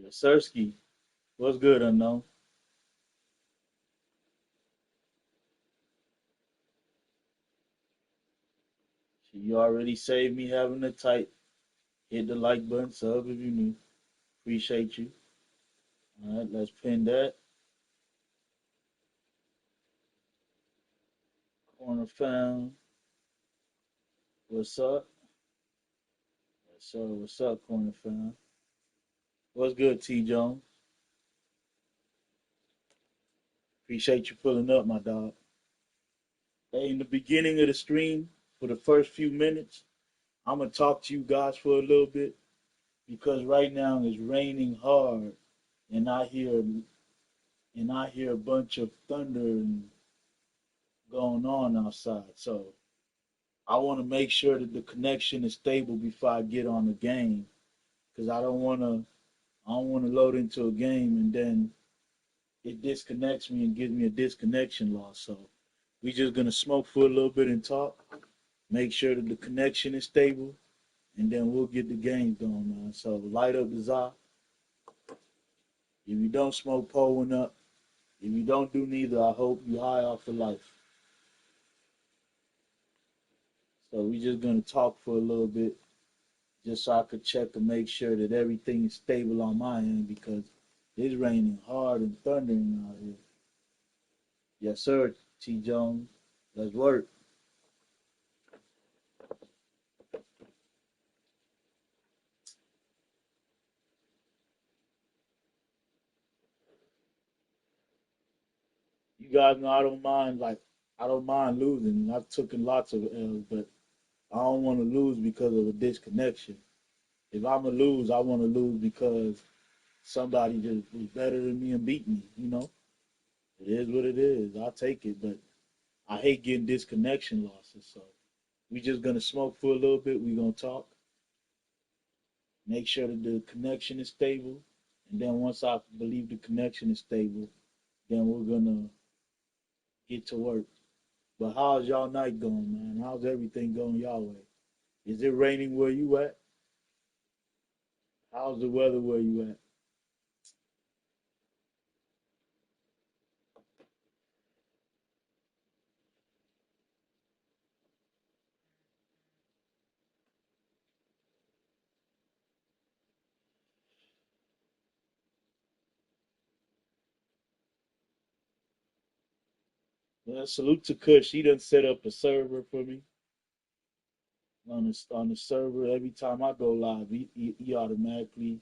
Yes, Sirski. What's good, unknown? You already saved me having to type. Hit the like button, sub if you new. Appreciate you. All right, let's pin that. Corner found. What's up? Yes, sir. What's up, corner found? What's good, T Jones? Appreciate you pulling up, my dog. Hey, in the beginning of the stream, for the first few minutes, I'm gonna talk to you guys for a little bit because right now it's raining hard, and I hear a bunch of thunder and going on outside. So I want to make sure that the connection is stable before I get on the game because I don't want to load into a game and then it disconnects me and gives me a disconnection loss. So we just gonna smoke for a little bit and talk, make sure that the connection is stable, and then we'll get the game going, man. So light up the za. If you don't smoke, pull one up. If you don't do neither, I hope you high off of life. So we just gonna talk for a little bit just so I could check and make sure that everything is stable on my end because it's raining hard and thundering out here. Yes, sir, T. Jones. Let's work. You guys know I don't mind losing. I've taken lots of L's, but I don't want to lose because of a disconnection. If I'm gonna lose, I want to lose because somebody just was better than me and beat me. It is what it is. I'll take it, but I hate getting disconnection losses. So we just gonna smoke for a little bit. We gonna talk. Make sure that the connection is stable. And then once I believe the connection is stable, then we're gonna get to work. But how's y'all night going, man? How's everything going y'all way? Is it raining where you at? How's the weather where you at? Well, salute to Kush. He done set up a server for me on the server. Every time I go live, he automatically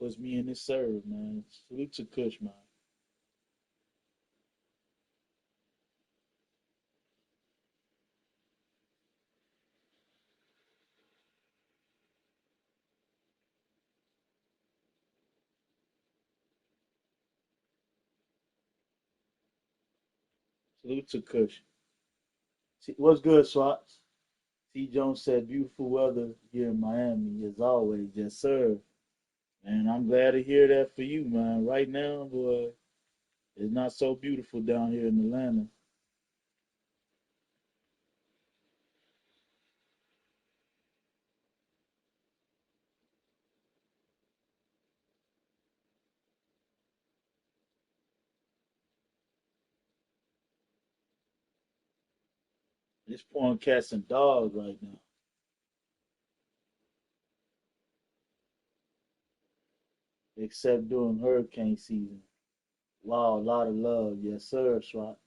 puts me in his server, man. Salute to Kush, man. Salute to Kush. See, what's good, Swats? T. Jones said, beautiful weather here in Miami, as always. Yes, sir. And I'm glad to hear that for you, man. Right now, boy, it's not so beautiful down here in Atlanta. It's pouring cats and dogs right now, except during hurricane season. Wow, a lot of love. Yes, sir, Swat.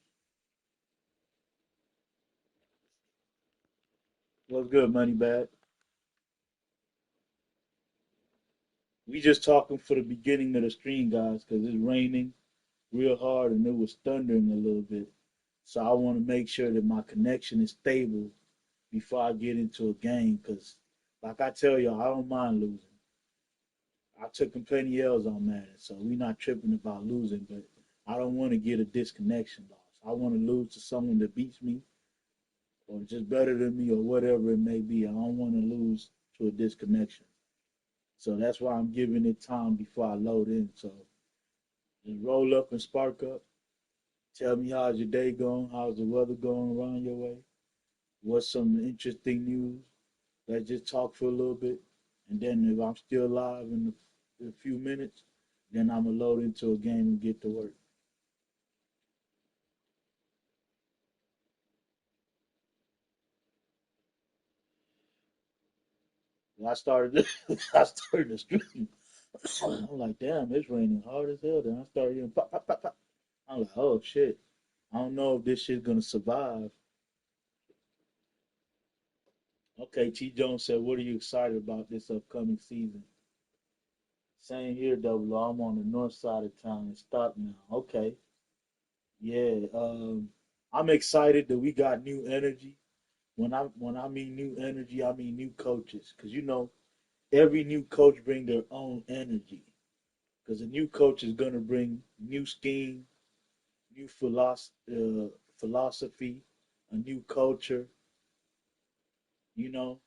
What's good, money bag? We just talking for the beginning of the stream, guys, because it's raining real hard and it was thundering a little bit. So I want to make sure that my connection is stable before I get into a game, because like I tell y'all, I don't mind losing. I took plenty L's on Madden, so we not tripping about losing, but I don't want to get a disconnection loss. I want to lose to someone that beats me or just better than me or whatever it may be. I don't want to lose to a disconnection. So that's why I'm giving it time before I load in. So just roll up and spark up. Tell me how's your day going? How's the weather going around your way? What's some interesting news? Let's just talk for a little bit. And then if I'm still alive and a few minutes, then I'm gonna load into a game and get to work. And I started I started to stream. I'm like, damn, it's raining hard as hell. Then I started hearing pop, pop, pop, pop. I'm like, oh shit. I don't know if this shit's gonna survive. Okay, T Jones said, what are you excited about this upcoming season? Same here, Double O. I'm on the north side of town in Stockton now. Okay. Yeah. I'm excited that we got new energy. When I mean new energy, I mean new coaches. Cause every new coach bring their own energy. Cause a new coach is gonna bring new scheme, new philosophy, a new culture, you know.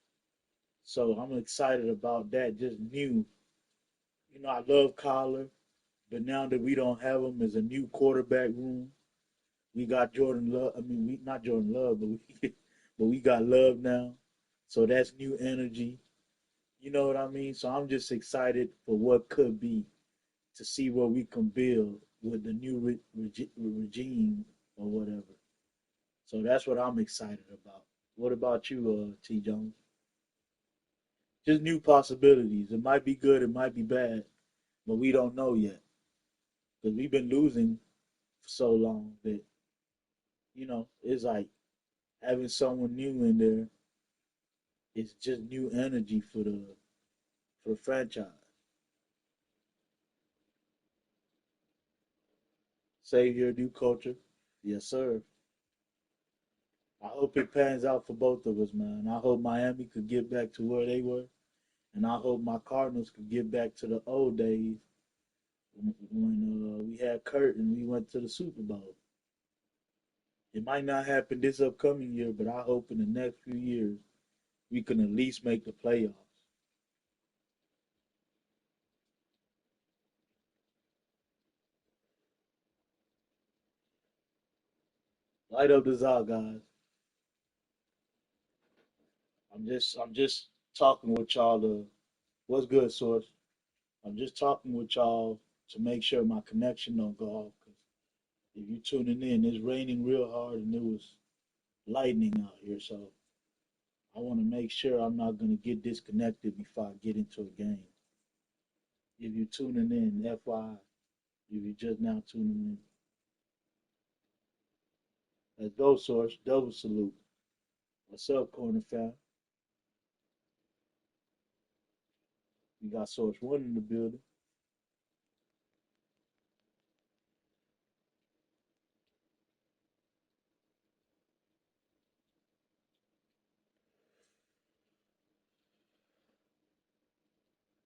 So I'm excited about that. Just new. I love Collar, but now that we don't have him as a new quarterback room, we got Jordan Love. I mean, we not Jordan Love, but we but we got Love now. So that's new energy. You know what I mean? So I'm just excited for what could be to see what we can build with the new regime or whatever. So that's what I'm excited about. What about you, T. Jones? Just new possibilities. It might be good, it might be bad, but we don't know yet because we've been losing for so long that it's like having someone new in there. It's just new energy for the franchise. Save your new culture, yes sir. I hope it pans out for both of us, man. I hope Miami could get back to where they were, and I hope my Cardinals could get back to the old days when we had Kurt and we went to the Super Bowl. It might not happen this upcoming year, but I hope in the next few years we can at least make the playoffs. Light up the Zah, guys. I'm just talking with y'all to what's good, source. I'm just talking with y'all to make sure my connection don't go off. Cause if you tuning in, it's raining real hard and it was lightning out here, so I want to make sure I'm not gonna get disconnected before I get into a game. If you're tuning in, FYI, if you're just now tuning in, let's go, source. Double salute. What's up, corner fam? We got source one in the building.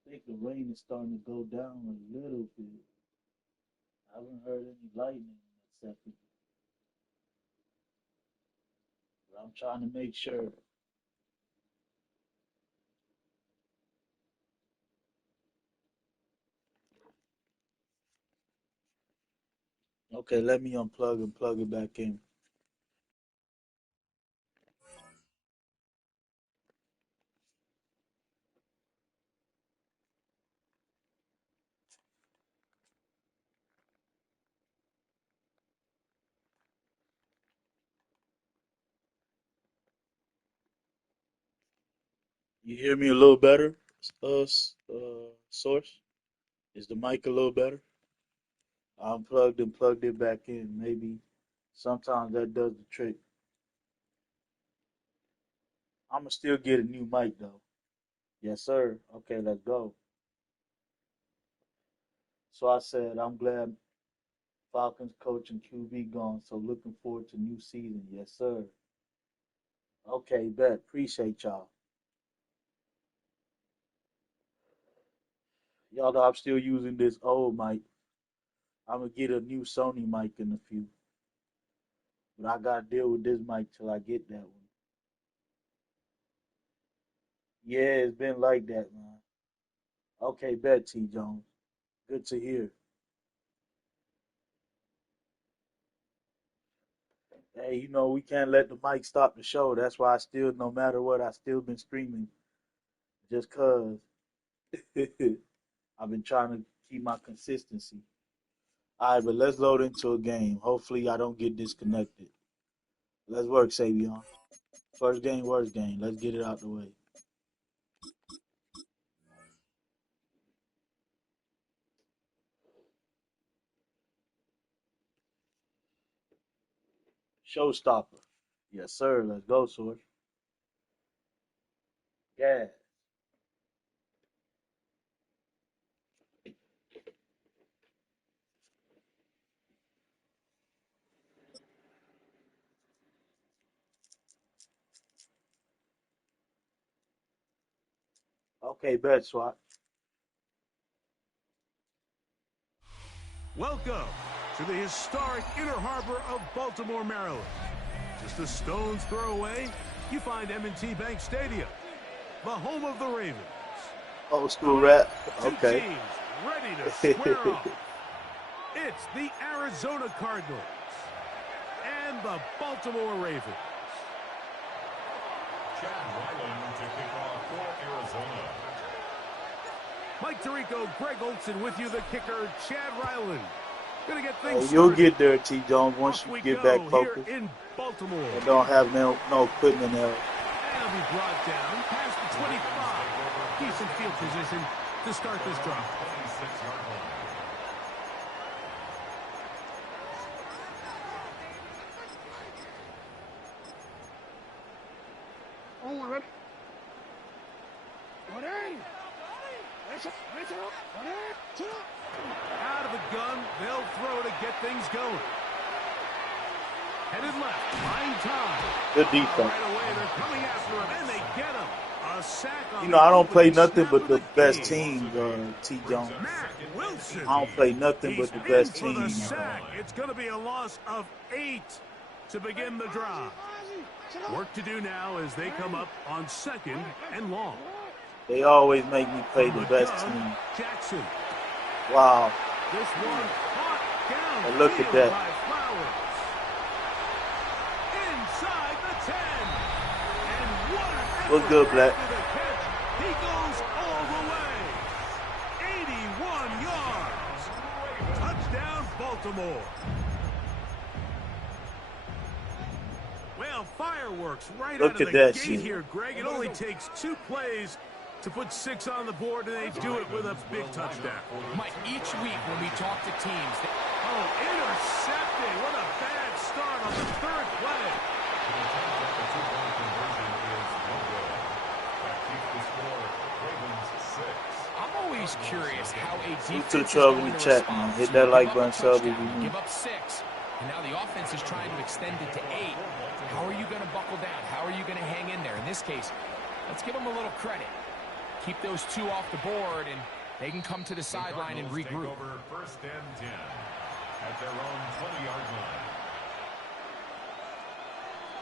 I think the rain is starting to go down a little bit. I haven't heard any lightning except but I'm trying to make sure. Okay, let me unplug and plug it back in. You hear me a little better, source? Is the mic a little better? I unplugged and plugged it back in. Maybe sometimes that does the trick. I'ma still get a new mic though. Yes, sir. Okay, let's go. So I said I'm glad Falcons coach and QB gone. So looking forward to new season. Yes, sir. Okay, bet. Appreciate y'all. Y'all know I'm still using this old mic. I'm gonna get a new Sony mic in a few, but I gotta deal with this mic till I get that one. Yeah, it's been like that, man. Okay, bet T Jones. Good to hear. Hey, we can't let the mic stop the show. That's why I still, no matter what, I still been streaming just cause. I've been trying to keep my consistency. All right, but let's load into a game. Hopefully, I don't get disconnected. Let's work, Savion. First game, worst game. Let's get it out the way. Showstopper. Yes, sir. Let's go, Sword. Yeah. Okay, bet, SWAT. Welcome to the historic Inner Harbor of Baltimore, Maryland. Just a stone's throw away, you find M&T Bank Stadium, the home of the Ravens. Old school rap. Two Okay. teams ready to square off. It's the Arizona Cardinals and the Baltimore Ravens. Chad Ryland to kick off for Arizona. Mike Tirico, Greg Olson with you, the kicker, Chad Ryland. Gonna get Hey, things you'll started. get there, T. Jones, once Off you we get go back here focused in Baltimore. and don't have no equipment there. And it'll be brought down past the 25. Decent field position to start this drive. 26-yard line. Out of the gun, they'll throw to get things going. Headed left, fine time. Good defense. Right away, they're coming after him, and they get him. A sack on You know, I don't the play opening nothing snap but of the best game. teams, T. Jones. Matt Wilson. I don't play nothing but the He's best in for the teams. sack. It's going to be a loss of 8 to begin the drive. Work to do now as they come up on 2nd and long. They always make me play the From best gun, team. Jackson. Wow. This one caught down. Hey, look at that. By Flowers. Inside the 10. And what an effort What's good, Black? after the catch. He goes all the way. 81 yards. Touchdown, Baltimore. Well, fireworks right Look out of at the that gate shit. here, Greg. It only takes 2 plays to put 6 on the board, and they do it with a big touchdown. Mike, each week when we talk to teams... Oh, intercepted. What a bad start on the 3rd play. The attempt at the two-point conversion is no good. That keeps the score Ravens 6. I'm always curious how a See defense to the is trouble going in to chat, respond. man. Hit So that you like give up button, a sub if you touchdown, need. give up 6, and now the offense is trying to extend it to 8. How are you going to buckle down? How are you going to hang in there? In this case, let's give them a little credit. Keep those 2 off the board, and they can come to the sideline and Cardinals take regroup. over 1st and 10 at their own 20-yard line.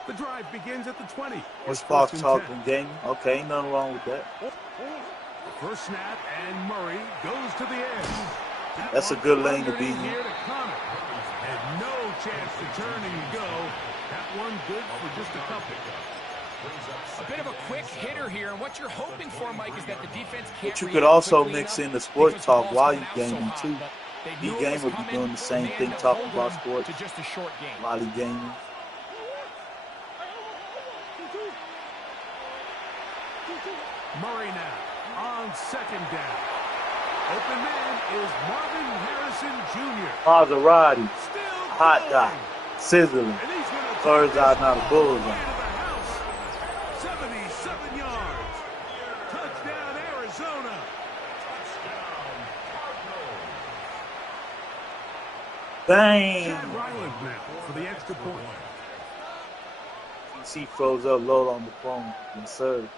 The drive begins at the 20. What's It's Fox 1st and talking 10. gaming? Okay, nothing wrong with that. First snap, and Murray goes to the edge. That That's a one good lane to be underneath in. here to Connor. And no chance to turn and go. That one good for just a couple. A bit of a quick hitter here, and what you're hoping for, Mike, is that the defense can't But you could react also quickly mix enough in the sports because talk ball's while coming you out so gaming hot, too. but they knew it E-game was would be coming, doing the same and thing, they'll talking hold about them sports to just a short game. while he gaming. Murray now on 2nd down. Open man is Marvin Harrison Jr. Maserati, Still hot going. dot, sizzling, And he's going to birds out, not a all the bull's way eye. to the house. 77 yards. Touchdown, Arizona. Touchdown, Cardinals. Bang! Chad Ryland now for the extra point. PC froze up low on the phone. Yes, sir.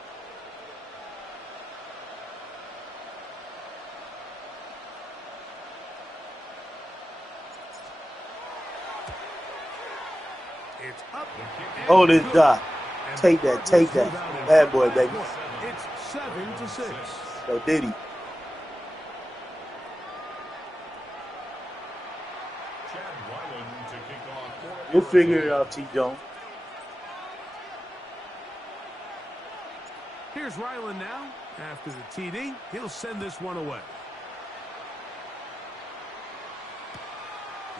It's up. and Hold this good. dot. And Take the that, take Cardinals that. move out in Bad boy, front by baby. one. It's 7-6. Yo, Diddy. Chad Ryland to kick off for You'll figure it Arizona. out, T. Jones. Here's Ryland now. After the TD, he'll send this one away.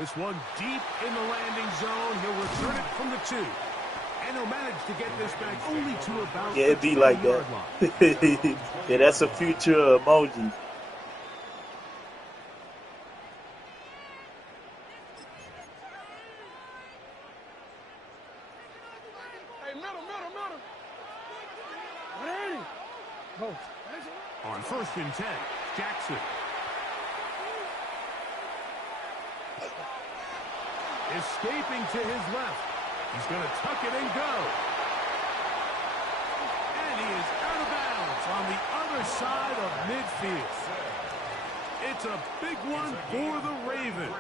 This one deep in the landing zone. He'll return it from the 2. And he'll manage to get this back only to about Yeah, it the be like 20-yard that. line. Yeah, that's a future emoji. On 1st and 10, Jackson. Escaping to his left. He's going to tuck it and go. And he is out of bounds on the other side of midfield. It's a big one for the Ravens.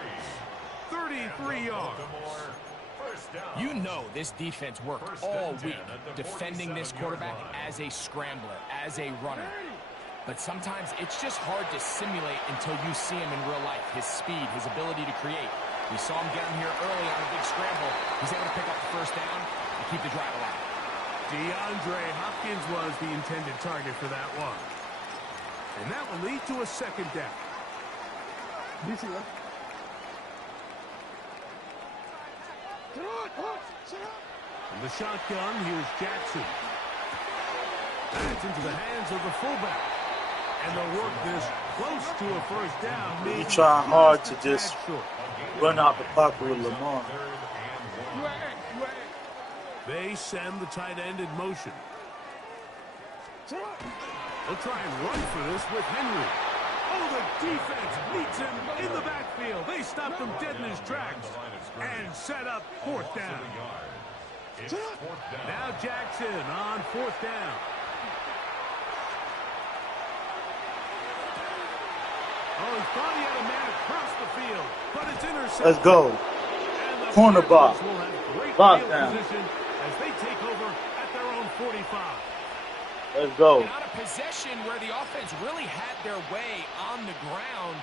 33 yards. You know this defense worked all week defending this quarterback as a scrambler, as a runner. But sometimes it's just hard to simulate until you see him in real life. His speed, his ability to create. We saw him get him here early on a big scramble. He's able to pick up the 1st down and keep the drive alive. DeAndre Hopkins was the intended target for that one. And that will lead to a 2nd down. From the shotgun, here's Jackson. That's into the hands of the fullback. And they'll work this close to a 1st down. He trying hard to just run out the pocket with Lamar. They send the tight end in motion. They'll try and run for this with Henry. Oh, the defense meets him in the backfield. They stopped him dead in his tracks and set up 4th down. Now Jackson on 4th down. Oh, he thought he had a man across the field, but it's intercepted. Let's go. Corner box. Lockdown. As they take over at their own 45. Let's go. And on a possession where the offense really had their way on the ground,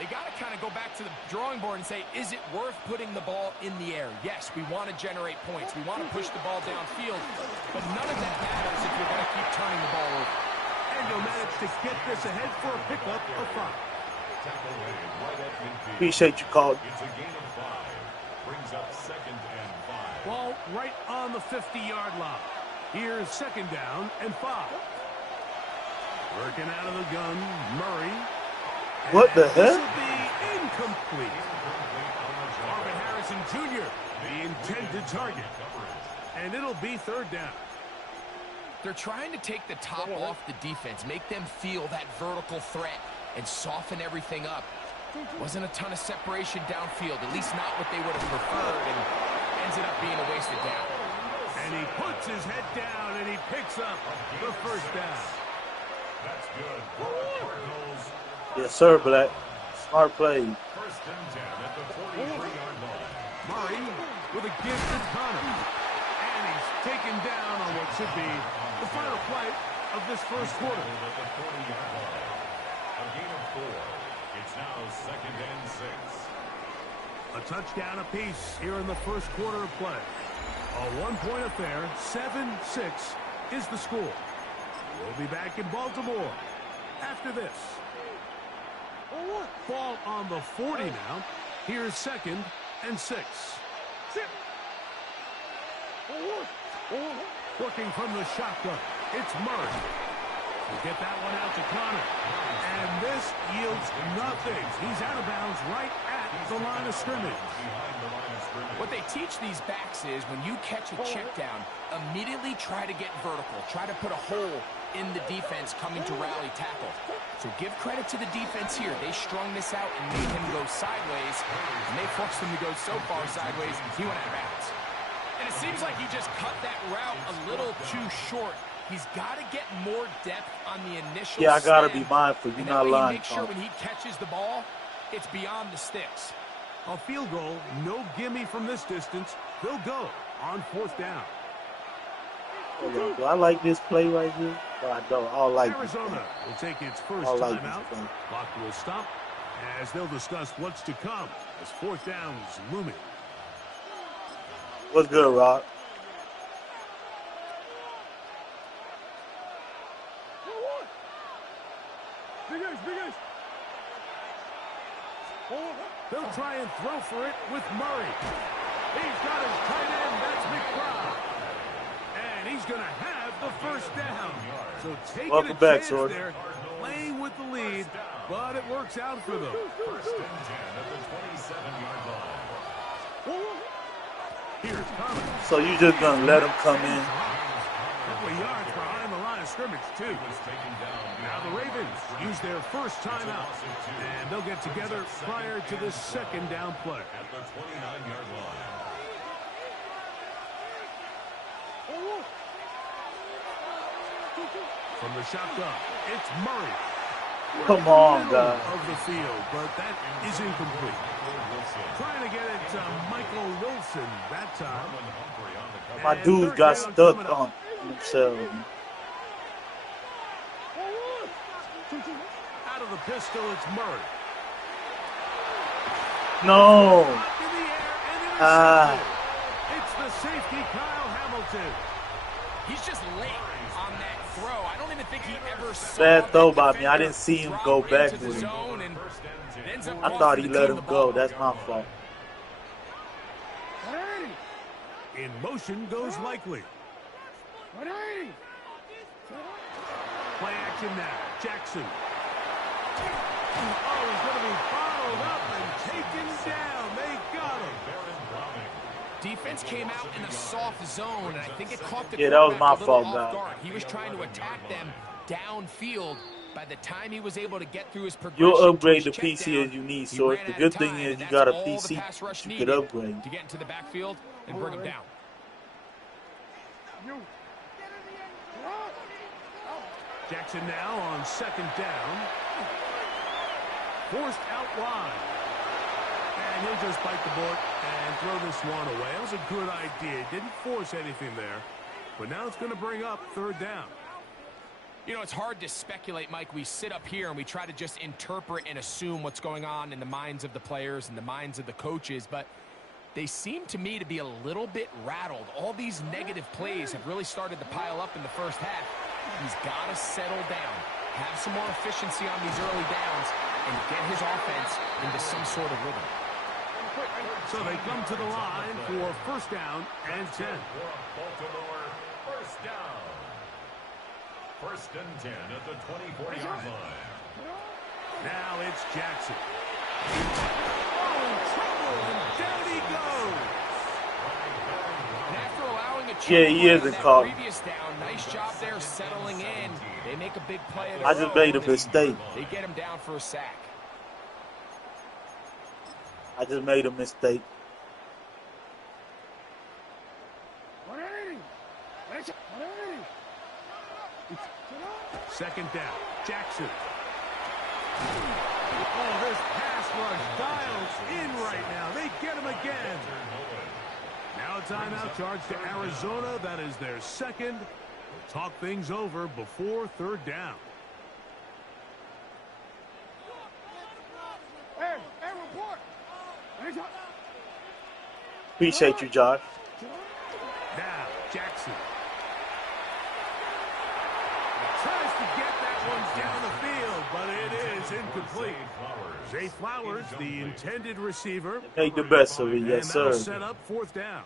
they got to kind of go back to the drawing board and say, is it worth putting the ball in the air? Yes, we want to generate points. We want to push the ball downfield, but none of that matters if you're going to keep turning the ball over. And they'll manage to get this ahead for a pickup of 5. Appreciate you, Carl. It's a gain of 5. Brings up 2nd and 5. Ball right on the 50-yard line. Here's 2nd down and 5. Working out of the gun, Murray. What the This heck? will be incomplete. Marvin Harrison Jr., the intended target. And it'll be 3rd down. They're trying to take the top off the defense, make them feel that vertical threat, and soften everything up. Wasn't a ton of separation downfield, at least not what they would have preferred, and ended up being a wasted down. And he puts his head down, and he picks up the 1st down. That's good for the Cardinals. Yes, sir, Black. Smart play. 1st and 10 at the 43-yard line. Murray with a give to Connor. And he's taken down on what should be the final play of this 1st quarter. At the 40-yard line. A gain of 4. It's now 2nd and 6. A touchdown apiece here in the 1st quarter of play. A 1-point affair, 7-6 is the score. We'll be back in Baltimore after this. Ball on the 40 now. Here's 2nd and 6. Working from the shotgun, it's Murray. We'll get that one out to Connor. And this yields nothing. He's out of bounds right at the line of scrimmage. What they teach these backs is when you catch a check down, immediately try to get vertical. Try to put a hole in the defense coming to rally tackle. So give credit to the defense here. They strung this out and made him go sideways. And they forced him to go so far sideways, he went out of bounds. And it seems like he just cut that route a little too short. He's got to get more depth on the initial Yeah, I got to stem, be mindful. You're and not that way lying, make sure when he catches the ball, it's beyond the sticks. A field goal, no gimme from this distance. They'll go on 4th down. Do I like this play right here? No, I don't. I don't like this play. Arizona will take its first I like this timeout. play. Clock will stop as they'll discuss what's to come as 4th down is looming. What's good, Rob? They'll try and throw for it with Murray. He's got his tight end. That's McBride. And he's going to have the first down. So taking a chance there, playing with the lead, but it works out for them. First and 10 at the 27-yard line. Here's Thomas. So you just gonna let him come in? A couple of yards behind the line of scrimmage, too. Now the Ravens use their first timeout, and they'll get together prior to the second down play. At the 29-yard line. From the shotgun, it's Murray. Come on, guys. Of the field, but that is incomplete. Trying to get it to Michael Wilson that time. My dude got stuck on himself. Out of the pistol, it's Murray. No. In the air, and it's the safety, Kyle Hamilton. He's just late on that throw. I don't even think he ever saw Bad throw by that me. I didn't see him go back with him. I thought he let him go. That's my fault. In motion goes Likely. Play action now. Jackson. Oh, he's going to be followed up and taken down. They got him. Defense came out in a soft zone, and I think it caught the that was my quarterback a little fault, off guy. guard. He was trying to attack them downfield. By the time he was able to get through his progression, You'll upgrade to the his check PC down, as you need, he Source. ran The out good of thing time, is and you that's got a all the PC pass rush that you could needed upgrade. to get into the backfield and bring him down. Jackson now on second down. Forced out wide. And he'll just bite the bullet and throw this one away. That was a good idea. Didn't force anything there. But now it's going to bring up third down. You know, it's hard to speculate, Mike. We sit up here and we try to just interpret and assume what's going on in the minds of the players and the minds of the coaches, but they seem to me to be a little bit rattled. All these negative plays have really started to pile up in the first half. He's got to settle down, have some more efficiency on these early downs, and get his offense into some sort of rhythm. So they come to the line for first down and 10. Baltimore, first down. First and 10 at the 24-yard line. Now it's Jackson. Oh, in trouble, and down he goes. And after allowing a Yeah, he is on a that call. previous down, nice job there settling in. They make a big play. I just made a mistake. They get him down for a sack. I just made a mistake. Second down, Jackson. Oh, this pass rush dials in right now. They get him again. Now a timeout charge to Arizona. That is their second. We'll talk things over before third down. Appreciate you, Josh. Now, Jackson. Tries to get that one down the field, but it is incomplete. Zay Flowers, the intended receiver. Make the best of it, yes, And sir. that'll set up fourth down.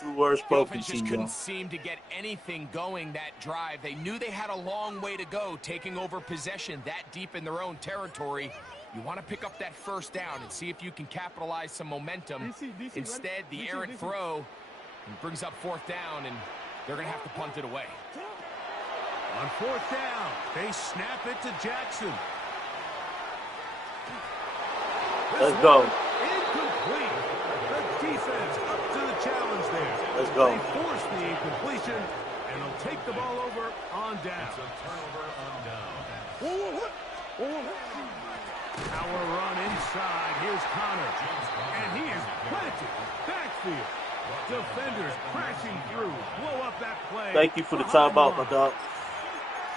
True words The spoken, offense just T. couldn't seem to get anything going that drive. They knew they had a long way to go, taking over possession that deep in their own territory. You want to pick up that first down and see if you can capitalize some momentum. Instead, the errant throw brings up fourth down, and they're going to have to punt it away. On fourth down, they snap it to Jackson. Let's go. Incomplete. The defense up to the challenge there. Let's go. They force the incompletion, and they'll take the ball over on down. It's a turnover on down. Power run inside. Here's Connor. And he is planted. Backfield. Defenders crashing through. Blow up that play. Thank you for the Behind timeout, my line. dog.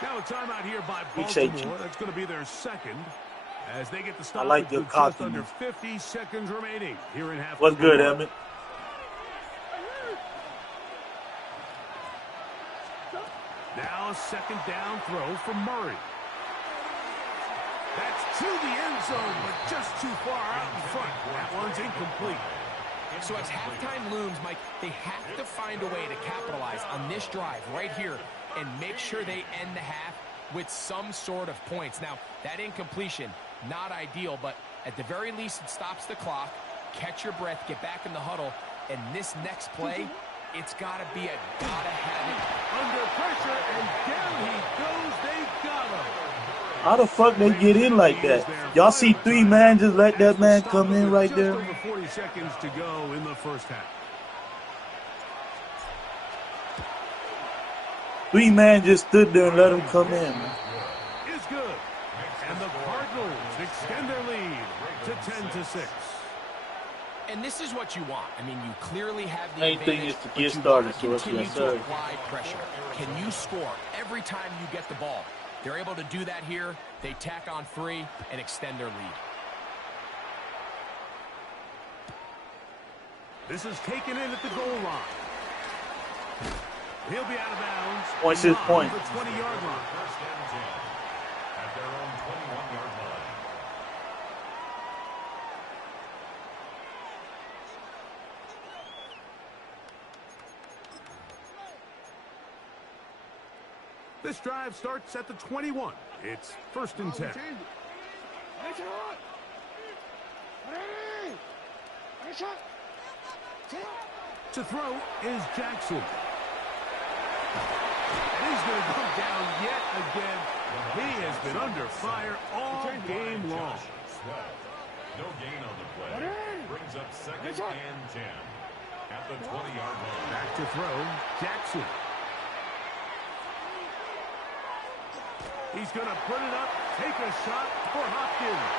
Now a timeout here by Appreciate Baltimore. you. That's going to be their second. As they get the stop like your with just under cockiness. 50 seconds remaining here in half. What's good, Emmett? Now a second down throw from Murray. That's to the end zone, but just too far out in front. That one's incomplete. So as halftime looms, Mike, they have to find a way to capitalize on this drive right here and make sure they end the half with some sort of points. Now, that incompletion, not ideal, but at the very least, it stops the clock. Catch your breath, get back in the huddle, and this next play, it's got to be a gotta have it. Under pressure, and down he goes. They got him. How the fuck they get in like that? Y'all see 3 man just let that man come in right there? Just over 40 seconds to go in the first half. 3 man just stood there and let him come in, man. Is good. And the Cardinals extend their lead to 10-6. And this is what you want. I mean, you clearly have the Main thing is to get started, so continue yes, to sir. apply pressure. Can you score every time you get the ball? They're able to do that here. They tack on 3 and extend their lead. This is taken in at the goal line. He'll be out of bounds. Points his point. The 20-yard line. First and 10 at their own 21-yard line. This drive starts at the 21. It's first and 10. To throw is Jackson. And he's going to go down yet again. He has been under fire all game long. No gain on the play. Brings up second and 10 at the 20-yard line. Back to throw, Jackson. He's going to put it up, take a shot for Hopkins.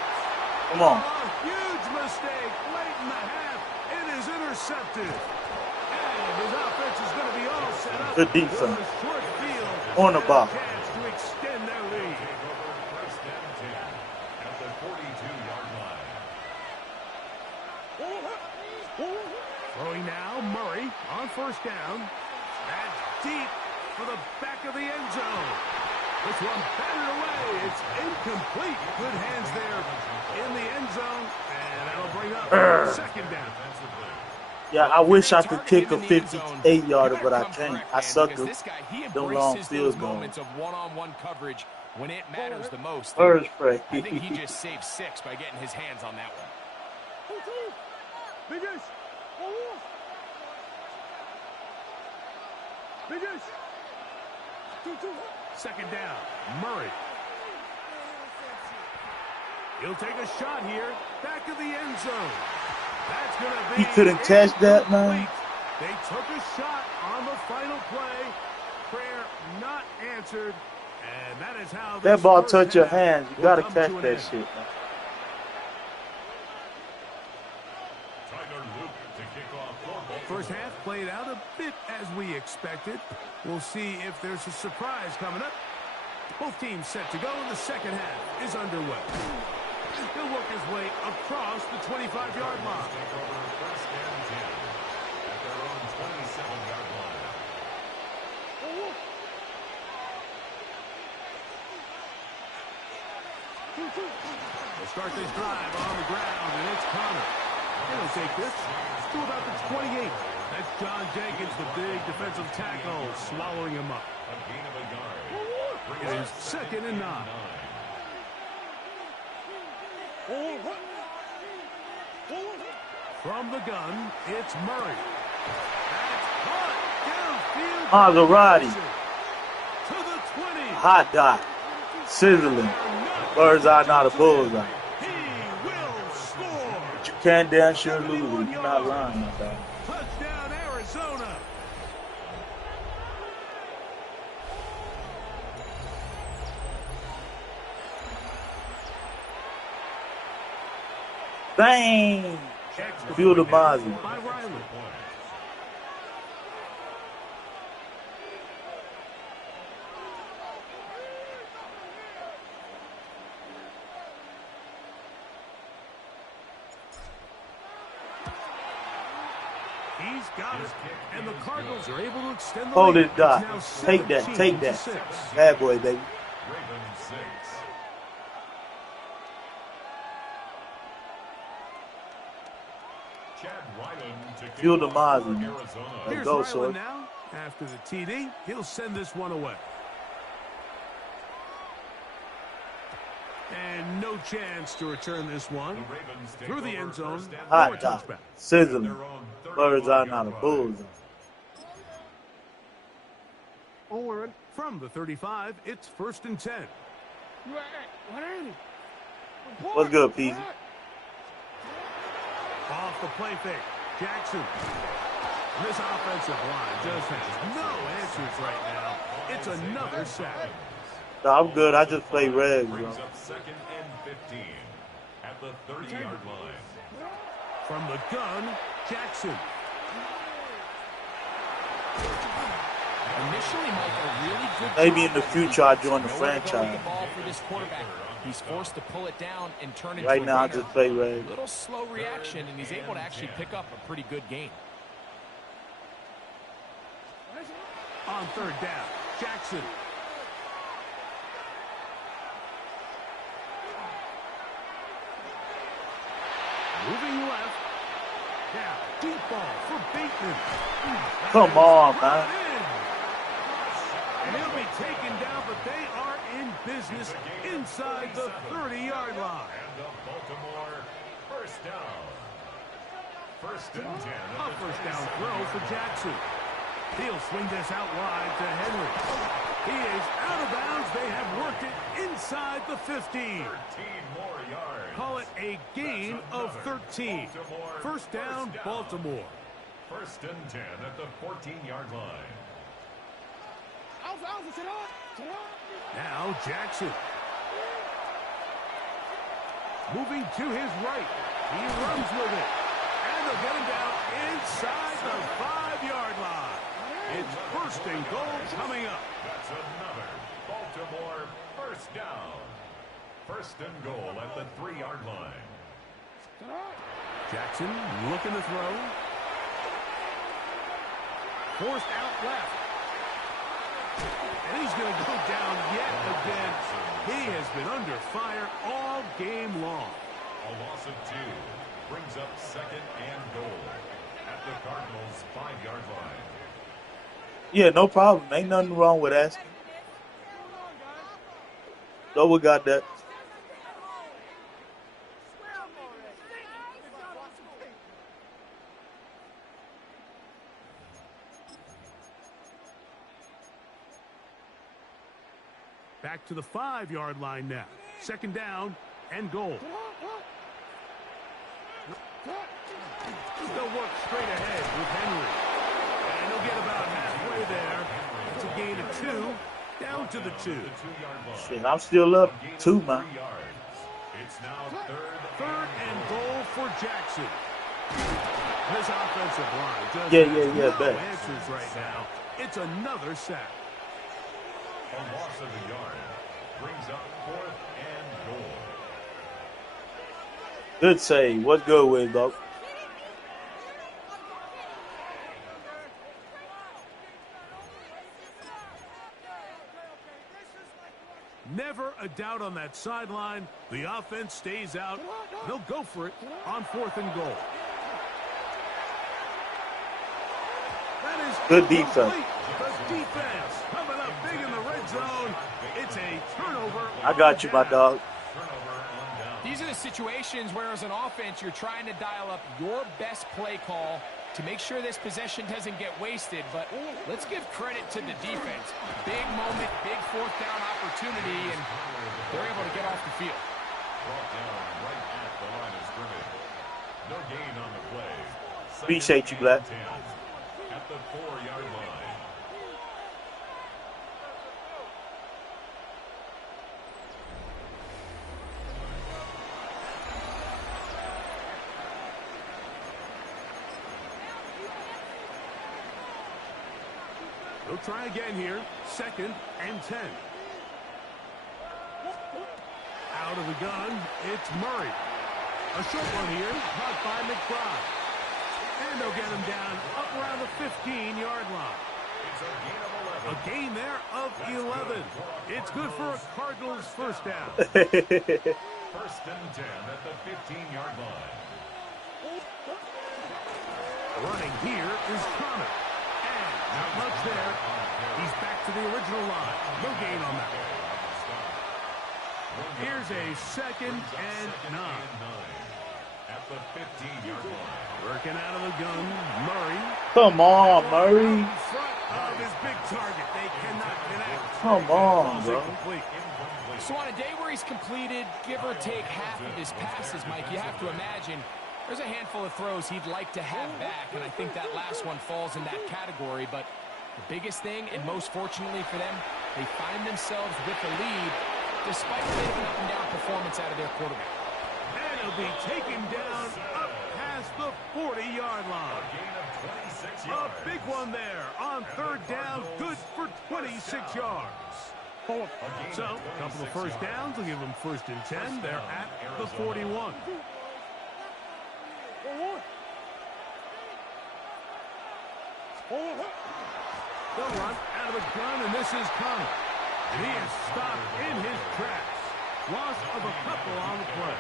Come on. A huge mistake late in the half. It is intercepted. And his offense is going to be all set up. Good defense. With a short field. On the ball. Chance to extend their lead. First and 10 at the 42-yard line. Throwing now, Murray on first down. That's deep for the back of the end zone. This one batted away. It's incomplete. Good hands there in the end zone. And that'll bring up second down. Yeah, I wish I could kick a 58-yarder, but I can't. I suck at them long field goals. Moments of one-on-one coverage when it matters the most. First play. I think he just saved 6 by getting his hands on that one. Second down, Murray. He'll take a shot here, back of the end zone. That's going to be. He couldn't catch that, man. They took a shot on the final play. Prayer not answered, and that is how That ball touch your hands. You gotta catch that shit, man. First half played out a bit as we expected. We'll see if there's a surprise coming up. Both teams set to go, and the second half is underway. He'll work his way across the 25-yard line. First and 10 at their own 27-yard line. They'll start this drive on the ground, and it's Connor. He'll take this to about the 28. That's John Jenkins, the big defensive tackle, swallowing him up. A gain of a yard. It is second and 9. From the gun, it's Murray. That's caught downfield. Maserati. To the 20. Hot dot. Sizzling. Bird's eye, not a bullseye. He will score. But you can't damn sure lose it. You're not lying, my dog. Touchdown, Arizona. Bang! Feel the Mozzie. By Riley. He's got it, and the Cardinals are able to extend the Hold lead. it, Doc. It's now Take that, take that. 17-6. Bad boy, baby. Ravens 6. Chad Ryland to Fuel kick the off Mozzie, for man. Arizona. Let's Here's go, Ryland Sword. now. After the TD, he'll send this one away. And no chance to return this one The Ravens take through the over end zone first and for a Hot dog. touchback. Sizzling. their own Birds are 35-yard not a line. bullseye. From the 35, it's 1st and 10. What's good, Peasy? Off the play fake. Jackson. This offensive line just has no answers right now. It's another sack. No, I'm good. I just play Reds, bro. Brings up 2nd and 15 at the 30-yard line. From the gun, Jackson. Initially, Mike, a really good Maybe job in the by future I defense. join the Nowhere to go with franchise. the ball for this quarterback. He's forced to pull it down and turn into Right a now I runner. just play Reds. Little slow reaction, and he's able to actually pick up a pretty good gain. On 3rd down, Jackson. Moving left. Now, deep ball for Bateman. Come on, man. And he'll be taken down, but they are in business inside the 30-yard line. And the Baltimore first down. 1st and 10. A first down throw for Jackson. He'll swing this out wide to Henry. He is out of bounds. They have worked it inside the 15. 13 more yards. Call it a gain of 13. First down, Baltimore. 1st and 10 at the 14-yard line. Now Jackson. Moving to his right. He runs with it. And they'll get him down inside the 5-yard line. It's 1st and goal coming up. That's another Baltimore first down. 1st and goal at the 3-yard line. Jackson looking to throw. Forced out left. And he's going to go down yet again. He has been under fire all game long. A loss of 2 brings up 2nd and goal at the Cardinals' 5-yard line. Yeah, no problem. Ain't nothing wrong with asking. No, we got that. Back to the 5-yard line now. 2nd down and goal. They'll work straight ahead with Henry. And he'll get about halfway there. It's a gain of 2, down to the 2. Shit, I'm still up 2, man. It's now 3rd and goal for Jackson. This offensive line just Yeah, has no bet. answers right now. It's another sack. a loss of a yard. Brings up 4th and goal. Good save. What's good with it, dog? Never a doubt on that sideline. The offense stays out. They'll go for it on 4th and goal. That is Good defense. complete. The defense coming up big in the red zone. It's a turnover. I got you, my dog. These are the situations where, as an offense, you're trying to dial up your best play call to make sure this possession doesn't get wasted. But let's give credit to the defense. Big moment, big 4th down opportunity, and they're able to get off the field. Brought down right at the line of scrimmage. No gain on the play. Appreciate you, Black. 10 at the 4-yard line. They'll try again here. 2nd and 10. Out of the gun, it's Murray. A short one here, caught by McBride. And they'll get him down up around the 15-yard line. It's a gain of 11. A gain there of 11. It's good for a Cardinals first down. 1st and 10 at the 15-yard line. Running here is Connor. And not much there. He's back to the original line. No gain on that. Here's a 2nd and 9. At the 15-yard line. Working out of the gun, Murray. Come on, Murray. In front of his big target. They cannot connect. Come on, bro. So on a day where he's completed, give or take half of his passes, Mike, you have to imagine there's a handful of throws he'd like to have back, and I think that last one falls in that category. But the biggest thing, and most fortunately for them, they find themselves with the lead despite getting an up-and-down performance out of their quarterback. And he'll be taken down up past the 40-yard line. A big one there on 3rd down, good for 26 yards. So, a couple of first downs will give them 1st and 10. They're at the 41. They'll run out of the gun, and this is Connor. And he is stopped in his tracks. Loss of a couple on the play.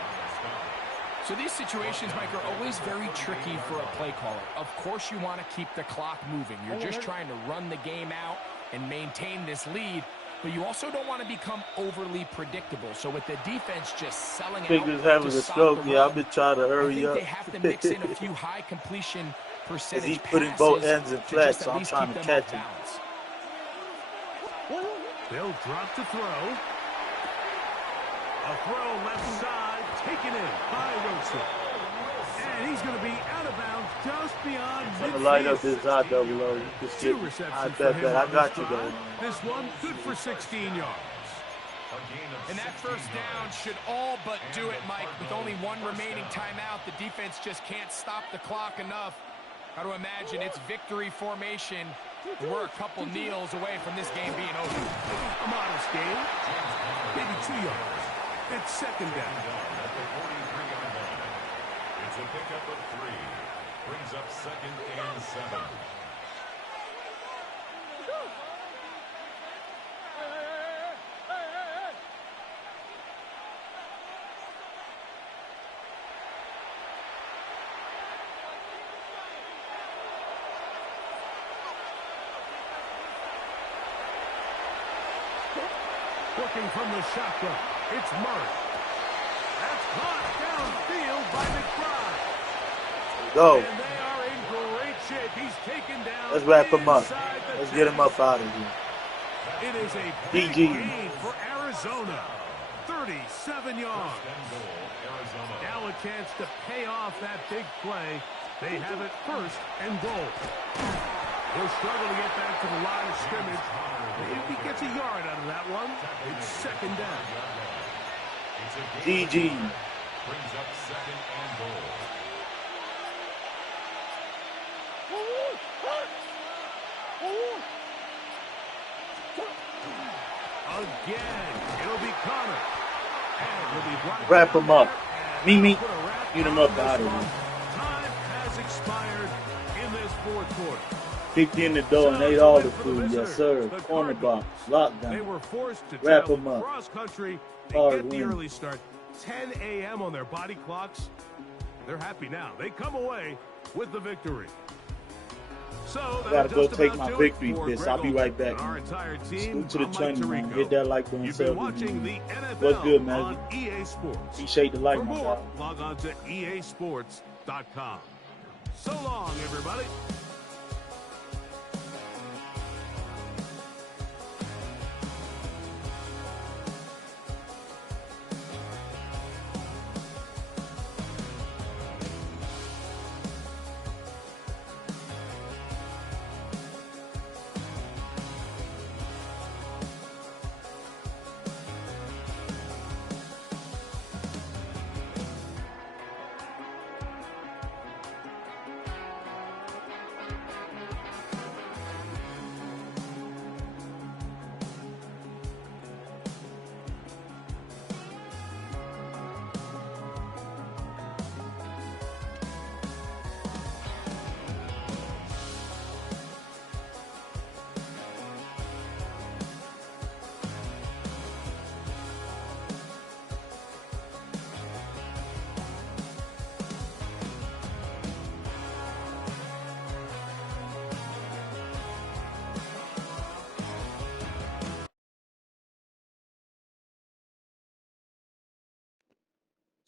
So these situations, Mike, are always very tricky for a play caller. Of course you want to keep the clock moving. You're just trying to run the game out and maintain this lead, but you also don't want to become overly predictable. So with the defense just selling out Figures having to a stop stroke. the Yeah, run, I've been trying to I hurry think up. they have to mix in a few high completion percentage He's putting both passes ends in to flat, just so at I'm least trying keep to them off catch him. balance. They'll drop to throw. A throw left side, taken in by Wilson. And he's going to be out of bounds just beyond I'm gonna light up midfield. this hot double O. You can see 2 it. I receptions for bet him that. I on got this you, drive. though. This one good for 16 yards. And that first down should all but do it, Mike. With only one remaining timeout, the defense just can't stop the clock enough. Got to imagine it's victory formation. We're a couple kneels away from this game being over. A modest gain, maybe 2 yards. It's 2nd down. At the 43-yard line. It's a pickup of 3. Brings up 2nd and 7. Looking from the shotgun, it's Murray. That's caught downfield by McBride. Go. And they are in great shape. He's taken down. Let's wrap him up. inside the Let's get him 10. up out of here. It is a big GG. gain for Arizona. 37 yards. Now a chance to pay off that big play. They have it 1st and goal. He'll struggle to get back to the line of scrimmage. If he gets a yard out of that one, it's 2nd down. GG. Brings up 2nd and goal. Again, it'll be Connor. And he'll be blocked Wrap him up. and Mimi, put a wrap get him on up this out of one. here. Time has expired in this 4th quarter. Kicked in the door and ate all the food. Yes, sir. Corner box. They Lockdown. were forced to Wrap travel 'em up. cross country. They Hard get the win. early start. 10 a.m. on their body clocks. They're happy now. They come away with the victory. So I gotta go take my victory for piss. I'll be Greg right back. and our entire team. Salute to the I'm Mike channel, man. Tirico. Hit that like button. You've been Sub. watching the NFL What's good, man? on EA Sports. Appreciate the like, For my more, guy. log on to easports.com. So long, everybody.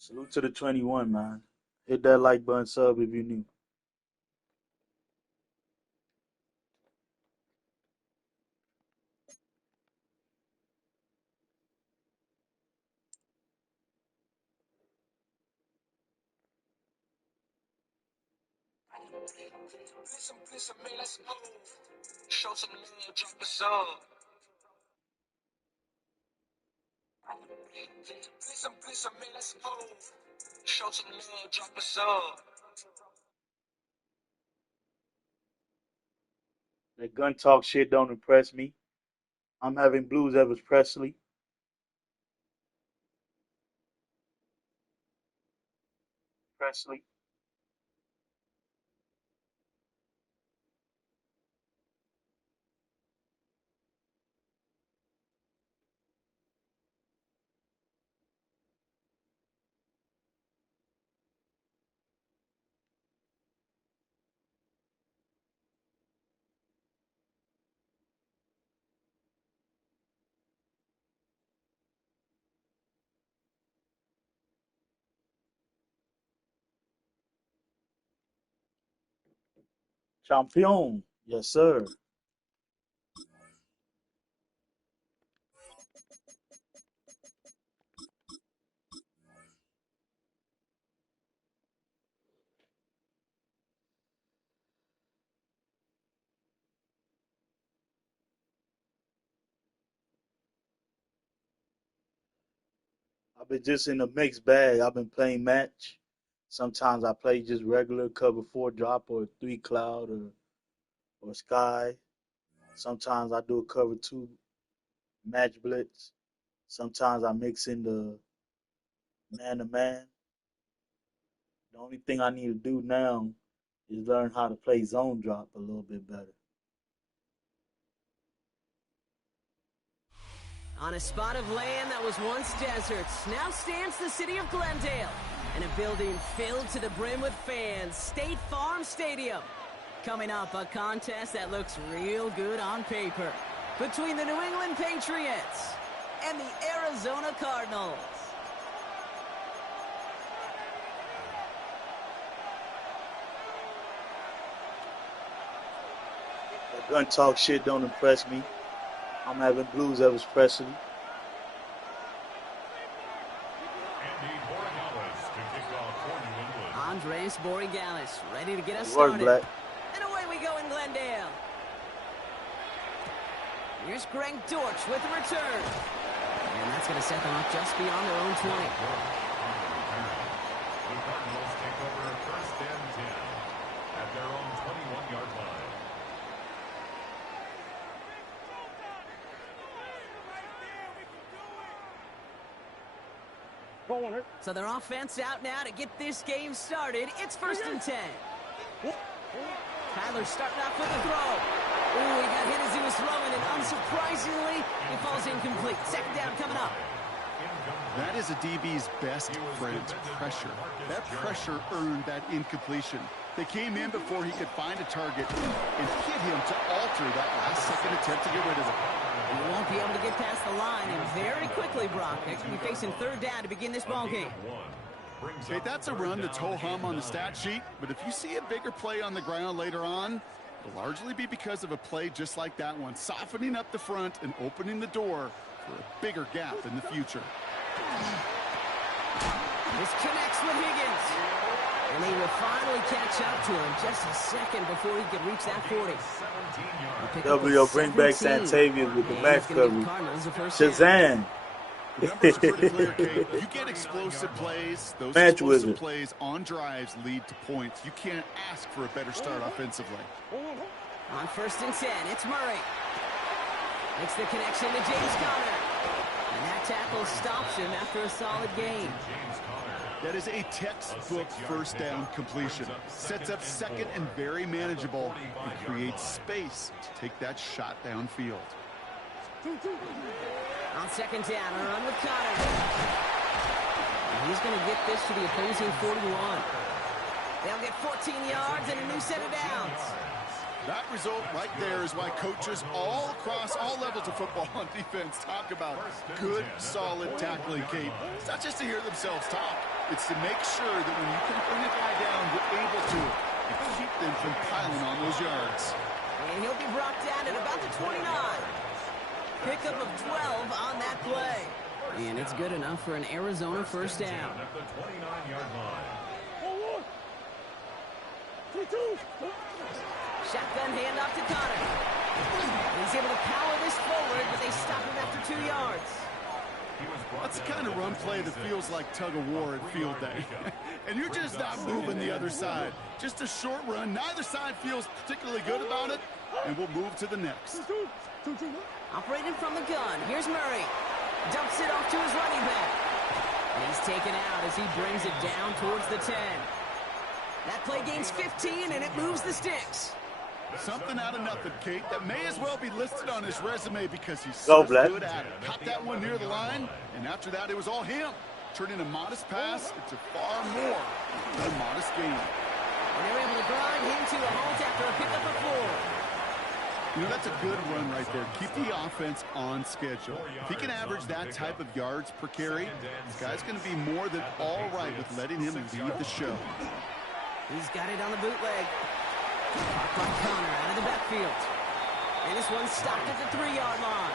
Salute to the 21, man. Hit that like button, sub if you new. Show some love, drop a song. Listen, man, let's move. Show some love, drop a song. That gun talk shit don't impress me. I'm having blues Elvis Presley. Presley. Champion. Yes, sir. I've been just in a mixed bag. I've been playing match. Sometimes I play just regular cover four drop or three cloud or sky. Sometimes I do a cover two match blitz. Sometimes I mix in the man to man. The only thing I need to do now is learn how to play zone drop a little bit better. On a spot of land that was once deserts, now stands the city of Glendale, and a building filled to the brim with fans, State Farm Stadium. Coming up, a contest that looks real good on paper between the New England Patriots and the Arizona Cardinals. That gun talk shit don't impress me. I'm having blues Elvis Presley. Andres Borregales ready to get us Work, started. Black. And away we go in Glendale. Here's Greg Dortch with the return. And that's going to set them up just beyond their own 20. The Cardinals take over first and 10 at their own 21-yard line. So their offense out now to get this game started. It's first and 10. Kyler's starting off with a throw. Ooh, he got hit as he was throwing, and unsurprisingly, he falls incomplete. Second down coming up. That is a DB's best friend, pressure. That pressure earned that incompletion. They came in before he could find a target and hit him to alter that last-second attempt to get rid of it. And he won't be able to get past the line, and very quickly, Brock, they're going to be facing third down to begin this ballgame. Okay, that's a run that's ho-hum on the stat sheet, but if you see a bigger play on the ground later on, it'll largely be because of a play just like that one, softening up the front and opening the door for a bigger gap in the future. This connects with Higgins. And they will finally catch up to him just a second before he could reach that 40. W bring back Santavius with the match coverage. Shazam! Numbers are pretty clear, Kate. You get explosive plays. Those Match explosive wizard. plays on drives lead to points. You can't ask for a better start offensively. On first and 10, it's Murray. Makes the connection to James Conner. And that tackle stops him after a solid gain. That is a textbook first down completion. Sets up second and very manageable and creates space to take that shot downfield. On second down, a run with Conner. And he's going to get this to the opposing 41. They'll get 14 yards and a new set of downs. That result right there is why coaches all across all levels of football on defense talk about good, solid tackling, Kate. It's not just to hear themselves talk. It's to make sure that when you can bring a guy down, you're able to and keep them from piling on those yards. And he'll be brought down at about the 29. Pickup of 12 on that play. And it's good enough for an Arizona first down. At the 29-yard line. Shotgun handoff to Connor. He's able to power this forward, but they stop him after 2 yards. That's the kind of run play that feels like tug-of-war at field day. And you're just not moving the other side. Just a short run. Neither side feels particularly good about it, and we'll move to the next. Operating from the gun, here's Murray. Dumps it off to his running back. And he's taken out as he brings it down towards the 10. That play gains 15, and it moves the sticks. Something out of nothing, Kate, that may as well be listed on his resume because he's so good at it. Caught that one near the line, and after that, it was all him. Turning a modest pass into far more than a modest gain. And they're able to grind him to a halt after a pickup of 4. You know, that's a good run right there. Keep the offense on schedule. If he can average that type of yards per carry, this guy's going to be more than all right with letting him lead the show. He's got it on the bootleg. Caught by Connor out of the backfield. And this one stopped at the 3-yard line.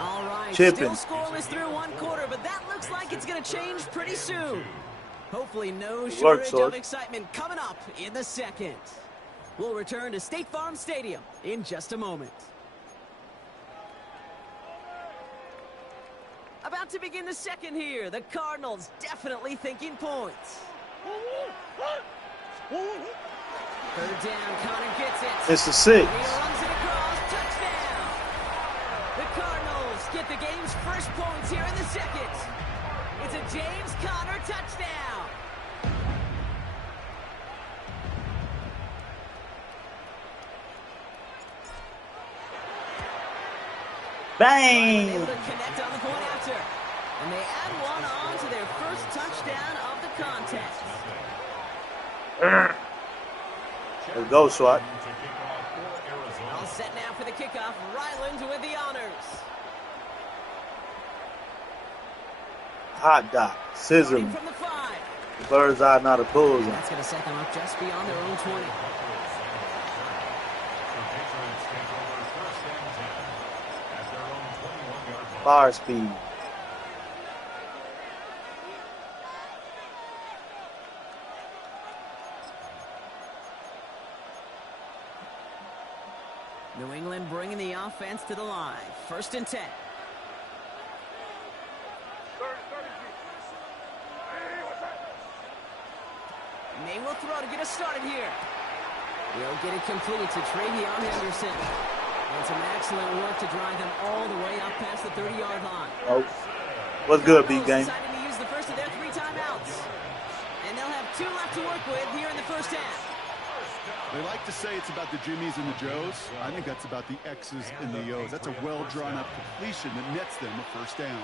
All right, Chipping. still scoreless through 1 quarter, but that looks like it's going to change pretty soon. Hopefully no shortage of excitement coming up in the second. We'll return to State Farm Stadium in just a moment. About to begin the second here. The Cardinals definitely thinking points. Third down, Connor gets it. It's a 6. He runs it across, touchdown. The Cardinals get the game's first points here in the second. It's a James Conner touchdown. Bang! Able to connect on the point after. And they add one on to their first touchdown of the contest. Let's go, SWAT. All set now for the kickoff. Ryland with the honors. Hot dot. Scissor. From the 5. Bird's eye, not a bullseye. That's going to set them up just beyond their own 20. Fire speed. New England bringing the offense to the line. 1st and 10. May will throw to get us started here. He'll get it completed to Travion Henderson. And some excellent work to drive them all the way up past the 30-yard line. Oh, what's good, BIRDGANG? Decided to use the first of their 3 timeouts. And they'll have 2 left to work with here in the first half. They like to say it's about the Jimmies and the Joes. I think that's about the X's and the O's. That's a well-drawn-up completion that nets them a first down.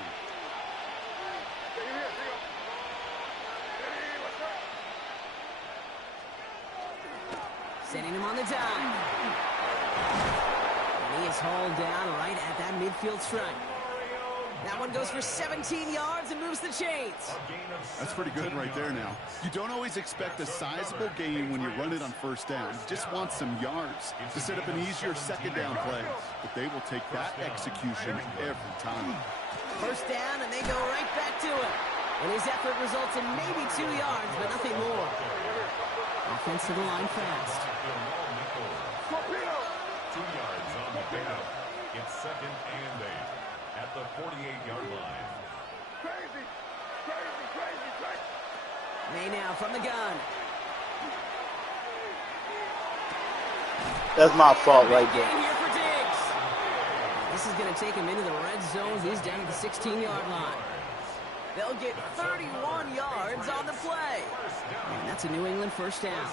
Sending him on the dime. And he is hauled down right at that midfield stripe. That one goes for 17 yards and moves the chains. That's pretty good right there now. You don't always expect a sizable gain when you run it on first down. You just want some yards to set up an easier second down play. But they will take that execution every time. First down, and they go right back to it. And his effort results in maybe 2 yards, but nothing more. Offense to the line fast. 2 yards on the pickup. It's 2nd and 8 at the 48-yard line. May now from the gun. That's my fault right there. Gain here for Diggs. This is going to take him into the red zone. He's down at the 16-yard line. They'll get 31 yards on the play. And that's a New England first down.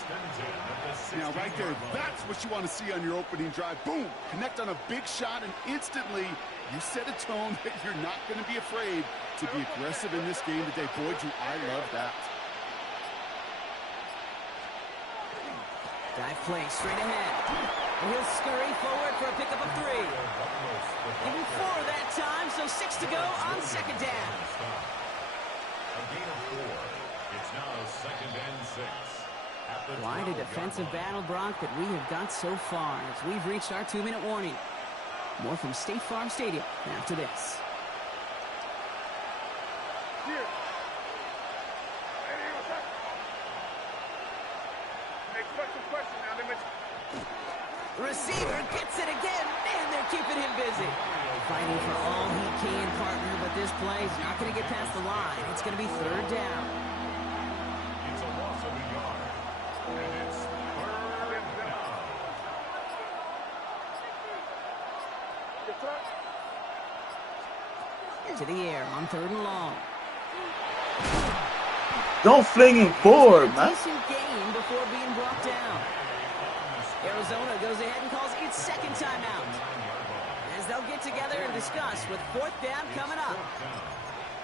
Now, right there, that's what you want to see on your opening drive. Boom! Connect on a big shot, and instantly you set a tone that you're not going to be afraid to be aggressive in this game today. Boy, do I love that. Dive play straight ahead. And he'll scurry forward for a pickup of 3. Even 4 that time, so 6 to go on second down. A gain of 4. It's now 2nd and 6. Quite a defensive battle, Brock, that we have got so far as we've reached our 2-minute warning. More from State Farm Stadium after this. Here. Question now. The receiver gets it again. Man, they're keeping him busy. Fighting for all he can, partner, but this play is not going to get past the line. It's going to be 3rd down. It's a loss of a yard. And it's 3rd down. To the air on 3rd and long. Don't fling him forward, man. Decent gain before being brought down. Arizona goes ahead and calls its 2nd timeout, as they'll get together and discuss with 4th down coming up.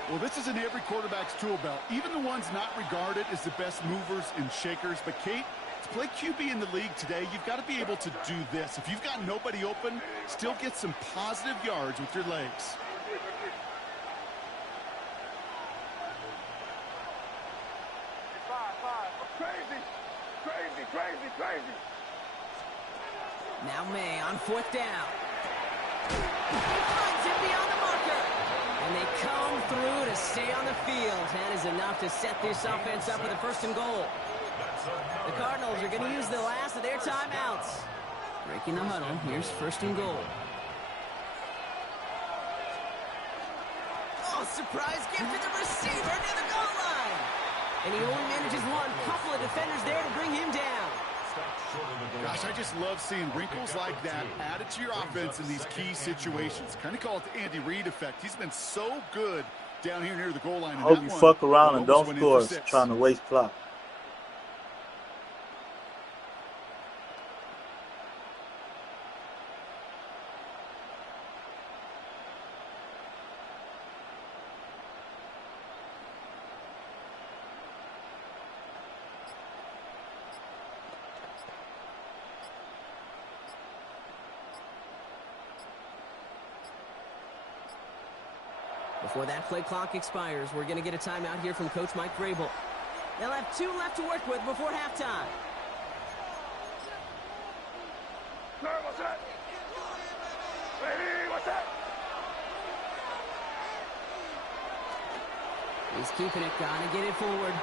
Well, this is in every quarterback's tool belt, even the ones not regarded as the best movers and shakers. But, Kate, to play QB in the league today, you've got to be able to do this. If you've got nobody open, still get some positive yards with your legs. Crazy. Now May on 4th down. Finds him beyond the marker. And they come through to stay on the field. That is enough to set this offense up with a 1st and goal. The Cardinals are going to use the last of their timeouts. Breaking the huddle. Here's 1st and goal. Oh, surprise gift to the receiver near the goal line. And he only manages one. Couple of defenders there to bring him down. Gosh, I just love seeing wrinkles like that added to your offense in these key situations. Kind of call it the Andy Reid effect. He's been so good down here near the goal line. I hope you fuck around and don't score trying to waste clock. Before that play clock expires, we're going to get a timeout here from Coach Mike Vrabel. They'll have 2 left to work with before halftime. Sir, what's that? Hey, what's that? He's keeping it. Gotta get it forward.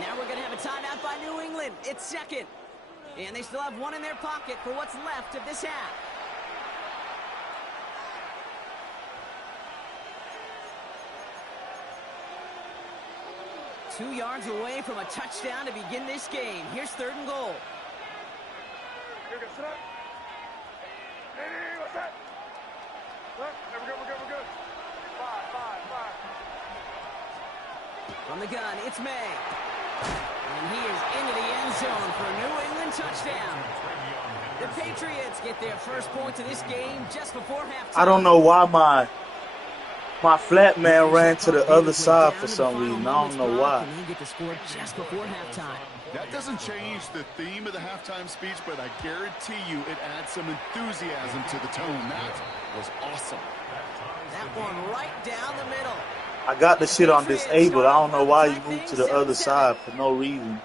Now we're going to have a timeout by New England. It's 2nd. And they still have 1 in their pocket for what's left of this half. Two yards away from a touchdown to begin this game. Here's 3rd and goal. You're good, sit up. Hey, what's that? Look, we're good. 5. From the gun, it's May. And he is into the end zone for a New England touchdown. The Patriots get their first points of this game just before halftime. I don't know why my flat man ran to the other side for some reason. I don't know why. And they get the score just before halftime. That doesn't change the theme of the halftime speech, but I guarantee you it adds some enthusiasm to the tone. That was awesome. That one right down the middle. I got the shit on disabled. I don't know why you moved to the other side for no reason.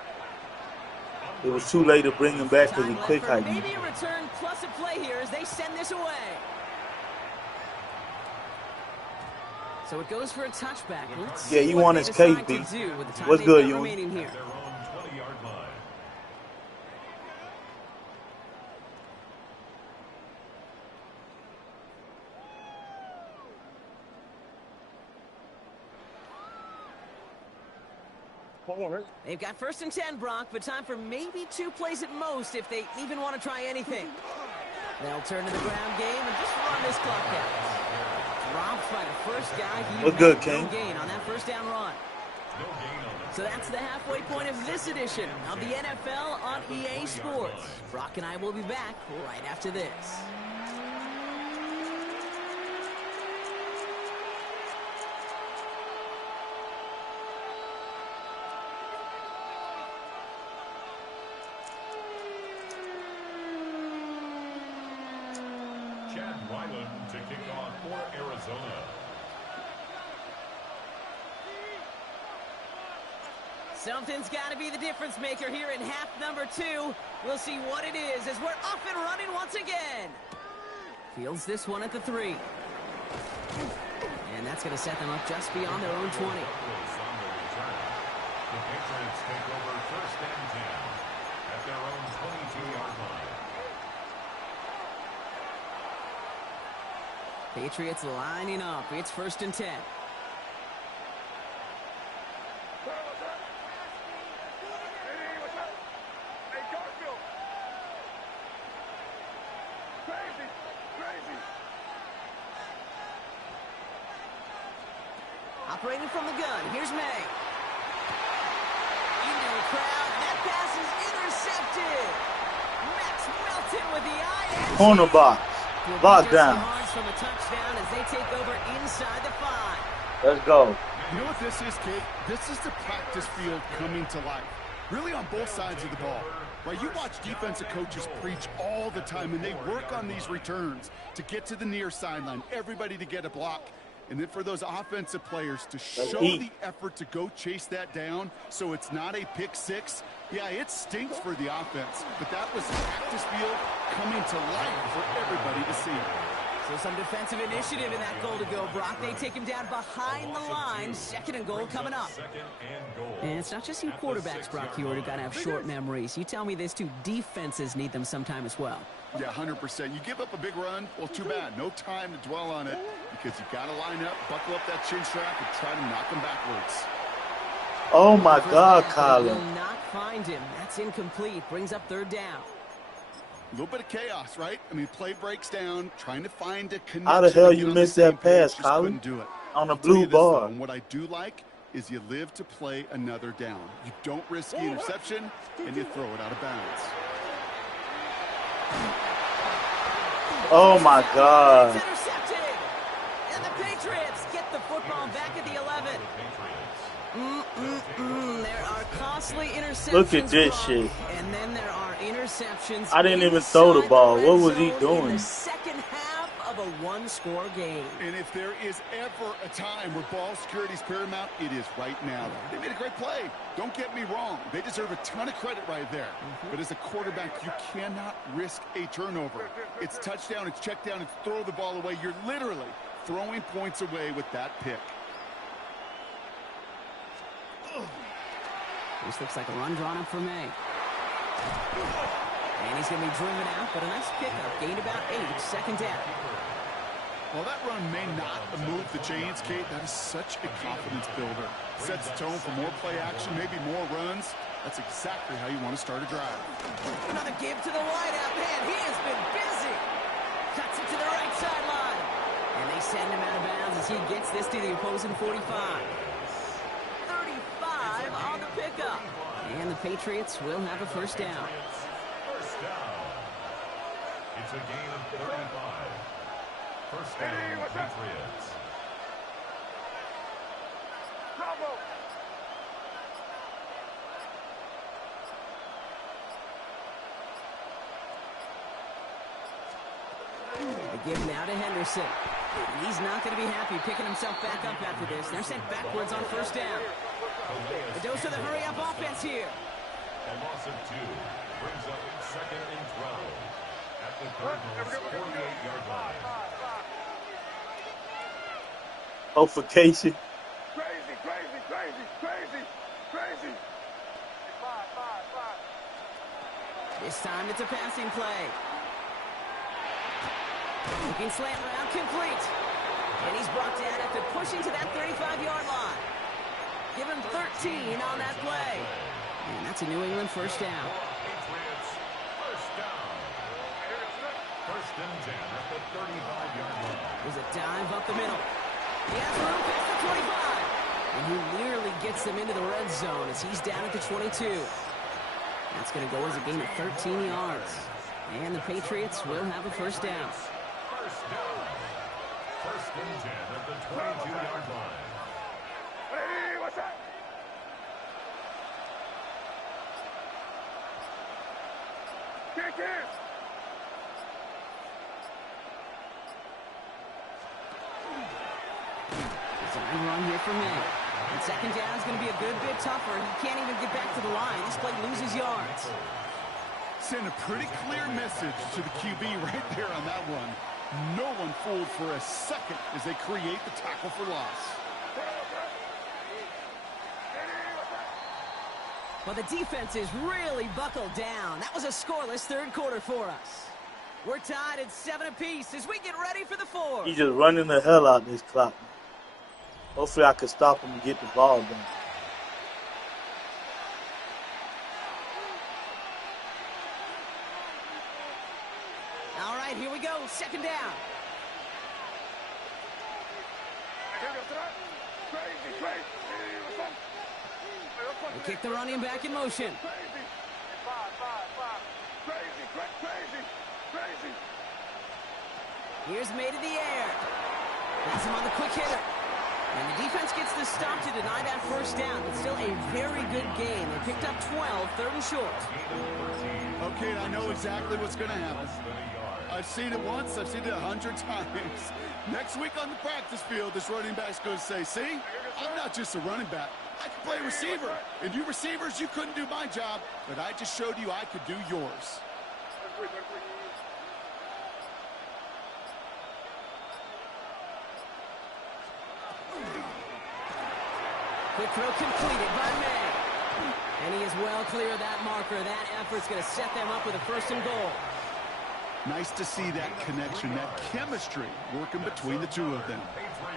It was too late to bring him back because he quick hiked me. Maybe a return plus a play here as they send this away. So it goes for a touchback. Let's Yeah, you see want what his they case, decide B. to do with the time What's they've good, got Ewan? remaining here. Their own 20-yard line. They've got 1st and 10, Brock, but time for maybe 2 plays at most if they even want to try anything. They'll turn to the ground game and just run this clock out. Dropped by the first guy. What's good, King? No gain on that 1st down run. So that's the halfway point of this edition of the NFL on EA Sports. Brock and I will be back right after this. Ryland to kick off for Arizona. Something's got to be the difference maker here in half number 2. We'll see what it is as we're off and running once again. Fields this one at the 3. And that's going to set them up just beyond their own 20. The Patriots take over first and 10 at their own 22-yard line. Patriots lining up. It's first and 10. Operating from the gun, here's May. Into the crowd, that pass is intercepted. Max Melton with the eye and Corner box. Lock down. From a touchdown as they take over inside the 5. Let's go. You know what this is, Kate? This is the practice field coming to life. Really on both sides of the ball. Right, you watch defensive coaches preach all the time, and they work on these returns to get to the near sideline, everybody to get a block. And then for those offensive players to show the effort to go chase that down so it's not a pick 6. Yeah, it stinks for the offense, but that was practice field coming to life for everybody to see. So some defensive initiative in that goal to go, Brock. They take him down behind the line. Second and goal coming up. And it's not just you quarterbacks, Brock, who got to have short memories. You tell me this too, defenses need them sometime as well. Yeah, 100%. You give up a big run, well, too bad. No time to dwell on it because you got to line up, buckle up that chin strap, and try to knock him backwards. Oh, my God, Colin. Will not find him. That's incomplete. Brings up third down. A little bit of chaos, right? I mean, play breaks down, trying to find a connection. How the hell you missed that pass, Colin? Do it. On a blue bar. Though, what I do like is you live to play another down. You don't risk the interception, and you throw it out of bounds. Oh, my God. It's intercepted. And the Patriots get the football back at the 11. There are costly interceptions. Look at this shit. And then there are interceptions. I didn't even throw the ball. What was he doing? In the second half of a one-score game. And if there is ever a time where ball security is paramount, it is right now. They made a great play. Don't get me wrong. They deserve a ton of credit right there. But as a quarterback, you cannot risk a turnover. It's touchdown, it's check down, it's throw the ball away. You're literally throwing points away with that pick. This looks like a run drawn up for May. And he's going to be driven out, but a nice pickup. Gained about 8, second down. Well, that run may not move the chains, Kate. That is such a confidence builder. Sets the tone for more play action, maybe more runs. That's exactly how you want to start a drive. Another give to the wideout. Man, he has been busy. Cuts it to the right sideline. And they send him out of bounds as he gets this to the opposing 45. 35 on the pickup. And the Patriots will have a first down. First down. It's a gain of 35. First down, Patriots. Bravo. They give now to Henderson. He's not going to be happy picking himself back up after this. They're sent backwards on first down. A dose of the hurry-up offense here. A loss of 2 brings up second and 12 at the Cardinals' 48-yard line. Notification. Crazy, crazy, crazy, crazy, crazy. Five. This time it's a passing play. Looking slant route complete. And he's brought down after pushing to that 35-yard line. Give him 13 on that play. And that's a New England first down. Patriots, first down. First and 10 at the 35-yard line. There's a dive up the middle. He has room past the 25. And he nearly gets them into the red zone as he's down at the 22. That's going to go as a gain of 13 yards. And the Patriots will have a first down. First down. First and 10 at the 22-yard line. Hey, what's that? Kick in. And run here for May. And second down is going to be a good bit tougher. He can't even get back to the line. This play loses yards. Send a pretty clear message to the QB right there on that one. No one fooled for a second as they create the tackle for loss. Well, the defense is really buckled down. That was a scoreless third quarter for us. We're tied at 7 apiece as we get ready for the fourth. He's just running the hell out this clock. Hopefully I can stop him and get the ball back. All right, here we go. Second down. They kick the running back in motion. Here's May to the air. That's him on the quick hitter. And the defense gets the stop to deny that first down. But still a very good game. They picked up 12, third and short. Okay, I know exactly what's going to happen. I've seen it once, I've seen it 100 times. Next week on the practice field, this running back's going to say, see, I'm not just a running back. I can play receiver. And you receivers, you couldn't do my job, but I just showed you I could do yours. Quick throw completed by May. And he is well clear of that marker. That effort's going to set them up with a first and goal. Nice to see that connection, that chemistry working between the two of them.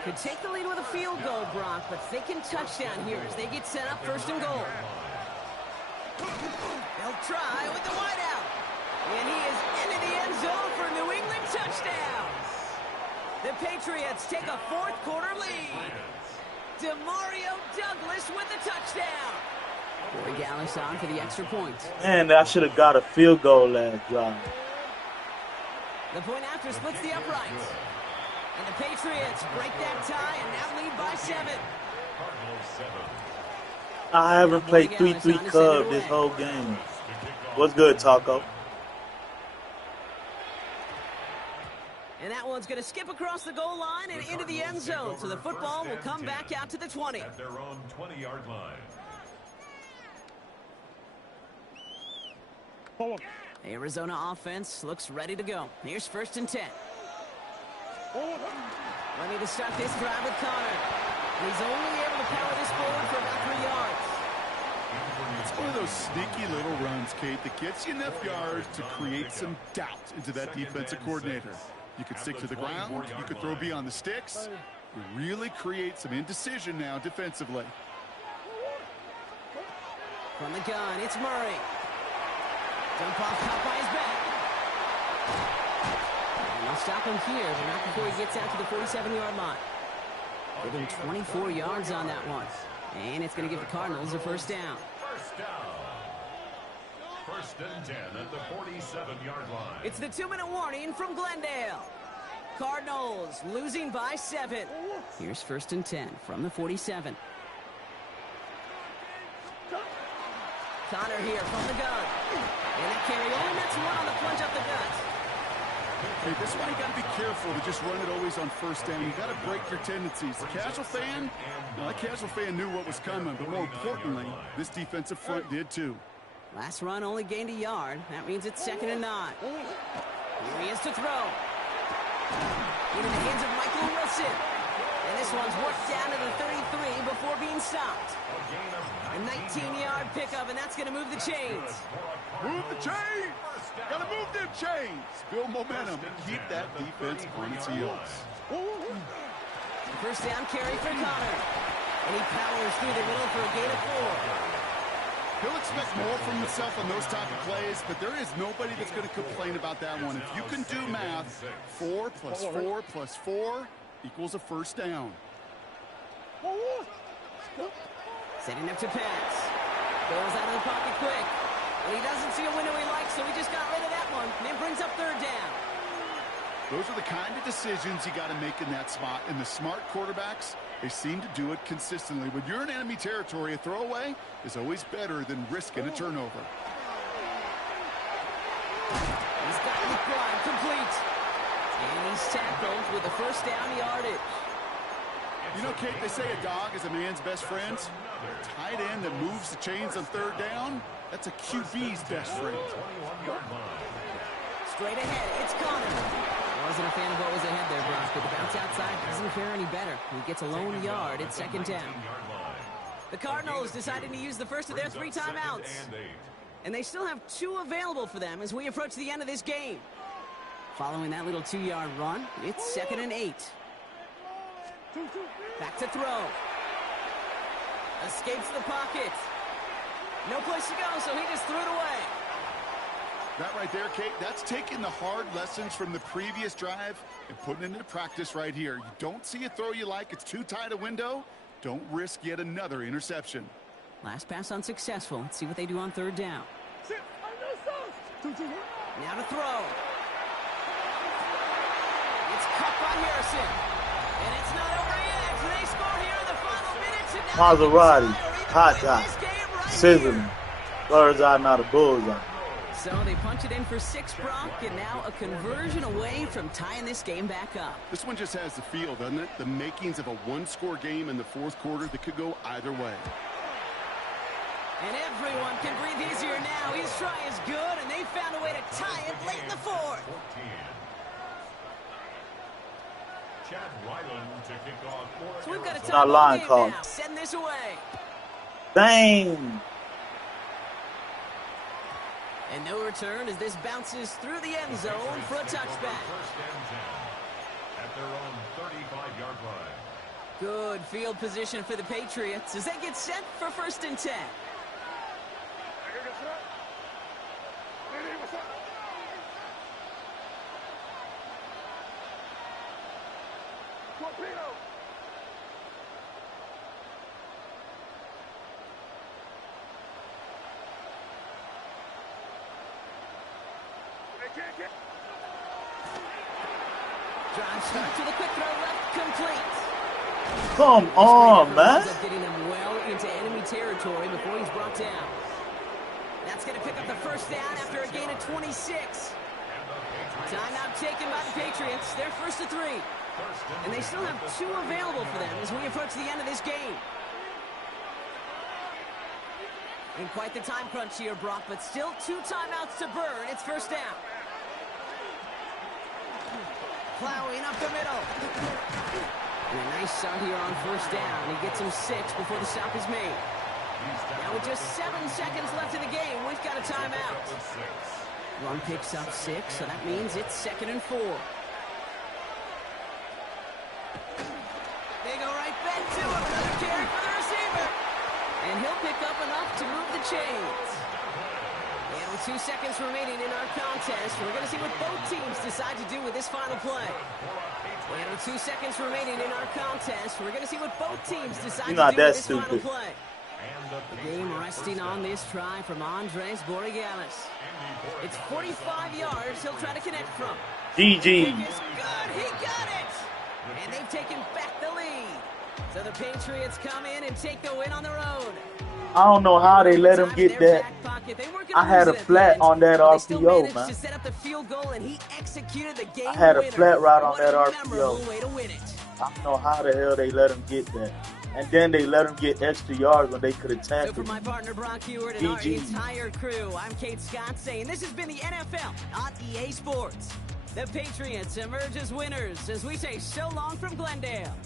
Could take the lead with a field goal, Brock, but thinking touchdown here as they get set up first and goal. They'll try with the wideout. And he is into the end zone for New England touchdown. The Patriots take a fourth quarter lead. Demario Douglas with the touchdown. Corey Gallis on for the extra point. Man, I should have got a field goal last drive. The point after splits the uprights. And the Patriots break that tie and now lead by 7. I haven't played 3-3 Cub this whole game. What's good, Taco? And that one's going to skip across the goal line and into the end zone. So the football will come back out to the 20. At their own 20-yard line. Arizona offense looks ready to go. Here's first and 10. Ready to start this drive with Connor. And he's only able to power this forward for about 3 yards. It's one of those sneaky little runs, Kate, that gets you enough yards to create some doubt into that defensive coordinator. You could stick to the ground, you could throw beyond the sticks. You really create some indecision now defensively. From the gun, it's Murray. Jump off caught by his back. And they'll stop him here, but not before he gets out to the 47-yard line. Give him 24 yards on that one. And it's going to give the Cardinals a first down. First down. First and 10 at the 47-yard line. It's the 2-minute warning from Glendale. Cardinals losing by 7. Here's first and 10 from the 47. Connor here from the gun. And a carry only makes one on the plunge up the gut. Hey, this one you got to be careful to just run it always on first down. You got to break your tendencies. The casual fan, well, that casual fan knew what was coming, but more importantly, this defensive front did too. Last run only gained a yard. That means it's 2nd and 9. Here he is to throw. In the hands of Michael Wilson. And this one's worked down to the 33 before being stopped. A 19-yard pickup, and that's going to move the chains. Move the chains! Gotta move them chains! Build momentum and keep that defense on its heels. First down carry for Connor. And he powers through the middle for a gain of 4. He'll expect more from himself on those type of plays, but there is nobody that's going to complain about that one. If you can do math, 4 plus 4 plus 4 equals a first down. Setting up to pass. Goes out of the pocket quick. And he doesn't see a window he likes, so he just got rid of that one. And it brings up 3rd down. Those are the kind of decisions you got to make in that spot. And the smart quarterbacks, they seem to do it consistently. When you're in enemy territory, a throwaway is always better than risking a turnover. He's got McBride complete. And he's tackled with the first down yardage. You know, Kate, they say a dog is a man's best friend. Tight end that moves the chains on third down, that's a QB's best friend. Straight ahead, it's Connor. Wasn't a fan of what was ahead there, Brock, but the bounce outside doesn't fare any better. He gets a lone yard at second down. The Cardinals decided to use the first of their 3 timeouts. And they still have 2 available for them as we approach the end of this game. Following that little 2-yard run, it's 2nd and 8. Back to throw. Escapes the pocket. No place to go, so he just threw it away. That right there, Kate, that's taking the hard lessons from the previous drive and putting it into practice right here. You don't see a throw you like, it's too tight a window. Don't risk yet another interception. Last pass unsuccessful. Let's see what they do on third down. Now to throw. It's caught by Harrison. And it's not over yet. They score here in the final minutes. And now Maserati, hot this dog, game right sizzling. here. Bird's eye, not a bullseye. So they punch it in for 6, Brock, and now a conversion away from tying this game back up. This one just has the feel, doesn't it? The makings of a one-score game in the fourth quarter that could go either way. And everyone can breathe easier now. His try is good, and they found a way to tie it late in the fourth. So we've got a Not line game call. now. Send this away. Dang. And no return as this bounces through the end zone for a touchback. At their own 35-yard line. Good field position for the Patriots as they get set for 1st and 10. Drive starts with a quick throw left, complete. Come on, man. Ends up getting him well into enemy territory before he's brought down. That's going to pick up the 1st down after a gain of 26. Timeout taken by the Patriots. They're 1st to 3. And they still have 2 available for them as we approach the end of this game. In quite the time crunch here, Brock, but still 2 timeouts to burn. It's 1st down. Plowing up the middle. And a nice start here on 1st down. He gets him 6 before the stop is made. Now with just 7 seconds left in the game, we've got a timeout. Run picks up 6, so that means it's 2nd and 4. They go right back to him. Another carry for the receiver. And he'll pick up enough to move the chains. And with 2 seconds remaining in our contest, we're going to see what both teams decide to do with this final play. And with 2 seconds remaining in our contest, we're going to see what both teams decide to do with this final play. The game resting on this try from Andres Borregales. It's 45 yards he'll try to connect from. GG. Good, he got it! And they've taken back the lead. So the Patriots come in and take the win on the road. I don't know how they let him get that. I had a flat on that RPO, man. To set up the field goal, and he executed the game I had a winner. flat route on that What a memorable RPO. way to win it. I don't know how the hell they let him get that. And then they let him get extra yards when they could have So tackled for my him. partner Brock Hewitt and our GG. entire crew, I'm Kate Scott saying this has been the NFL on EA Sports. The Patriots emerge as winners as we say so long from Glendale.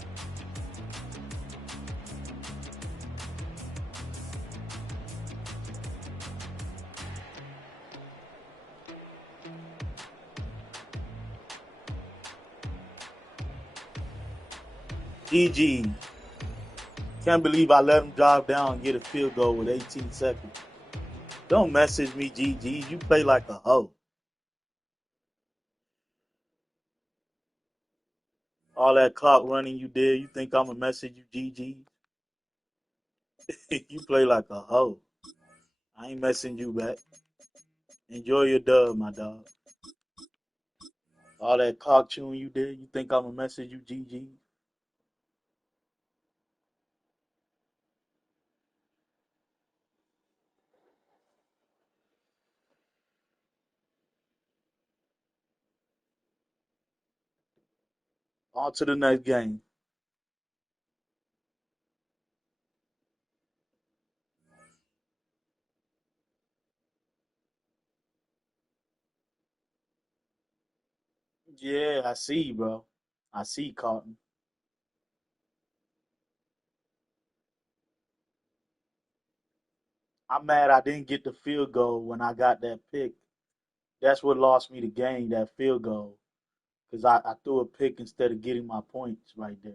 GG. Can't believe I let him drive down and get a field goal with 18 seconds. Don't message me, GG. You play like a hoe. All that clock running you did, you think I'm going to message you, GG? You play like a hoe. I ain't messing you back. Enjoy your dub, my dog. All that cock chewing you did, you think I'm going to message you, GG? On to the next game. Yeah, I see, bro. I see, Carton. I'm mad I didn't get the field goal when I got that pick. That's what lost me the game, that field goal. Because I threw a pick instead of getting my points right there.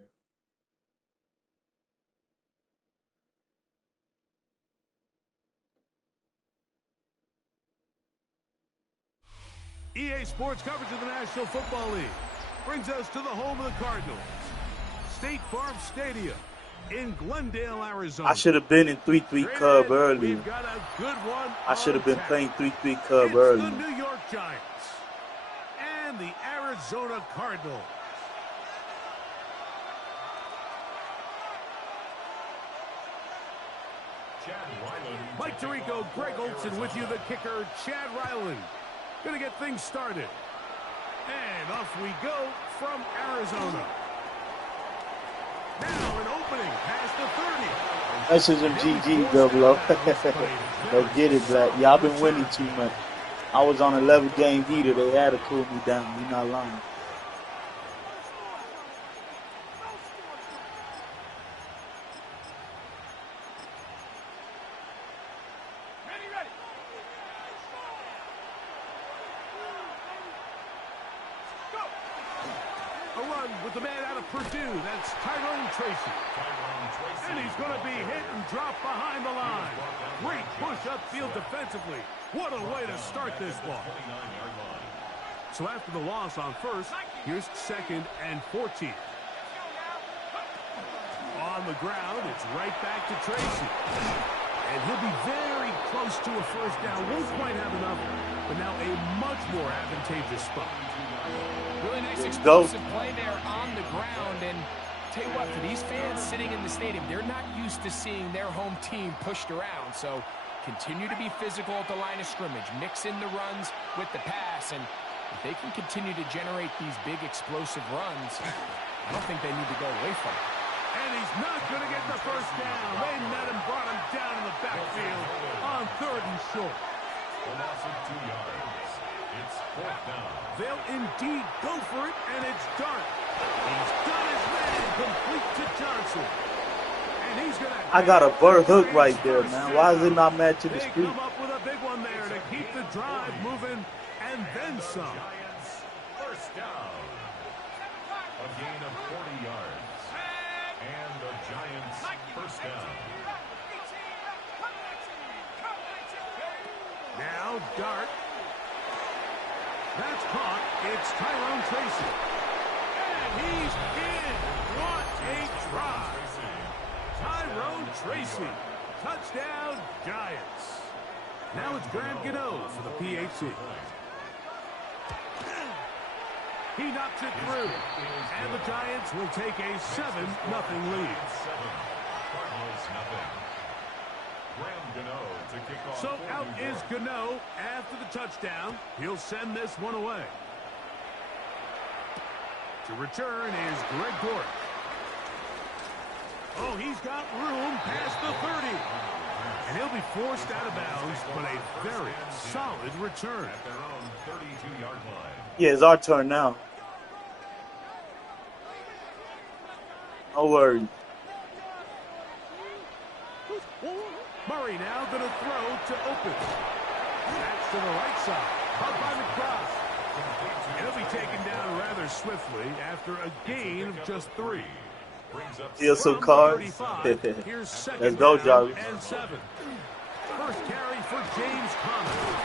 EA Sports coverage of the National Football League brings us to the home of the Cardinals, State Farm Stadium in Glendale, Arizona. I should have been in 3-3 Straight Cub ahead, earlier. we've got a good one I should have on been tap. playing 3-3 Cub It's earlier. the New York Giants and the Arizona Cardinals. Mike Tirico, Greg Olson with you, the kicker, Chad Ryland. Gonna get things started. And off we go from Arizona. Now an opening past the 30. This is MGG, Double. Let's get it, Black. Y'all been winning too much. I was on 11-game heater. They had to cool me down. You're not lying. A run with the man out of Purdue. That's Tyrone Tracy. And he's going to be hit and dropped behind the line. Great push upfield defensively. What a way to start this ball. So after the loss on first, here's 2nd and 14. On the ground, it's right back to Tracy. And he'll be very close to a first down. Won't quite have enough, but now a much more advantageous spot. Really nice explosive play there on the ground. And tell you what, for these fans sitting in the stadium, they're not used to seeing their home team pushed around. So continue to be physical at the line of scrimmage. Mix in the runs with the pass. And if they can continue to generate these big explosive runs, I don't think they need to go away from it. And he's not going to get the first down. They met him, brought him down in the backfield on 3rd and short. A loss of 2 yards. It's 4th down. They'll indeed go for it, and it's Dart. He's got his man complete to Johnson. And he's going to... I got a bird hook right there, man. Why is it not matching the They street? come up with a big one there to keep the drive moving, and then some. Giants, first down. A gain of 40 yards. And the Giants, first down. Now Dart. That's caught. It's Tyrone Tracy. And he's in. What a drive. Tyrone Tracy. Touchdown, Giants. Now it's Graham Gano for the PHC. He knocks it through. And the Giants will take a 7-0 lead. Cardinals, nothing. Graham Gano to kick off. So out is Gano after the touchdown. He'll send this one away. To return is Greg Dortch. Oh, he's got room past the 30. And he'll be forced out of bounds, but a very solid return. At their own 32-yard line. Yeah, it's our turn now. No worries. Murray now going to throw to Open. That's to the right side. Caught by McBride. He'll be taken down rather swiftly after a gain of just 3. Steal some cards. Let's go, Jarvis. And 7. First carry for James Conner.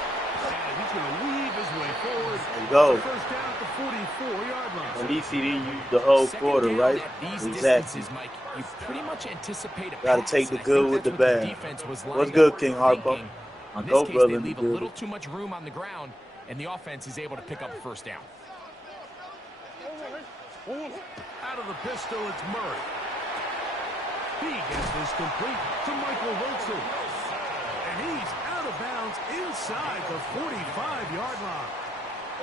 And he's going to weave his way forward. Let's go. First down at the 44-yard line. At least he didn't use the whole quarter, right? Exactly. Mike, you pretty much anticipate a Gotta pass, take the and I good think with the that's what bad. defense was What's lined good, up King Harpo? thinking. My In go this case, brother they in the leave a building. little too much room on the ground, and the offense is able to pick up a first down. Out of the pistol, it's Murray. He gets this complete to Michael Wilson. And he's out of bounds inside the 45-yard line.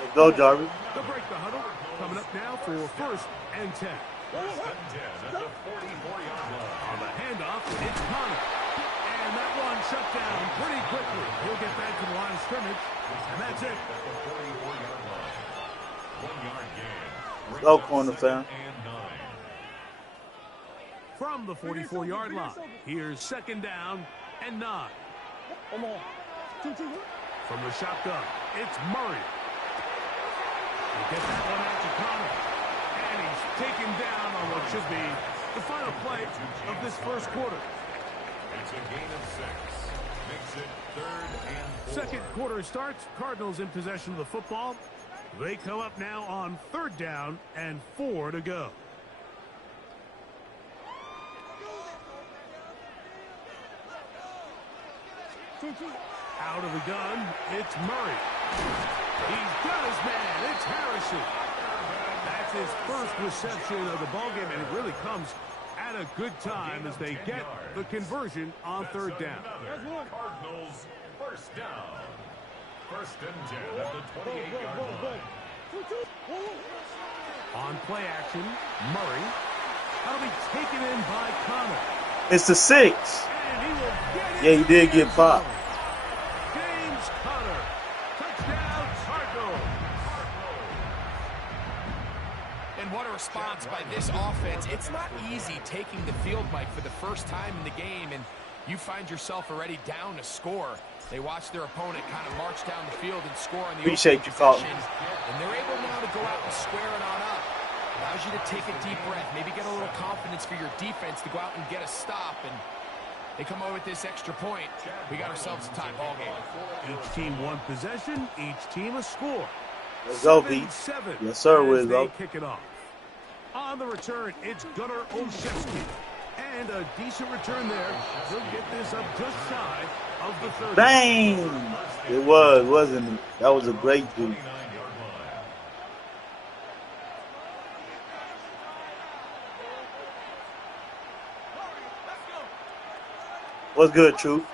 Let's go, Jarvis. They'll break the huddle. Coming up now for 1st and 10. First and 10 at the 44-yard line. On the handoff, it's Conner. And that one shut down pretty quickly. He'll get back to the line of scrimmage. And that's it. At the 44-yard line. 1-yard gain. Go corner fam. From the 44-yard line, here's 2nd down and 9. From the shotgun, it's Murray. He'll get that one out to Connor. And he's taken down on what should be the final play of this first quarter. It's a gain of 6. Makes it 3rd and 4. Second quarter starts. Cardinals in possession of the football. They come up now on 3rd down and 4 to go. Out of the gun, it's Murray. He's got his man. It's Harrison. That's his first reception of the ballgame, and it really comes at a good time as they get the conversion on 3rd down. Cardinals 1st down. 1st and 10 at the 28-yard line. On play action, Murray. That'll be taken in by Connor. It's the 6. And he will get Yeah, he did get popped. James Conner. Touchdown, Cardinals. And what a response by this offense. It's not easy taking the field, Mike, for the first time in the game, and you find yourself already down a score. They watch their opponent kind of march down the field and score on the Appreciate you, Colton. and they're able now to go out and square it on up. Allows you to take a deep breath, maybe get a little confidence for your defense to go out and get a stop, and they come away with this extra point. We got ourselves a tie ball game. Each team one possession, each team a score. Let's go, B. 7-7 Yes, sir, as Wiz, they go. kick it off. On the return, it's Gunnar Olszewski. And a decent return there. He'll get this up just shy of the 30. Bang! It was, wasn't it? That was a great dude. What's good, Truth?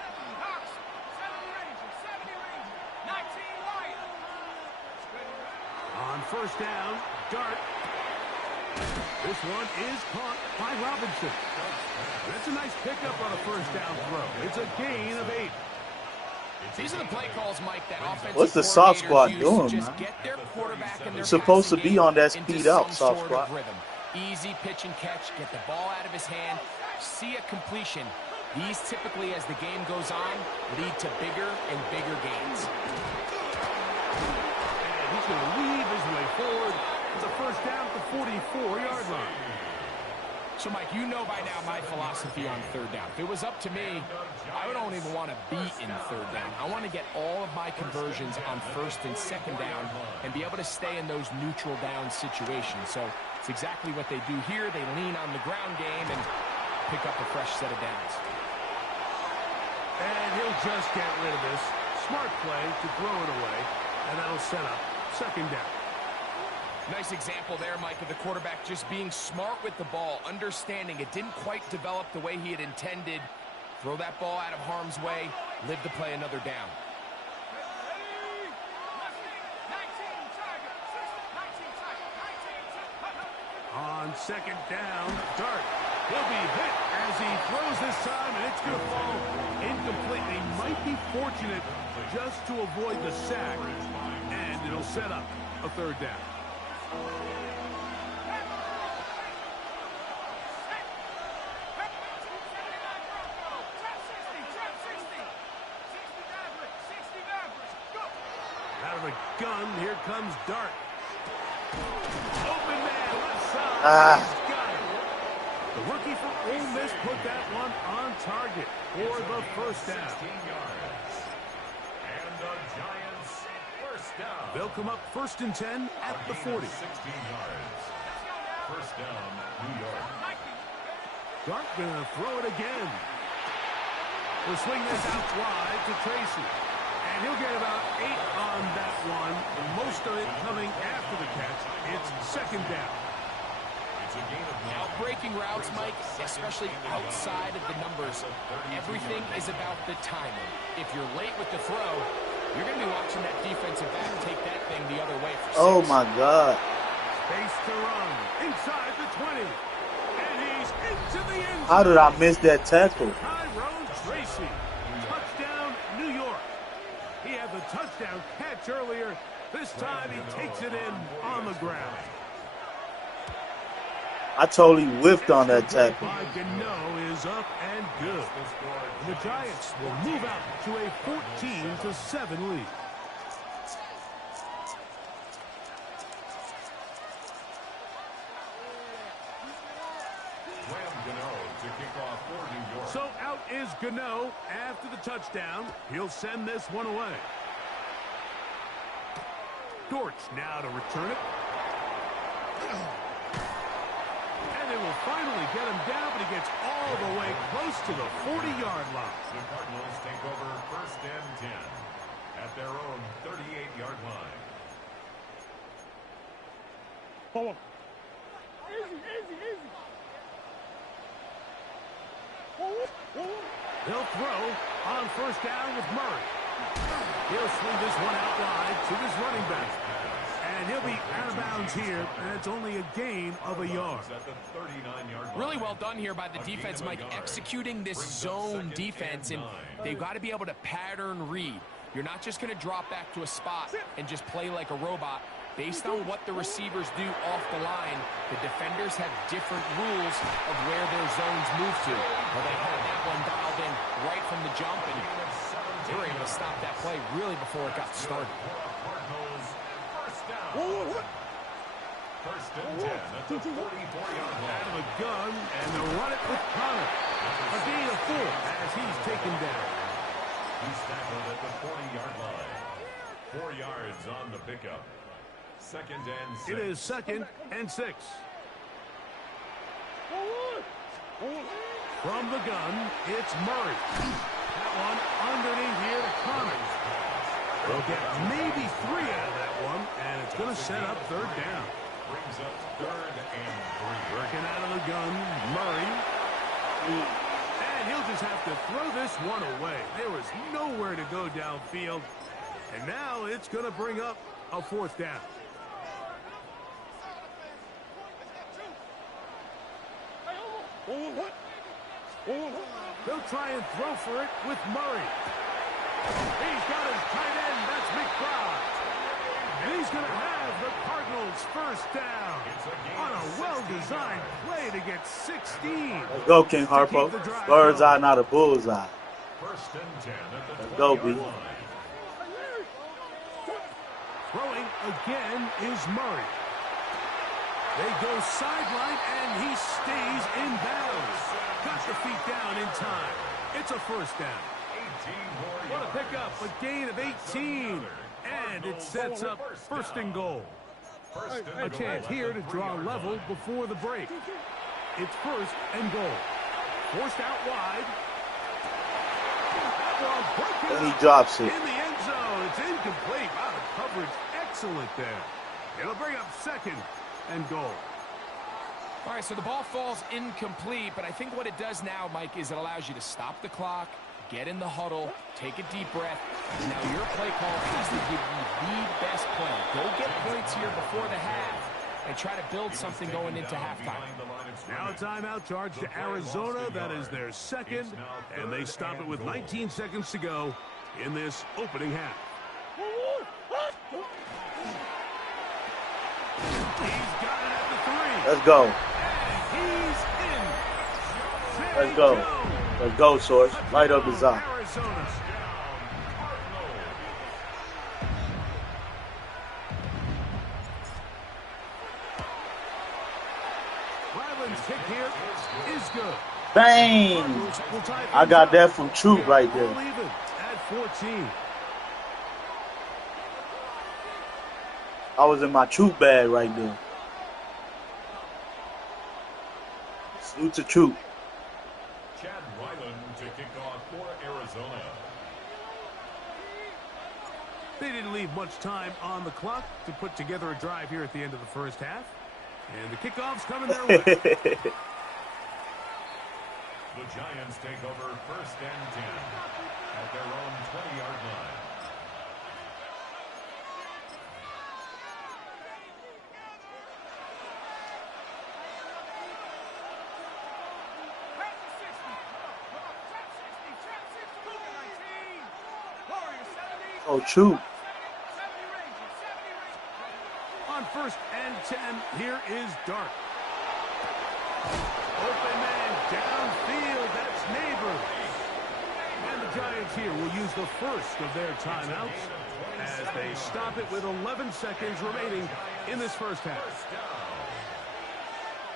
On 1st down, Dart. This one is caught by Robinson. That's a nice pickup on a 1st down throw. It's a gain of 8. These are the play calls, Mike, that offensive What's the soft coordinators squad use doing, to just man? get their quarterback and their Supposed to passing be on that game speed into out, some soft sort of squad. rhythm. Easy pitch and catch, get the ball out of his hand, see a completion. These typically, as the game goes on, lead to bigger and bigger gains. And he's going to weave his way forward. It's a 1st down at the 44-yard line. So, Mike, you know by now my philosophy on 3rd down. If it was up to me, I don't even want to be in 3rd down. I want to get all of my conversions on 1st and 2nd down and be able to stay in those neutral down situations. So it's exactly what they do here. They lean on the ground game and pick up a fresh set of downs. And he'll just get rid of this. Smart play to throw it away, and that'll set up 2nd down. Nice example there, Mike, of the quarterback just being smart with the ball, understanding it didn't quite develop the way he had intended. Throw that ball out of harm's way, live to play another down. On 2nd down, Dart. He'll be hit as he throws this time, and it's going to fall incomplete. He might be fortunate just to avoid the sack, and it'll set up a 3rd down. Out of the gun, here comes Dart. Open man, left side. He's got it. The rookie from Ole Miss put that one on target for the 1st down. And the Giants 1st down. They'll come up 1st and 10 at the 40. 16 yards. 1st down, New York. Dart gonna throw it again. We'll swing this out wide to Tracy. And he'll get about 8 on that one. Most of it coming after the catch. It's 2nd down. It's a gain of 9. Now, breaking routes, Mike, especially outside of the numbers, everything is about the timing. If you're late with the throw, you're going to be watching that defensive back take that thing the other way for 6. Oh, my God. Space to run. Inside the 20. And he's into the end zone. How did I miss that tackle? Tyrone Tracy. Touchdown, New York. He had the touchdown catch earlier. This time he takes it in on the ground. I totally whiffed on that tackle. By Gano is up and good. The Giants will move out to a 14-7 lead. So out is Gano after the touchdown. He'll send this one away. Dortch now to return it. And they will finally get him down, but he gets all the way close to the 40-yard line. The Cardinals take over 1st and 10 at their own 38-yard line. Hold on. Easy, easy, easy. They'll throw on 1st down with Murray. He'll swing this one out wide to his running back. And he'll be out of bounds here, and it's only a gain of a yard. Really well done here by the defense, Mike, executing this zone defense, and they've got to be able to pattern read. You're not just going to drop back to a spot and just play like a robot. Based on what the receivers do off the line, the defenders have different rules of where their zones move to. Well, they had that one dialed in right from the jump, and they were able to stop that play really before it got started. First and 10 at the 44-yard line. Out of a gun, and they'll run it with Connor. A gain of 4 as he's taken down. He's tackled at the 40-yard line. 4 yards on the pickup. 2nd and 6. It is 2nd and 6. From the gun, it's Murray. That one underneath here to Connor. They'll get maybe 3 out of that one, and it's going to set up 3rd down. Brings up 3rd and 3. Working out of the gun, Murray. And he'll just have to throw this one away. There was nowhere to go downfield. And now it's going to bring up a 4th down. They'll try and throw for it with Murray. He's got his tight end. That's McBride. And he's going to have the Cardinals' 1st down on a well-designed play to get 16. Let's go, King Harpo. Bird's eye, not a bullseye. 1st and 10 at the 20-yard Go, B. line. Throwing again is Murray. They go sideline, and he stays in bounds. Got the feet down in time. It's a 1st down. What a pickup, a gain of 18. And it sets up 1st and goal. A chance here to draw level before the break. It's 1st and goal. Forced out wide. And he drops it. In the end zone. It's incomplete. Wow, the coverage excellent there. It'll bring up 2nd and goal. All right, so the ball falls incomplete, but I think what it does now, Mike, is it allows you to stop the clock, get in the huddle, take a deep breath. Now your play call has to give you the best play. Go get points here before the half and try to build something going into halftime. Now a timeout charge to Arizona. That is their 2nd, and they stop it with 19 seconds to go in this opening half. He's got it at the 3. Let's go. And he's in. Let's go. Let's go, Source. Light up his eye. Arizona. Ryland's kick here is good. Bang! I got that from Troop right there. Even at 14. I was in my Troop bag right there. Salute to Troop. Chad Ryland to kick off for Arizona. They didn't leave much time on the clock to put together a drive here at the end of the 1st half. And the kickoff's coming their way. The Giants take over 1st and 10 at their own 20-yard line. Oh, Troop. On 1st and 10, here is Dart. Open man downfield. That's Neighbors. And the Giants here will use the first of their timeouts as they stop it with 11 seconds remaining in this first half.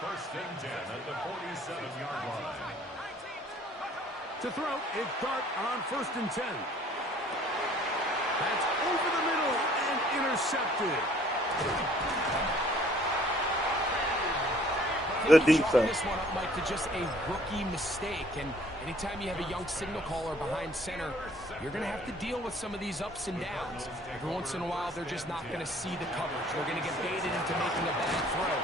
First and 10 at the 47-yard line. To throw, it's Dart on first and 10. That's over the middle and intercepted. Good defense. This one up, Mike, to just a rookie mistake. And anytime you have a young signal caller behind center, you're going to have to deal with some of these ups and downs. Every once in a while, they're just not going to see the coverage. They're going to get baited into making a bad throw.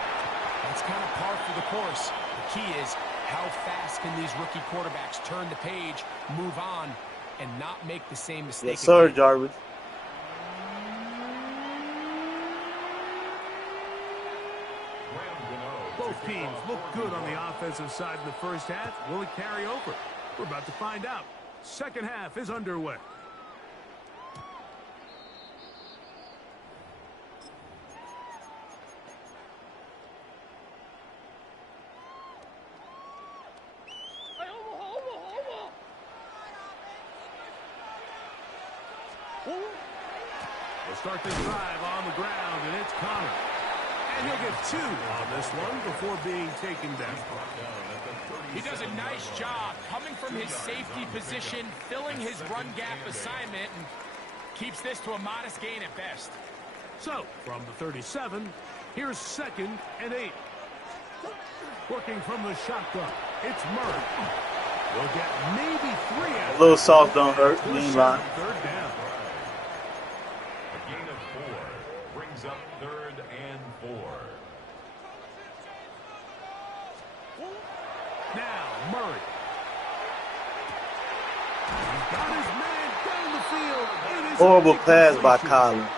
That's kind of par for the course. The key is how fast can these rookie quarterbacks turn the page, move on, and not make the same mistake Yes, sir, again. Jarvis. Both teams look good on the offensive side in the first half. Will it carry over? We're about to find out. Second half is underway. We'll start this drive on the ground, and it's Connor. And he'll get 2 on this one before being taken down. He does a nice job coming from his safety position, filling his run gap assignment, and keeps this to a modest gain at best. So, from the 37, here's second and 8. Working from the shotgun, it's Murray. We'll get maybe 3 out. A little soft don't hurt. You ain't lying. Third down. A gain of 4 brings up 3rd and 4. Now, Murray. He's got his man down the field. It is Horrible a pass by completion. Collar.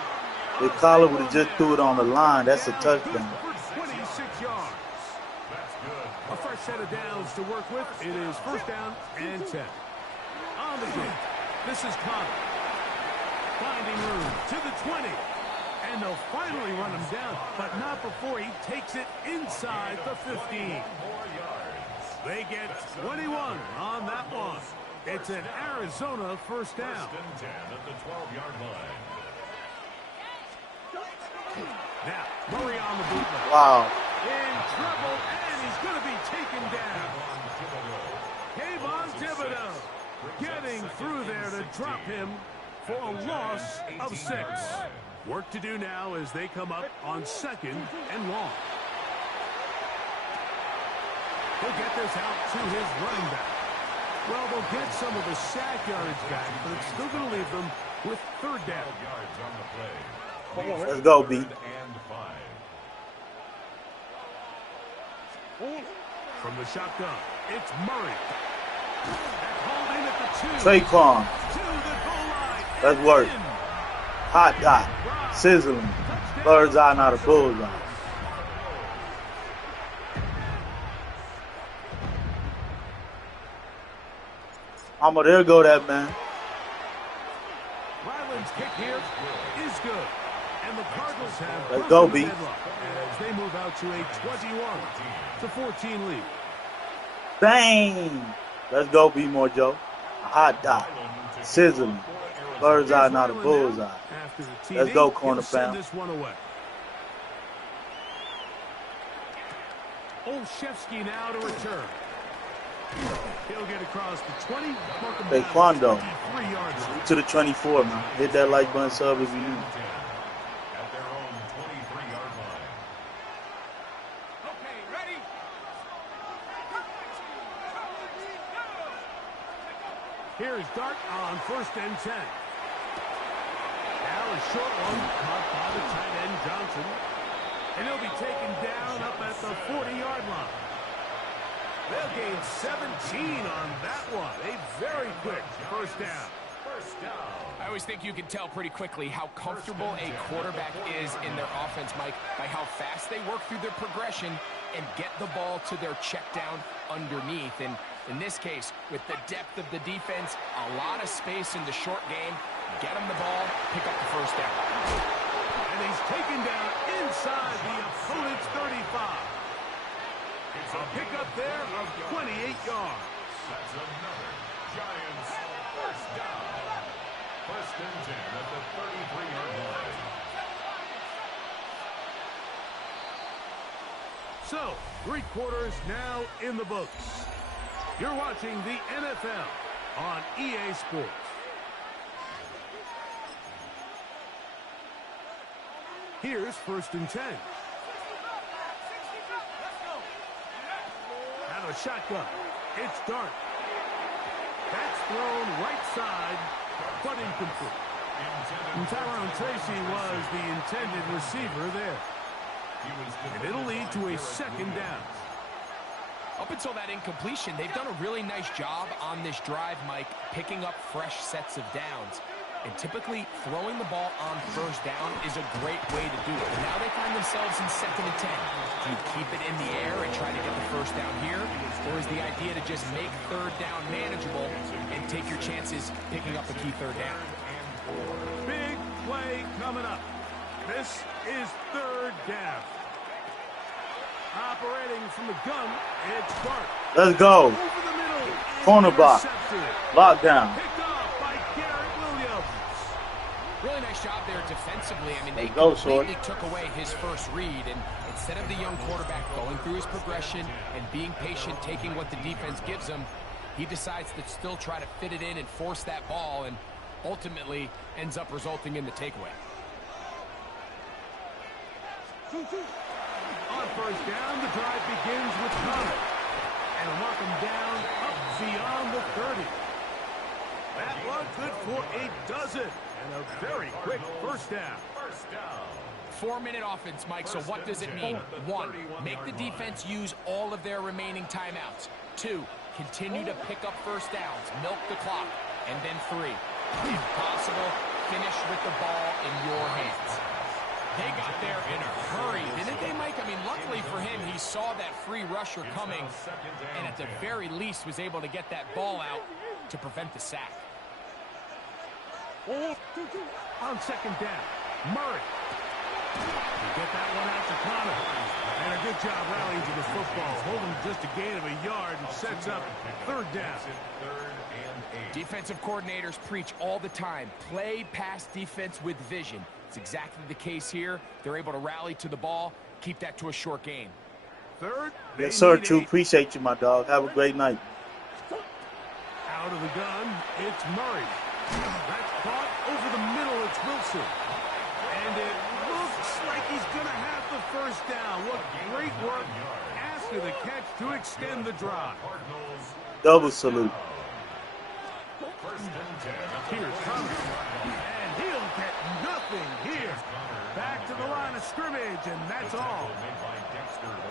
If Collar would have just threw it on the line, that's a touchdown. For 26 yards. That's good. A fresh set of downs to work with. It is first down and 10. On the game, this is Connor. Finding room to the 20. And they'll finally run him down, but not before he takes it inside the 15. 4 yards. They get 21 on that one. It's an Arizona first down. First and 10 at the 12-yard line. Now, Murray on the bootleg. Wow. In trouble, and he's going to be taken down. Kayvon Thibodeau getting through there to drop him for a loss of 6. Work to do now as they come up on second and long. He'll get this out to his running back. Well, they'll get some of the sack yardage back, but it's still going to leave them with third down. Yards on the play. Let's go, B. And 5. From the shotgun, it's Murray. And holding at the 2. Traquan. To the goal line. Let's and work. in. Hot dot. Sizzling. Bird's eye, not a bullseye. There go that man. Ryland's kick here is good. And the Cardinals have Let's go, broken B. deadlock as they move out to a 21-14 lead. Bang. Let's go, B. More Joe. A hot dot. Sizzling. Bird's eye, not a bullseye. After the TD, Let's go, he'll corner send pound. this one away. Olszewski now to return. He'll get across the 20. Mark him down Taekwondo. 23 yards. To the 24, man. Hit that like button sub if you need. At their own 23-yard line. Okay, ready? Here's Dart on first and 10. Now a short one caught by the tight end Johnson. And he'll be taken down up at the 40-yard line. They'll gain 17 on that one. A very quick first down. First down. I always think you can tell pretty quickly how comfortable a quarterback is in their offense, Mike, by how fast they work through their progression and get the ball to their check down underneath. And in this case, with the depth of the defense, a lot of space in the short game, get them the ball, pick up the first down. And he's taken down inside the opponent's 35. It's a pickup there of 28 yards. That's another Giants first down. First and 10 at the 33-yard line. So, 3 quarters now in the books. You're watching the NFL on EA Sports. Here's first and 10. Out of a shotgun. It's Dart. That's thrown right side, but incomplete. And Tyrone Tracy was the intended receiver there. And it'll lead to a second down. Up until that incompletion, they've done a really nice job on this drive, Mike, picking up fresh sets of downs. And typically, throwing the ball on first down is a great way to do it. But now they find themselves in 2nd and 10. Do you keep it in the air and try to get the first down here? Or is the idea to just make 3rd down manageable and take your chances picking up a key 3rd down? Big play coming up. This is 3rd down. Operating from the gun, it's Dart. Let's go. Over the middle. Cornerback. Lockdown. Picked off by Garrett Williams. Really nice job there defensively. I mean, they Go, completely took away his first read, and instead of the young quarterback going through his progression and being patient, taking what the defense gives him, he decides to still try to fit it in and force that ball, and ultimately ends up resulting in the takeaway. On first down, the drive begins with Connor. And a mark him down up beyond the 30. That one good for a dozen. And a very quick first down. 4-minute offense, Mike, so what does it mean? 1, make the defense use all of their remaining timeouts. 2, continue to pick up first downs, milk the clock. And then 3, if possible, finish with the ball in your hands. They got there in a hurry, didn't they, Mike? I mean, luckily for him, he saw that free rusher coming, and at the very least was able to get that ball out to prevent the sack. On second down, Murray. You get that one out to Connor. And a good job rallying to the football. Holding just a gain of a yard and sets up 3rd down. Defensive coordinators preach all the time, play pass defense with vision. It's exactly the case here. They're able to rally to the ball, keep that to a short gain. 3rd. Yes, sir, too. Appreciate you, my dog. Have a great night. Out of the gun, it's Murray. That's caught over the middle. It's Wilson. And it looks like he's going to have the first down. What great work after the catch to extend the drive. Double salute. Here's Connor. And he'll get nothing here. Back to the line of scrimmage, and that's all.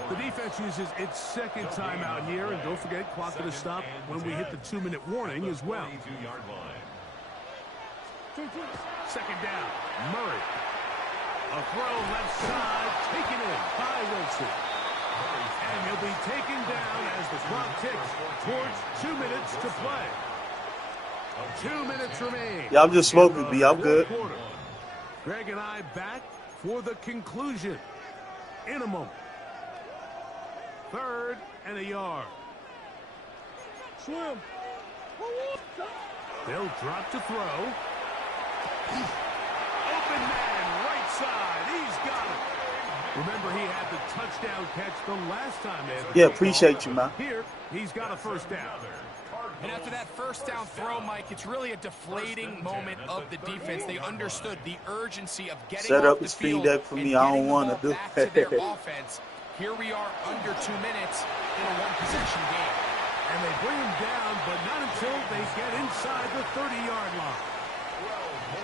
The defense uses its 2nd timeout here, and don't forget, clock to stop when we hit the 2-minute warning as well. 2nd down, Murray. A throw left side, taken in by Wilson. And he'll be taken down as the clock ticks towards 2 minutes to play. 2 minutes remain. Yeah, I'm just smoking, B. I'm good. Greg and I back for the conclusion in a moment. 3rd and a yard. Swim. They'll drop to throw. Open man, right side. He's got it. Remember, he had the touchdown catch the last time they had the Yeah, football. appreciate you, man. Here, he's got a first down. And after that first down throw, Mike, it's really a deflating moment of the defense. They understood the urgency of getting Set off up the a screen field deck for and me. I getting don't the want ball to do back to their offense. Here we are under 2 minutes in a 1-possession game. And they bring him down, but not until they get inside the 30-yard line.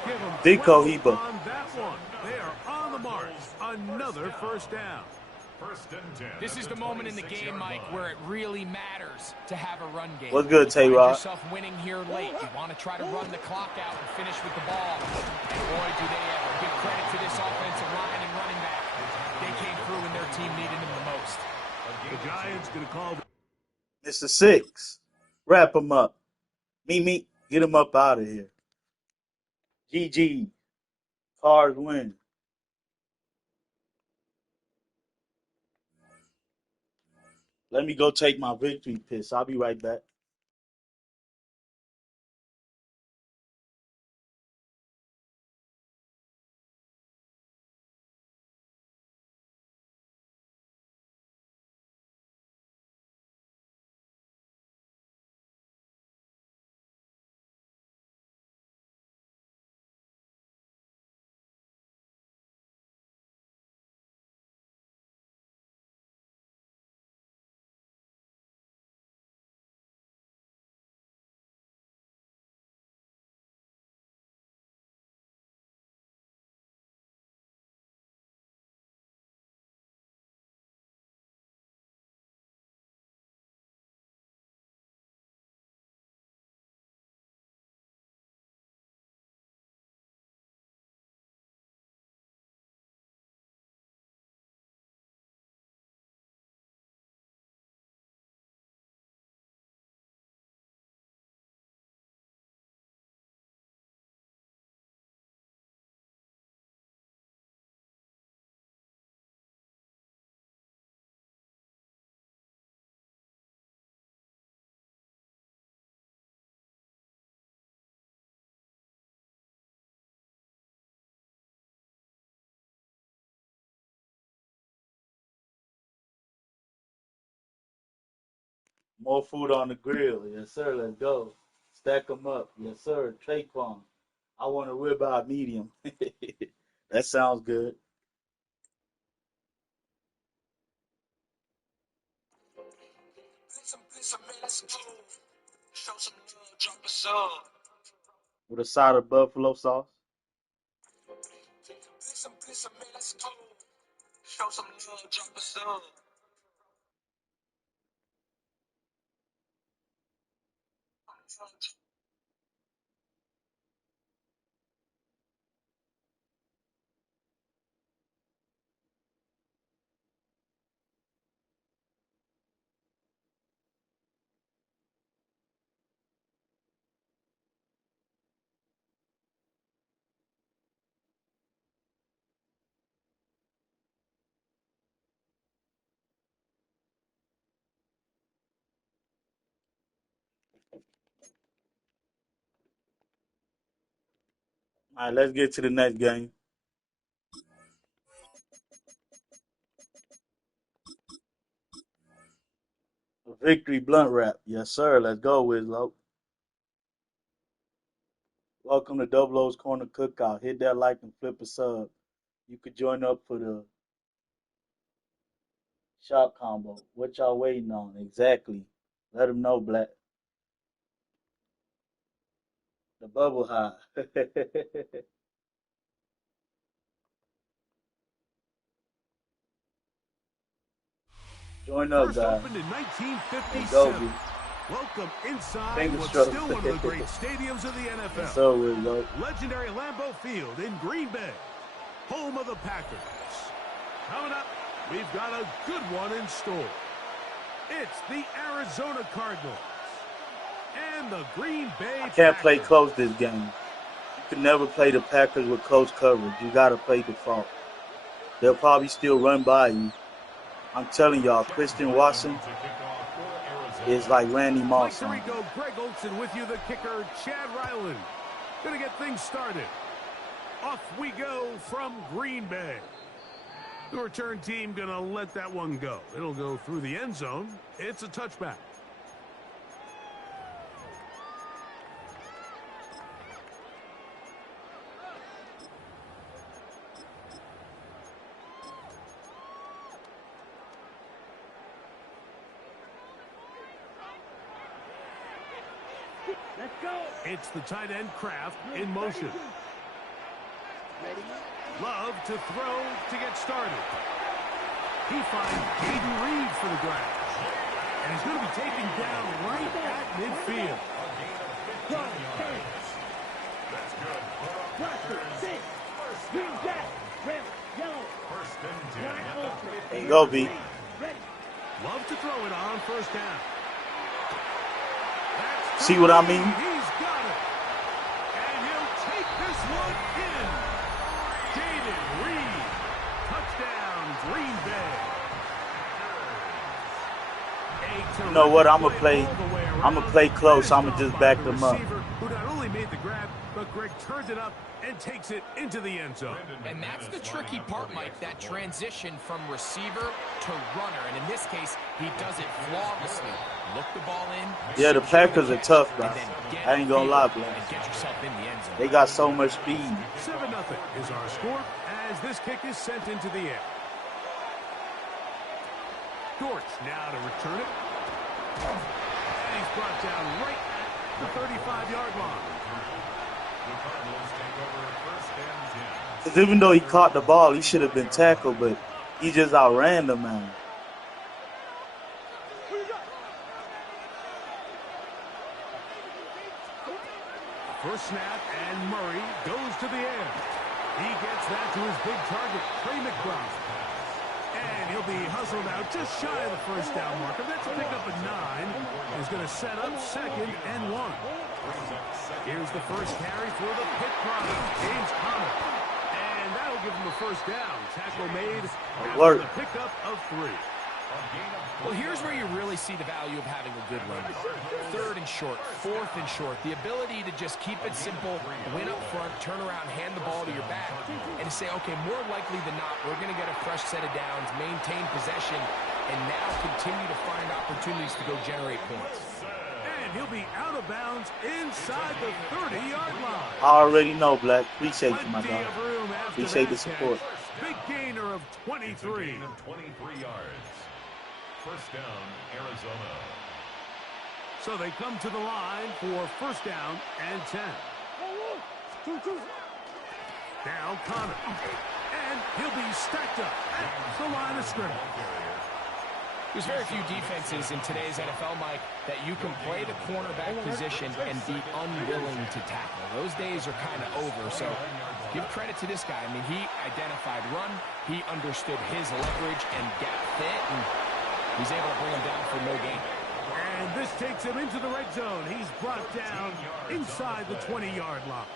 Give them Big 12 Cohiba. on that one. They are on the mark. Another first down. This is the moment in the game, Mike, where it really matters to have a run game. What's good, You find Tay-Rod? yourself winning here late. You want to try to run the clock out and finish with the ball. And boy, do they ever. Give credit to this offensive line and running back. They came through when their team needed them the most. The Giants going to call. Mr. Six. Wrap him up. Meet. Get him up out of here. GG. Cards win. Let me go take my victory piss. I'll be right back. More food on the grill. Yes, sir. Let's go. Stack them up. Yes, sir. Traquan. I want a ribeye medium. That sounds good. Listen, man, let's go. Show some love, drop a sub. With a side of buffalo sauce. Listen, man, let's go. Show some love, drop a sub. All right, let's get to the next game. A victory blunt wrap. Yes, sir. Let's go, Wizlo. Welcome to Double O's Corner Cookout. Hit that like and flip a sub. You could join up for the shop combo. What y'all waiting on? Exactly. Let them know, Black. The bubble high. Join up, First guys. opened in Let's go, 1957. B. Welcome inside Finger what's strokes. still one of the great stadiums of the NFL. Yes, sir, Wizlo. Legendary Lambeau Field in Green Bay, home of the Packers. Coming up, we've got a good one in store. It's the Arizona Cardinals and the Green Bay I can't play Packers. close this game. You can never play the Packers with close coverage. You got to play default. They'll probably still run by you. I'm telling y'all, Christian Watson is like Randy Moss. Mike Tirico, Greg Olson with you, the kicker, Chad Ryland. Gonna get things started. Off we go from Green Bay. The return team gonna let that one go. It'll go through the end zone. It's a touchback. Let's go. It's the tight end Kraft in motion. Love to throw to get started. He finds Hayden Reed for the grab. And he's going to be taken down right at midfield. That's good. Green jack, red, yellow. First and 10. There you go, B. Love to throw it on first down. That's See what I mean? He's got it. And he'll take this one in. David Reed. Touchdown, Green Bay. You know what? I'm gonna play close. I'm gonna just back them up. Who not only made the grab, but Greg turns it up and takes it into the end zone. And that's the tricky part, Mike, that transition from receiver to runner. And in this case, he does it flawlessly. Look the ball in. Yeah, the Packers are tough, guys. I ain't gonna lie, bro. Get yourself in the end zone. They got so much speed. 7-0 is our score as this kick is sent into the air. Dortch now to return it. And he's brought down right at the 35-yard line. Because even though he caught the ball, he should have been tackled, but he just outran the man. First snap, and Murray goes to the air. He gets that to his big target, Trey McBride. And he'll be hustled out just shy of the first down marker. That's a pickup of 9. He's going to set up 2nd and 1. Here's the first carry for the Pitt product, James Conner. And that'll give him a first down. Tackle made after the pickup of 3. Well, here's where you really see the value of having a good run. 3rd and short, 4th and short. The ability to just keep it simple, win up front, turn around, hand the ball to your back, and to say, okay, more likely than not, we're going to get a fresh set of downs, maintain possession, and now continue to find opportunities to go generate points. And he'll be out of bounds inside the 30-yard line. I already know, Black. Appreciate you, my dog. Appreciate the support. Big gainer of 23. 23 yards. First down, Arizona. So they come to the line for first down and 10. Now Conner. And he'll be stacked up at the line of scrimmage. There's very few defenses in today's NFL, Mike, that you can play the cornerback position and be unwilling to tackle. Those days are kind of over, so give credit to this guy. I mean, he identified run, he understood his leverage and gap fit, and he's able to bring him down for no gain. And this takes him into the red zone. He's brought down inside the 20-yard line.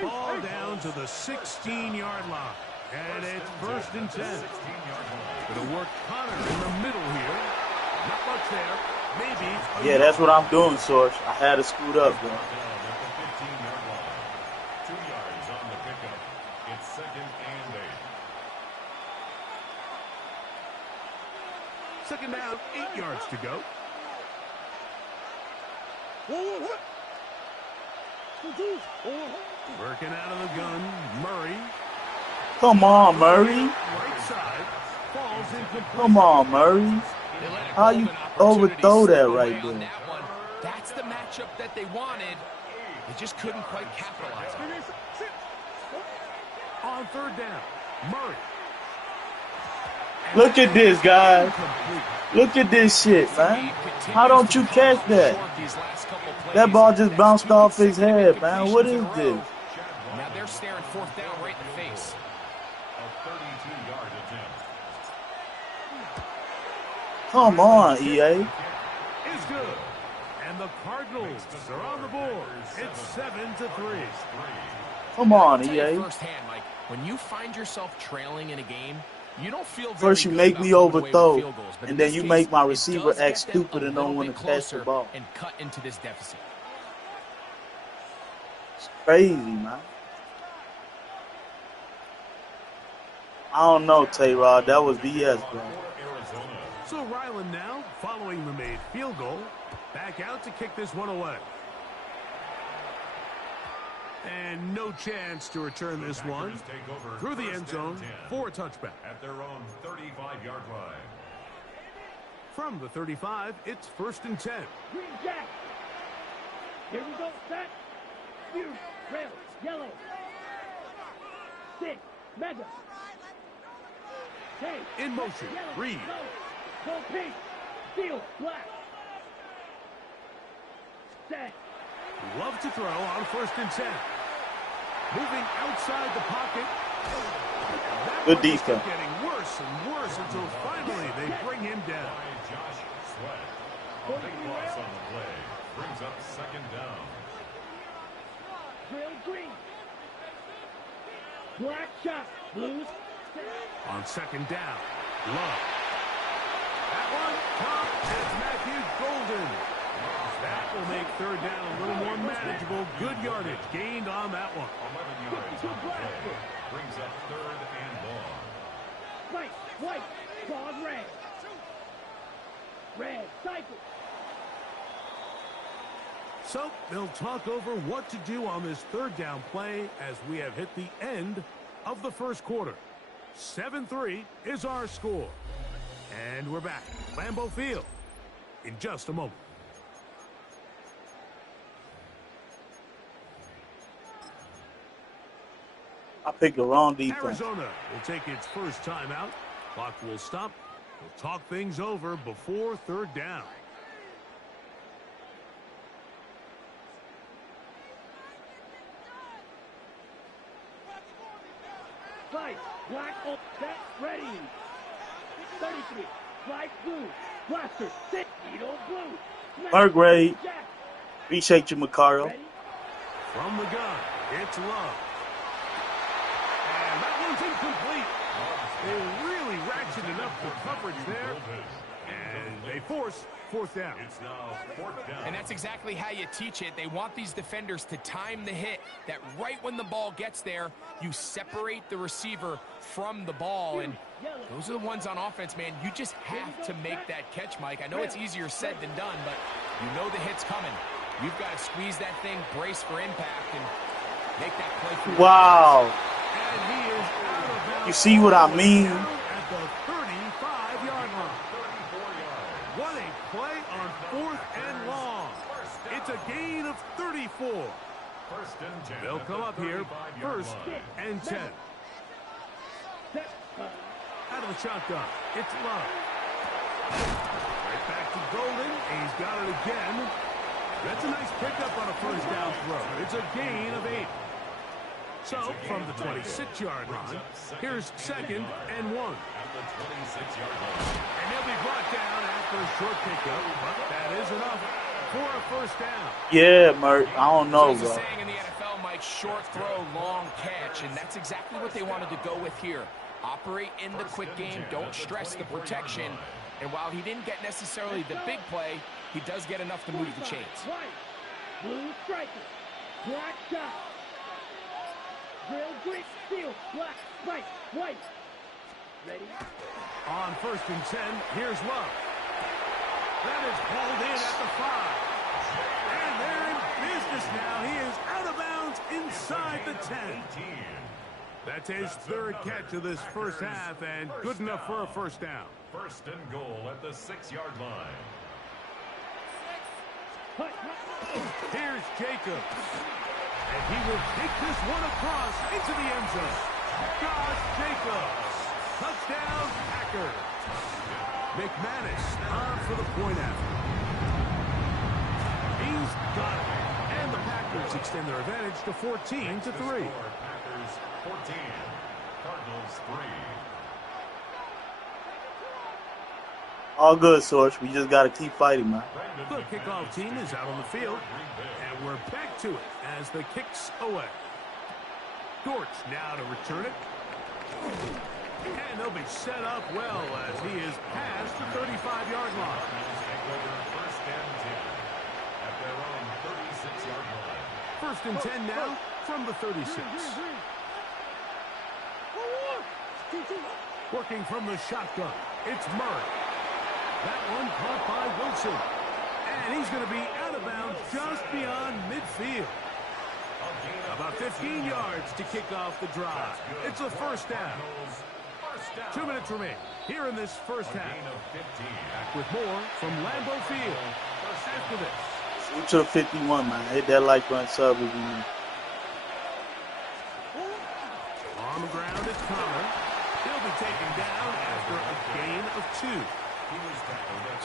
Ball down to the 16-yard line. And it's first and 10. Going to work Conner in the middle here. Not much there. Maybe. Yeah, that's what I'm doing, Source. I had to scoot up, bro. 2 yards on the pickup. It's 2nd and 8. Second down, 8 yards to go. Working out of the gun, Murray. Come on, Murray. Right side. Falls incomplete. Come on, Murray. How you overthrow that right there? That's the matchup that they wanted. They just couldn't quite capitalize on it. On third down, Murray. Look at this, guys. Look at this shit, man. How don't you catch that? That ball just bounced off his head, man. What is this? Now they're staring 4th down right in the face. A 32-yard attempt. Come on, EA. Is good. And the Cardinals are on the board. It's 7-3. Come on, I'll tell you EA. firsthand, Mike, when you find yourself trailing in a game, you don't feel very First you good make about me putting away with overthrow, field goals, but in and then this you case, make my it receiver does act get them stupid a and don't little want bit to catch the closer ball. and cut into this deficit. It's crazy, man. I don't know, Tay-Rod. That was BS, bro. So Ryland now, following the made field goal, back out to kick this one away. And no chance to return this one through the end zone for a touchback. At their own 35-yard line. From the 35, it's first and 10. Green Jack. Here we go. Set. Spear. Red. Yellow. 6. Mega. Hey. In motion. Yellow. Reed. Go. Go pink. Steel. Black. Set. Love to throw on first and 10. Moving outside the pocket. That Good one is defense. getting worse and worse until finally they bring him down. Josh Sweat. A big loss on the play. Brings up 2nd down. Trail green. Black shot. Blues. On second down, Love. That one, top, it's Matthew Golden. That will make third down a little more manageable. Good yardage gained on that one. 11 yards on the play. Brings up third and long. Right, white, ball red. Red, cycle. So they'll talk over what to do on this third down play as we have hit the end of the first quarter. 7-3 is our score. And we're back. Lambeau Field in just a moment. I picked the wrong defense. Arizona will take its first timeout. Clock will stop. We'll talk things over before third down. Fight, black, oh, set, ready. 33, flight blue, blaster, sit, needle blue. Third grade. Appreciate you, Macario. Ready? From the gun, it's Love. And that one's incomplete. They really ratcheted up the coverage there. And they force fourth down. It's now fourth down. And that's exactly how you teach it. They want these defenders to time the hit, that right when the ball gets there, you separate the receiver from the ball. And those are the ones on offense, man. You just have to make that catch, Mike. I know it's easier said than done, but you know the hit's coming. You've got to squeeze that thing, brace for impact, and make that play for you. Wow. And he is out of bounds. You see what I mean? At the 35-yard line. 34 yards. What a play on fourth and long. It's a gain of 34. First and 10. They'll come up here first and 10. Out of the shotgun, it's Love. Right back to Golden. He's got it again. That's a nice pickup on a first down throw. It's a gain of 8. So, from the 26-yard line, here's second and 1. At the 26-yard line. And he'll be brought down after a short pickup, but that is enough for a first down. Yeah, Mert. I don't know, There's a bro. saying in the NFL, Mike, short throw, long catch, and that's exactly what they wanted to go with here. Operate in the quick game, don't stress the protection, and while he didn't get necessarily the big play, he does get enough to move the chains. White, blue striker, black dot. Grill, green, steel, black, white. Ready? On first and 10, here's Love. That is hauled in at the 5. And they're in business now. He is out of bounds inside the 10. That's his third catch of this first half, and good enough for a first down. First and goal at the 6-yard line. Here's Jacobs. And he will take this one across into the end zone. Josh Jacobs. Touchdown, Packers. McManus on for the point after. He's got it. And the Packers extend their advantage to 14-3. Packers 14. Cardinals 3. All good, Source. We just got to keep fighting, man. The kickoff team is out on the field, and we're back to it as the kick's away. Dortch now to return it. And they'll be set up well as he is past the 35-yard line. First and 10 at their own 36-yard line. First and 10 now from the 36. Working from the shotgun, it's Murray. That one caught by Wilson. And he's going to be out of bounds just beyond midfield. About 15 yards to kick off the drive. It's a first down. 2 minutes remain here in this first half. Back with more from Lambeau Field after this. Shoot to the 51, man. Hit that like button, sub if you need. On the ground is Connor. He'll be taken down after a gain of 2.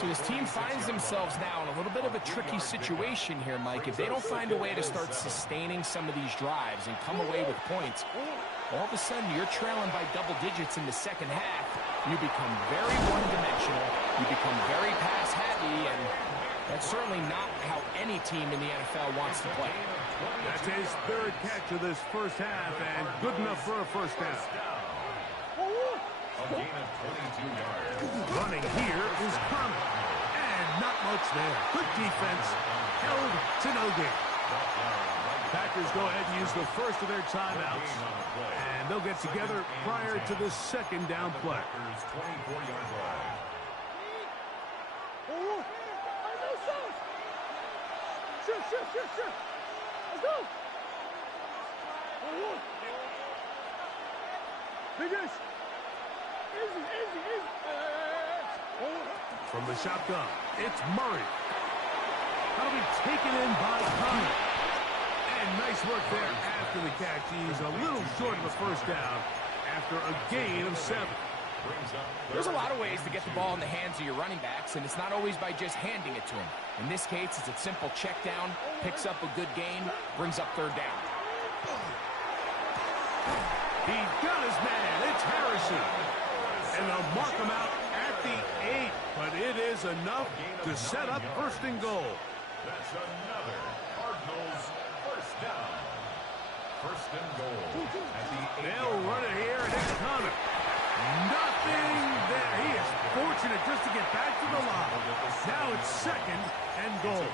So his team finds themselves now in a little bit of a tricky situation here, Mike. If they don't find a way to start sustaining some of these drives and come away with points, all of a sudden you're trailing by double digits in the second half. You become very one-dimensional. You become very pass-happy, and that's certainly not how any team in the NFL wants to play. That's his third catch of this first half, and good enough for a first down. A gain of 22 yards. Running here is much there. Good defense. Held to no gain. Packers go ahead and use the first of their timeouts, and they'll get together prior to the second down play. 24-yard line. Sure. Let's go. Finish. Easy. From the shotgun, it's Murray. That'll be taken in by Connor. And nice work there after the catch. He's a little short of the first down after a gain of 7. There's a lot of ways to get the ball in the hands of your running backs, and it's not always by just handing it to him. In this case, it's a simple check down, picks up a good gain, brings up third down. He got his man. It's Harrison. And they'll mark him out at the 8, but it is enough to set up first and goal. That's another Cardinals first down. First and goal at the 8. They'll run it here, and it's Connor. Nothing there. He is fortunate just to get back to the line. Now it's second and goal.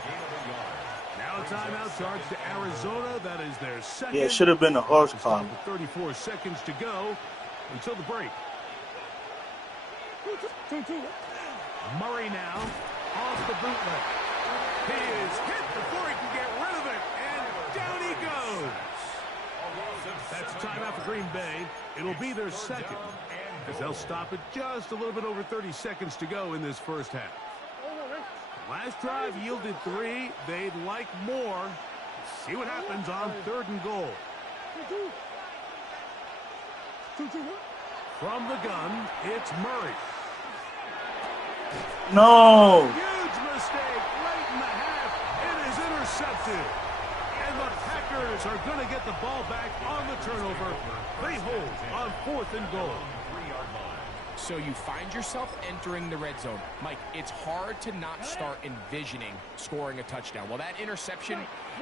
Now a timeout charge to Arizona. That is their second. Yeah, it should have been a horse collar. 34 seconds to go until the break. Murray now off the bootleg. He is hit before he can get rid of it, and down he goes. That's a timeout for Green Bay. It'll be their second, as they'll stop it just a little bit over 30 seconds to go in this first half. Last drive yielded 3. They'd like more. See what happens on third and goal. From the gun, it's Murray. No. Huge mistake late in the half. It is intercepted. And the Packers are going to get the ball back on the turnover. They hold on 4th and goal. So you find yourself entering the red zone. Mike, it's hard to not start envisioning scoring a touchdown. Well, that interception,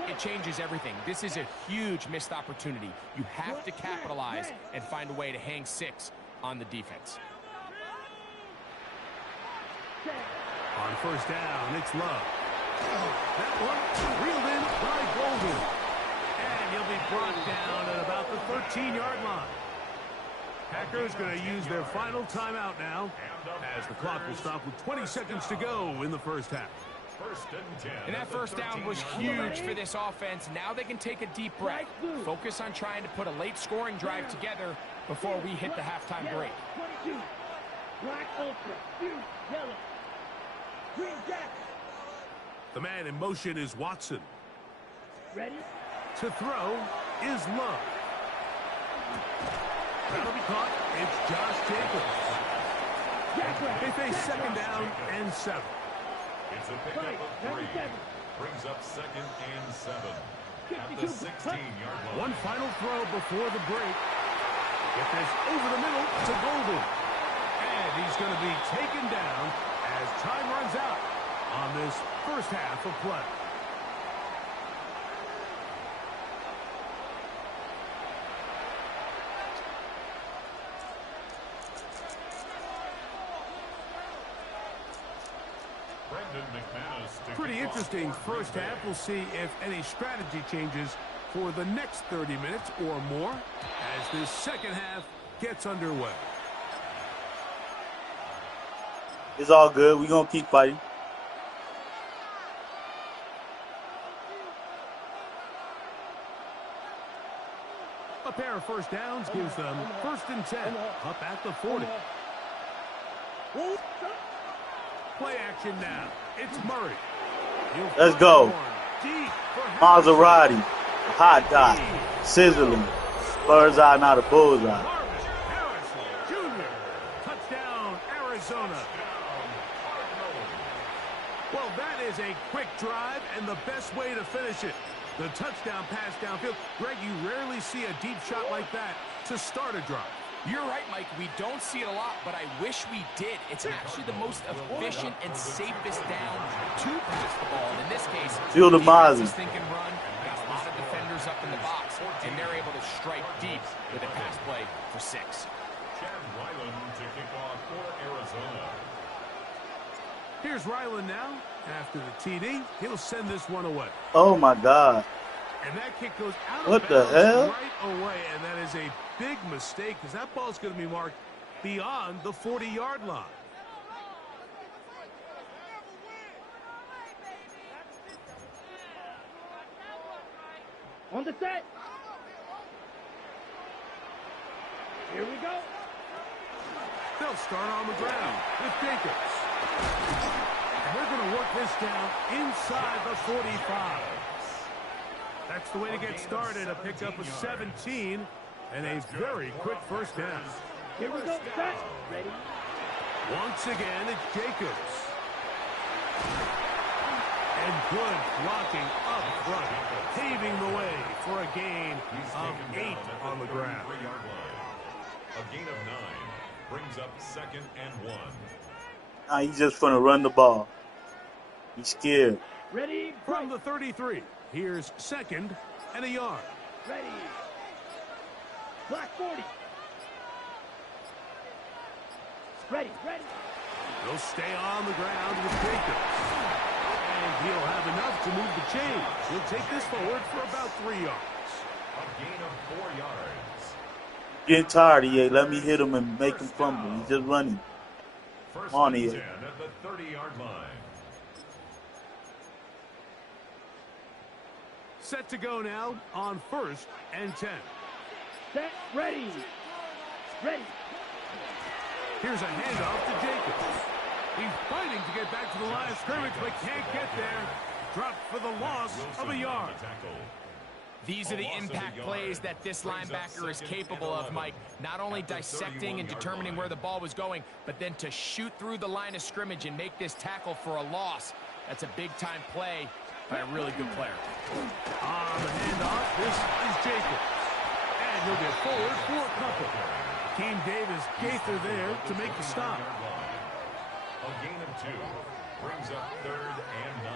it changes everything. This is a huge missed opportunity. You have to capitalize and find a way to hang 6 on the defense. On first down, it's Love. That one reeled in by Golden. And he'll be brought down at about the 13-yard line. Packers going to use their final timeout now, as the clock will stop with 20 seconds to go in the first half. And that first down was huge for this offense. Now they can take a deep breath. Focus on trying to put a late scoring drive together before we hit the halftime break. Black ultra, yellow, green jacket. The man in motion is Watson. Ready? To throw is Love. That'll be caught. It's Josh Jacobs. They face second down and 7. It's a pickup of 3. Brings up second and 7 at the 16-yard line. One final throw before the break. Get this over the middle to Golden. And he's going to be taken down as time runs out on this first half of play. Pretty interesting first half. We'll see if any strategy changes for the next 30 minutes or more as this second half gets underway. It's all good. We're going to keep fighting. A pair of first downs gives them 1st and 10 up at the 40. Play action now. It's Murray. Let's go. Maserati. Hot dot. Sizzling. Bird's eye, not a bullseye. Harrison Jr. Touchdown, Arizona. Well, that is a quick drive and the best way to finish it. The touchdown pass downfield. Greg, you rarely see a deep shot like that to start a drive. You're right, Mike. We don't see it a lot, but I wish we did. It's actually the most efficient and safest down to pass the ball. And in this case, Feel the body. Thinking run, got a lot of defenders up in the box, and they're able to strike deep with a pass play for 6. Chad Ryland to kick off for Arizona. Here's Ryland now. After the TD, he'll send this one away. Oh my God. And that kick goes out What of the bounds hell? right away. And that is a big mistake because that ball's going to be marked beyond the 40-yard line. On the set. Here we go. They'll start on the ground with Jacobs. And they're going to work this down inside the 45. That's the way to get started. A pickup of 17 and a very quick first down. Here we go. Set. Ready. Once again, it's Jacobs. And good blocking up front, paving the way for a gain of 8 on the ground. A gain of 9 brings up 2nd and 1. Now he's just gonna run the ball. He's scared. Ready. From the 33, here's 2nd and a yard. Ready. Black 40. Ready. Ready. He'll stay on the ground with Jacobs. And he'll have enough to move the chains. He'll take this forward for about 3 yards. A gain of 4 yards. Getting tired, EA. Let me hit him and make him fumble. He's just running. First On and EA. 10 at the 30-yard line. Set to go now on 1st and 10. Set. Ready. Ready. Here's a handoff to Jacobs. He's fighting to get back to the line of scrimmage, but can't get there. Dropped for the loss of a yard. These are the impact plays that this linebacker is capable of, Mike. Not only dissecting and determining where the ball was going, but then to shoot through the line of scrimmage and make this tackle for a loss. That's a big-time play by a really good player. On the handoff, this is Jacobs. And he'll get forward for a couple. Keem Davis Gaither there to make the stop. A gain of 2 brings up 3rd and 9.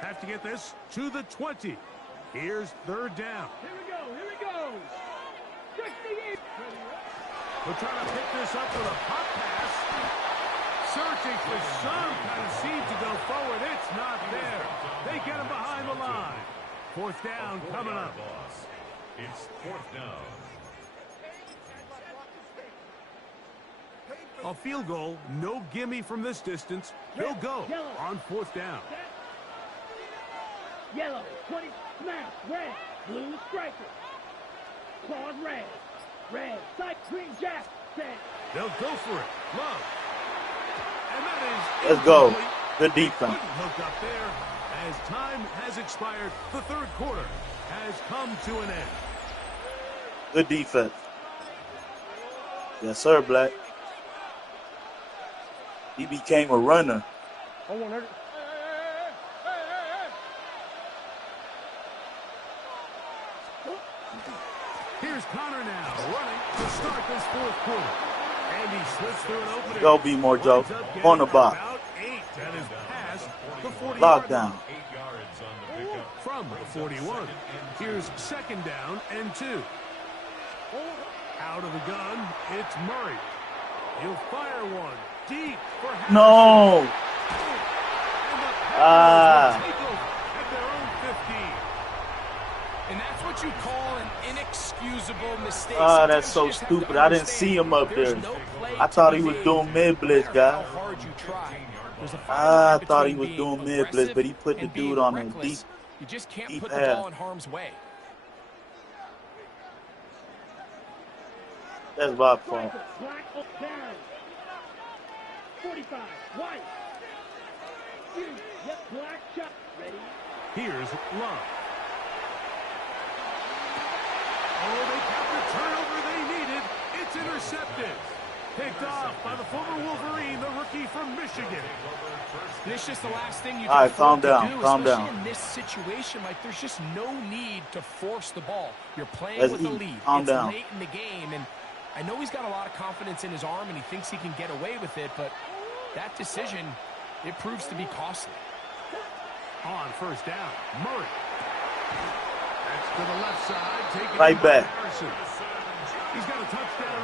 Have to get this to the 20. Here's 3rd down. Here we go. Here we go. 68. We're trying to pick this up with a pop pass. Searching for some kind of seed to go forward. It's not there. They get him behind the line. 4th down coming up. It's 4th down. A field goal, no gimme from this distance. He'll go on 4th down. Yellow. 20. Smash. Red. Blue striker. Claws red. Red. Sight. Green jack. Set. They'll go for it. Love. And that is Let's go. incomplete. Good defense. Couldn't hook up there. As time has expired, the 3rd quarter has come to an end. Good defense. Yes, sir, Black. He became a runner. I want her. Here's Connor now, running to start this 4th quarter. And he slips through an opening. Go, B. More Joe. Winds up On the getting box. about 8. That is past the 40-yard Lockdown. line. 8 yards on the pickup. From the 41. Here's 2nd down and 2. Out of the gun, it's Murray. He'll fire one deep for Harrison. No. And the Ah. Packers will take over at their own 15. And that's what you call an inexcusable mistake. Ah, that's Sometimes so you just have to stupid. I didn't see him up there's there. no play I thought to he was evade, doing mid-blitz, no matter guy. how hard you try. There's a fine I line thought he between was being doing mid-blitz, but he put the aggressive and being dude on a reckless. deep. You just can't deep put the pass. ball in harm's way. That's my fault. Striker. Black. Down. 45. White. Yep. Black shot. Ready. Here's Love. Oh, they got the turnover they needed. It's intercepted. Picked off by the former Wolverine, the rookie from Michigan. And it's just the last thing you can All right, afford calm to down, do, calm especially down. in this situation. Like, there's just no need to force the ball. You're playing Let's with a eat. lead. Calm It's down. late in the game, and I know he's got a lot of confidence in his arm, and he thinks he can get away with it, but that decision, it proves to be costly. On 1st down, Murray. That's to the left side. Taking Right it by back. Harrison. He's got a touchdown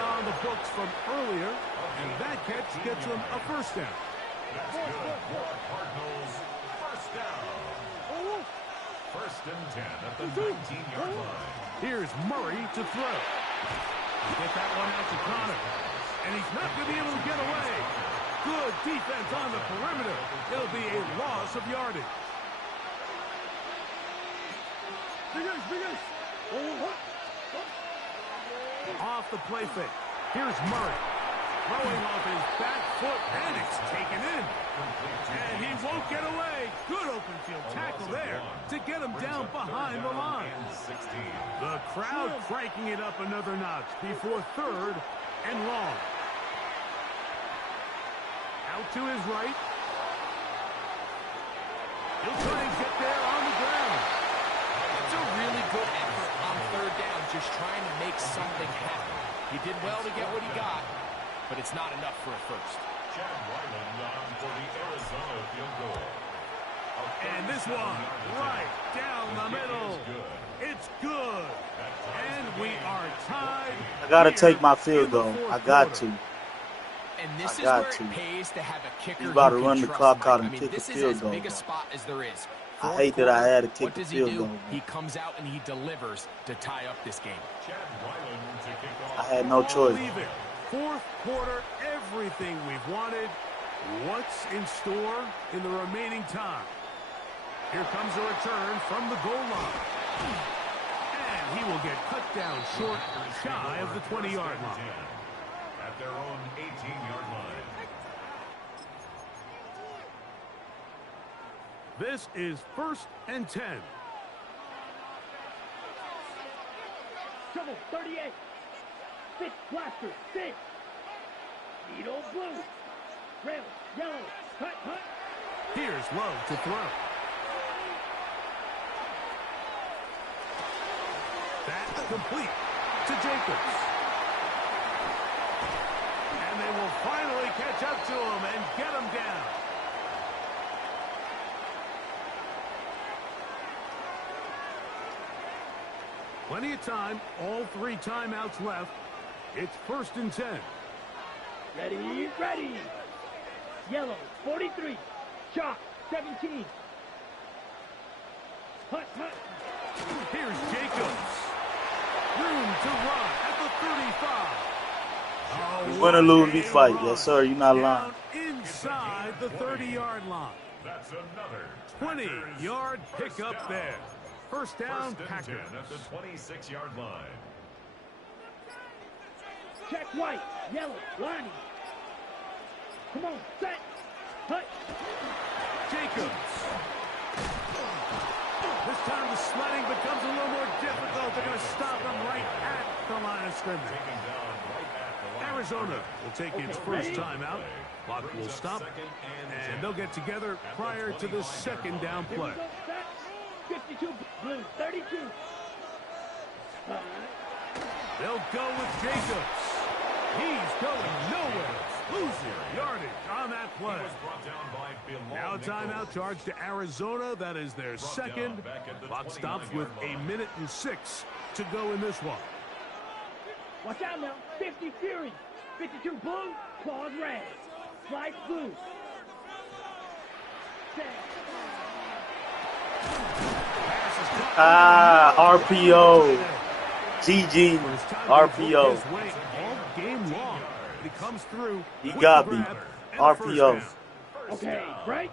gets them a first down. That's good for our Cardinals. First down. First and 10 at the 19-yard line. Here's Murray to throw. He'll get that one out to Connor. And he's not going to be able to get away. Good defense on the perimeter. It'll be a loss of yardage. Off the play fake. Here's Murray. Throwing off his back foot, and it's taken in. And he won't get away. Good open field tackle there to get him down behind the line. The crowd cranking it up another notch before third and long. Out to his right. He'll try and get there on the ground. It's a really good effort on third down, just trying to make something happen. He did well to get what he got, but it's not enough for a first. Chad Ryland on for the Arizona field goal. And this one, right down the middle. It's good. And we are tied. I got to take my field goal. I got to. And this is where it pays to have a kicker. He's about to who run can the trust clock out Mike. and I mean, kick the this is field as goal. big a spot as there is. I hate that I had to kick what the does field he do? goal. He comes out and he delivers to tie up this game. Chad Ryland to kick I off. had no choice. Leave it. Fourth quarter, everything we've wanted. What's in store in the remaining time? Here comes a return from the goal line. And he will get cut down short, shy of the 20-yard line. At their own 18-yard line. This is first and 10. Trouble, 38. 6 blaster, 6. Needle blue. Rail, yellow. Cut. Here's Love to throw. That's complete to Jacobs. And they will finally catch up to him and get him down. Plenty of time, all 3 timeouts left. It's first and 10. Ready. Yellow, 43. Chalk, 17. Hut. Here's Jacobs. Room to run at the 35. We win or lose, we fight. Yes, sir. You're not lying. Down inside the 30-yard line. That's another 20-yard pickup there. First down, Packers. Packers. At the 26-yard line. Check white, yellow, lining. Come on, set. Hut. Jacobs. This time the sledding becomes a little more difficult. They're going to stop him right at the line of scrimmage. Taken down right at the line. Arizona will take its first timeout. Clock will stop, and they'll get together prior to the second down Here play. we go, set. 52, blue, 32. They'll go with Jacobs. He's going nowhere. Losing yardage on that play. Brought down by Bilal Now a timeout charge to Arizona. That is their second. Clock stops with 1:06 to go in this one. Watch out now. 50 Fury. 52 blue. Claws red. Slice blue. RPO. GG. RPO. All game long. He comes through. He got me. RPO. Okay, right?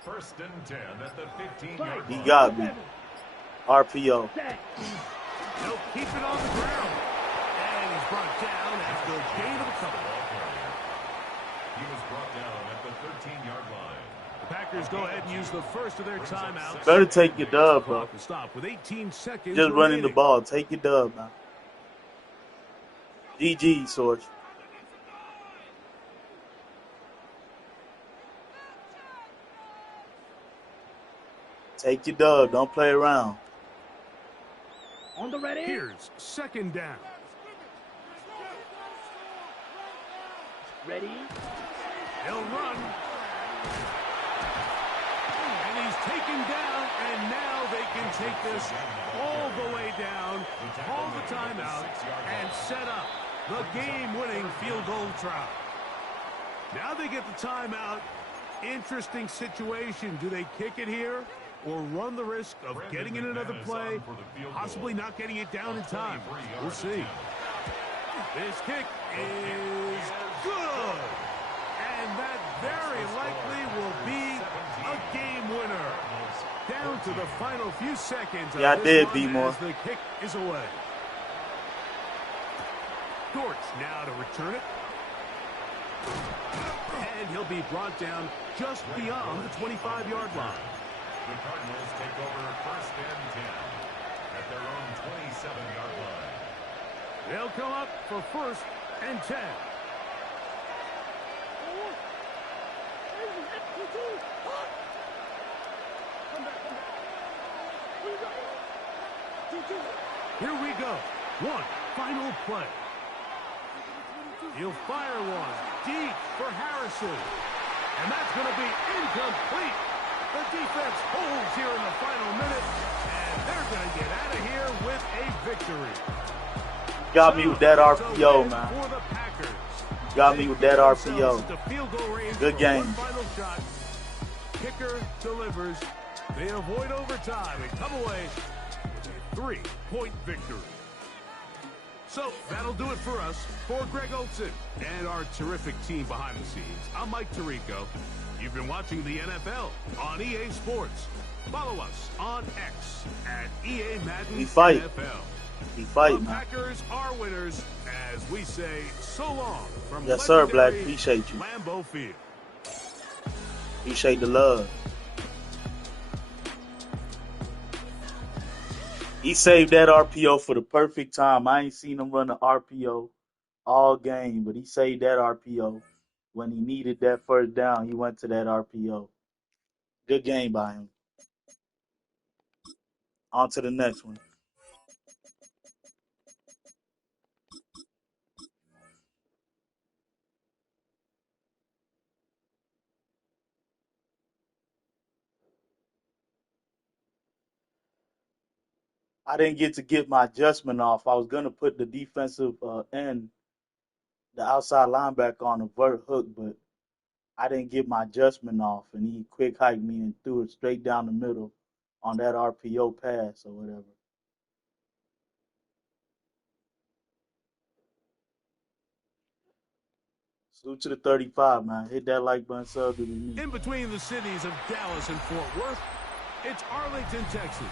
First and 10 at the 15-yard He line. got me. RPO. Set. He'll keep it on the ground. And he's brought down after a gain of a couple. He was brought down at the 13-yard line. The Packers go ahead and use the first of their timeouts. Better take your dub, bro. Clock will stop with 18 seconds Just running the remaining. ball. Take your dub now. GG, Source. Take your dub. Don't play around. On the ready. Here's second down. Ready. He'll run. And he's taken down, and now they can take this all the way down, call the timeout, and set up the game-winning field goal try. Now they get the timeout. Interesting situation. Do they kick it here or run the risk of getting in another play, possibly not getting it down in time? We'll see. This kick is good. And that very likely will be a game winner. Down to the final few seconds. Yeah, I did, B-more. The kick is away. Dortch now to return it. And he'll be brought down just beyond the 25-yard line. The Cardinals take over 1st and 10 at their own 27-yard line. They'll come up for 1st and 10. Here we go. One final play. He'll fire one deep for Harrison. And that's going to be incomplete. The defense holds here in the final minute. And they're going to get out of here with a victory. Got me with that RPO, man. For the Packers. Got me with that RPO. Good game. Final shot. Kicker delivers. They avoid overtime and come away with a 3-point victory. So that'll do it for us. For Greg Olson and our terrific team behind the scenes, I'm Mike Tirico. You've been watching the NFL on EA Sports. Follow us on X at EA Madden We fight. NFL. We fight, The man. Packers are winners, as we say so long from Yes, sir, Black. legendary Appreciate you. Lambeau Field. Appreciate the love. He saved that RPO for the perfect time. I ain't seen him run an RPO all game, but he saved that RPO. When he needed that first down, he went to that RPO. Good game by him. On to the next one. I didn't get my adjustment off. I was going to put the defensive end, the outside linebacker on a vert hook, but I didn't get my adjustment off, and he quick hiked me and threw it straight down the middle on that RPO pass or whatever. Salute to the 35, man. Hit that like button, sub to me. In between the cities of Dallas and Fort Worth, it's Arlington, Texas.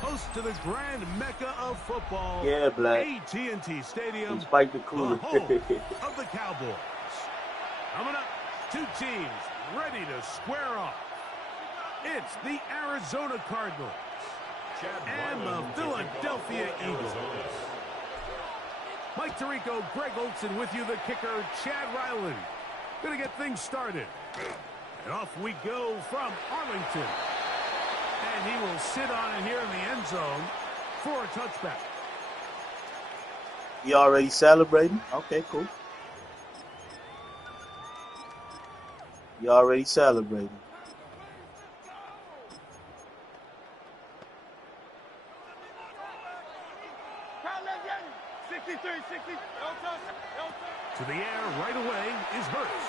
Host to the grand mecca of football, Yeah, Black. AT&T Stadium, Spike the the cooler. home of the Cowboys. Coming up, two teams ready to square off. It's the Arizona Cardinals and the Philadelphia Eagles. Mike Tirico, Greg Olson with you, the kicker, Chad Ryland. Gonna get things started. And off we go from Arlington. And he will sit on it here in the end zone for a touchback. You already celebrating? Okay, cool. You already celebrating. To the air right away is Hurts.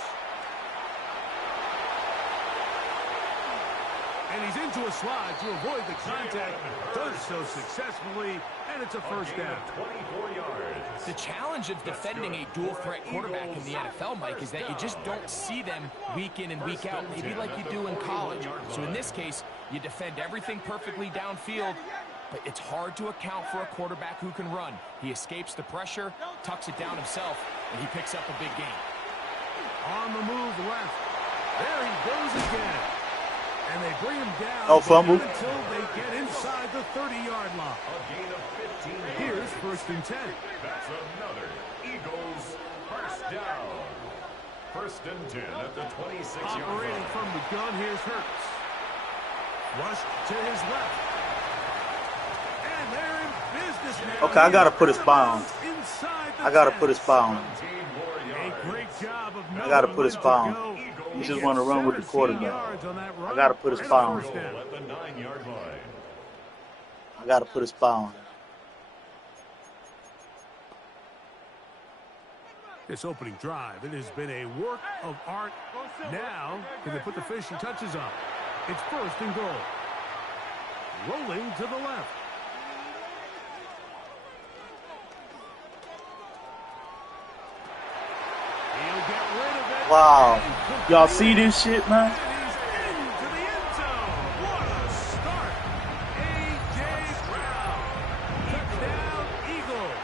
And he's into a slide to avoid the contact. Does so successfully, and it's a first down. 24 yards. The challenge of defending a dual-threat quarterback in the NFL, Mike, is that you just don't see them week in and week out, maybe like you do in college. So in this case, you defend everything perfectly downfield, but it's hard to account for a quarterback who can run. He escapes the pressure, tucks it down himself, and he picks up a big gain. On the move left. There he goes again. And they bring him down No fumble. until they get inside the 30-yard line. A gain of 15 yards. Here's 1st and 10. That's another Eagles first down. 1st and 10 at the 26-yard Operating line. from the gun, here's Hurts. Rush to his left. And they're in business now. Okay, I gotta put a spy on. Inside the I gotta 10. put a spy on. 17 more A yards. great job of I gotta knowing put a when to spy on. go. You He just gets want to run with the 17 quarterback. yards on that run, I gotta put a and spy on. first Goal down. at the 9-yard line. I gotta put a spy on. This opening drive, it has been a work of art. Now, can they put the finishing touches on? It's first and goal. Rolling to the left. He'll get rid of it. Wow. Y'all see this shit, man? And he's into the end zone. What a start. A.J. Brown. Touchdown, Eagles.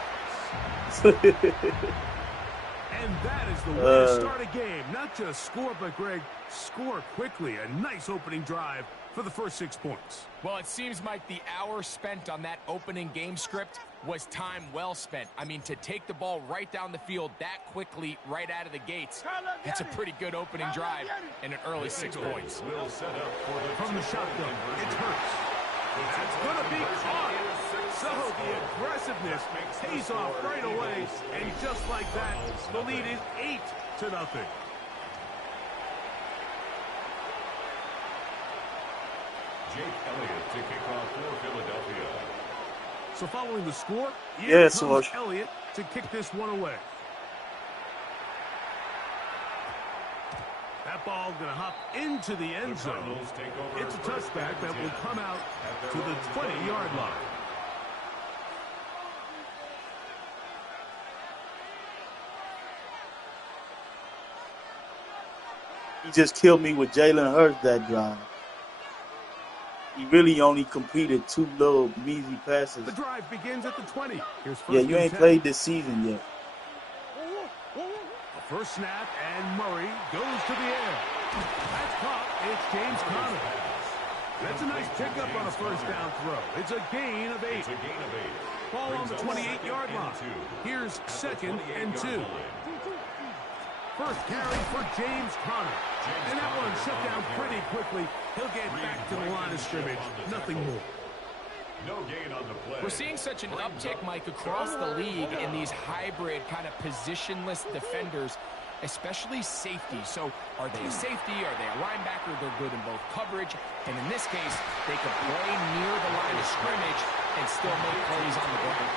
And that is the way to start a game. Not just score, but, Greg, score quickly. A nice opening drive for the first 6 points. Well, it seems like the hour spent on that opening game script was time well spent. I mean, to take the ball right down the field that quickly right out of the gates, that's a pretty good opening drive and an early 6 points. Will set up for the From the shotgun, it's Hurts. That's going to be caught. So the aggressiveness pays off right away, and just like that, the lead is 8-0. Jake Elliott to kick off for Philadelphia. So following the score, Yeah, comes Soch. Elliott to kick this one away. That ball going to hop into the end zone. Cardinals take over It's a first touchback and that will 10 come out at their to the own 20-yard line. He just killed me with Jalen Hurts that drive. He really only completed 2 little measly passes. The drive begins at the 20. Here's first Yeah, you and ain't 10. played this season yet. The first snap, and Murray goes to the air. That's caught. It's James Conner. That's a nice pickup on a first down throw. It's a gain of 8. It's a gain of 8. Ball on Brings the up 28-yard second and line. 2. Here's At the second and 2. 28-yard line. First carry for James Conner. And that one shut down pretty quickly. He'll get back to the line of scrimmage. Nothing more. No gain on the play. We're seeing such an uptick, Mike, across the league in these hybrid kind of positionless defenders, especially safety. So are they a safety? Are they a linebacker? They're good in both coverage. And in this case, they can play near the line of scrimmage and still make plays on the ground.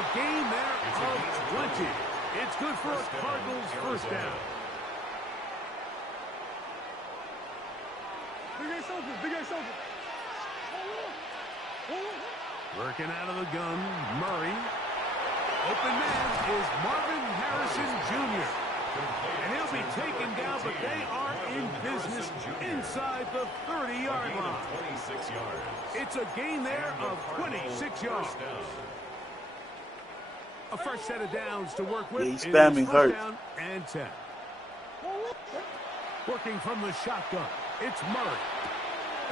A gain there of 20. It's good for a Cardinals first down. Big ass open. Working out of the gun, Murray. Open man is Marvin Harrison Jr. And he'll be taken down, but they are in business inside the 30-yard line. 26 yards. It's a gain there of 26 yards. A fresh set of downs to work with. Yeah, he's It spamming is first Hurts. down and 10. Working from the shotgun, it's Murray.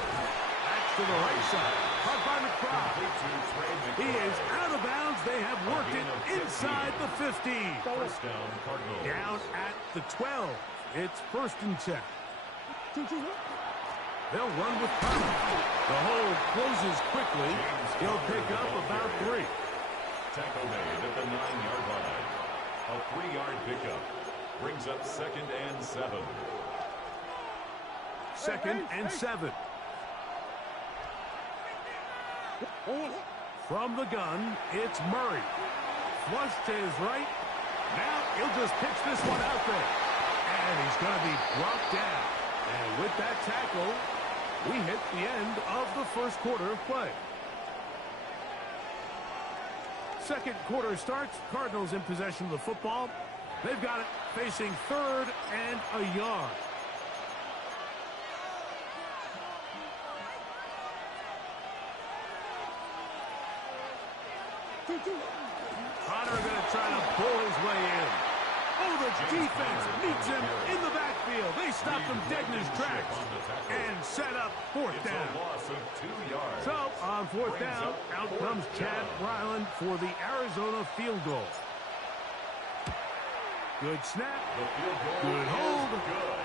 That's to the right side. Caught by McBride. He is out of bounds. They have worked it inside the 15. First down, Cardinals. Down at the 12. It's first and 10. They'll run with Conner. The hole closes quickly. He'll pick up about 3. Tackle made at the 9-yard line. A 3-yard pickup brings up second and 7. Second and 7. From the gun, it's Murray. Flush to his right. Now he'll just pitch this one out there. And he's going to be brought down. And with that tackle, we hit the end of the first quarter of play. Second quarter starts. Cardinals in possession of the football. They've got it facing third and a yard. Conner going to try to pull his way in. Oh, the defense meets him in the backfield. They stopped him dead in his tracks and set up fourth It's down. a loss of 2 yards. So, on fourth down, out comes Chad Ryland for the Arizona field goal. Good snap. The field goal Good is hold. good.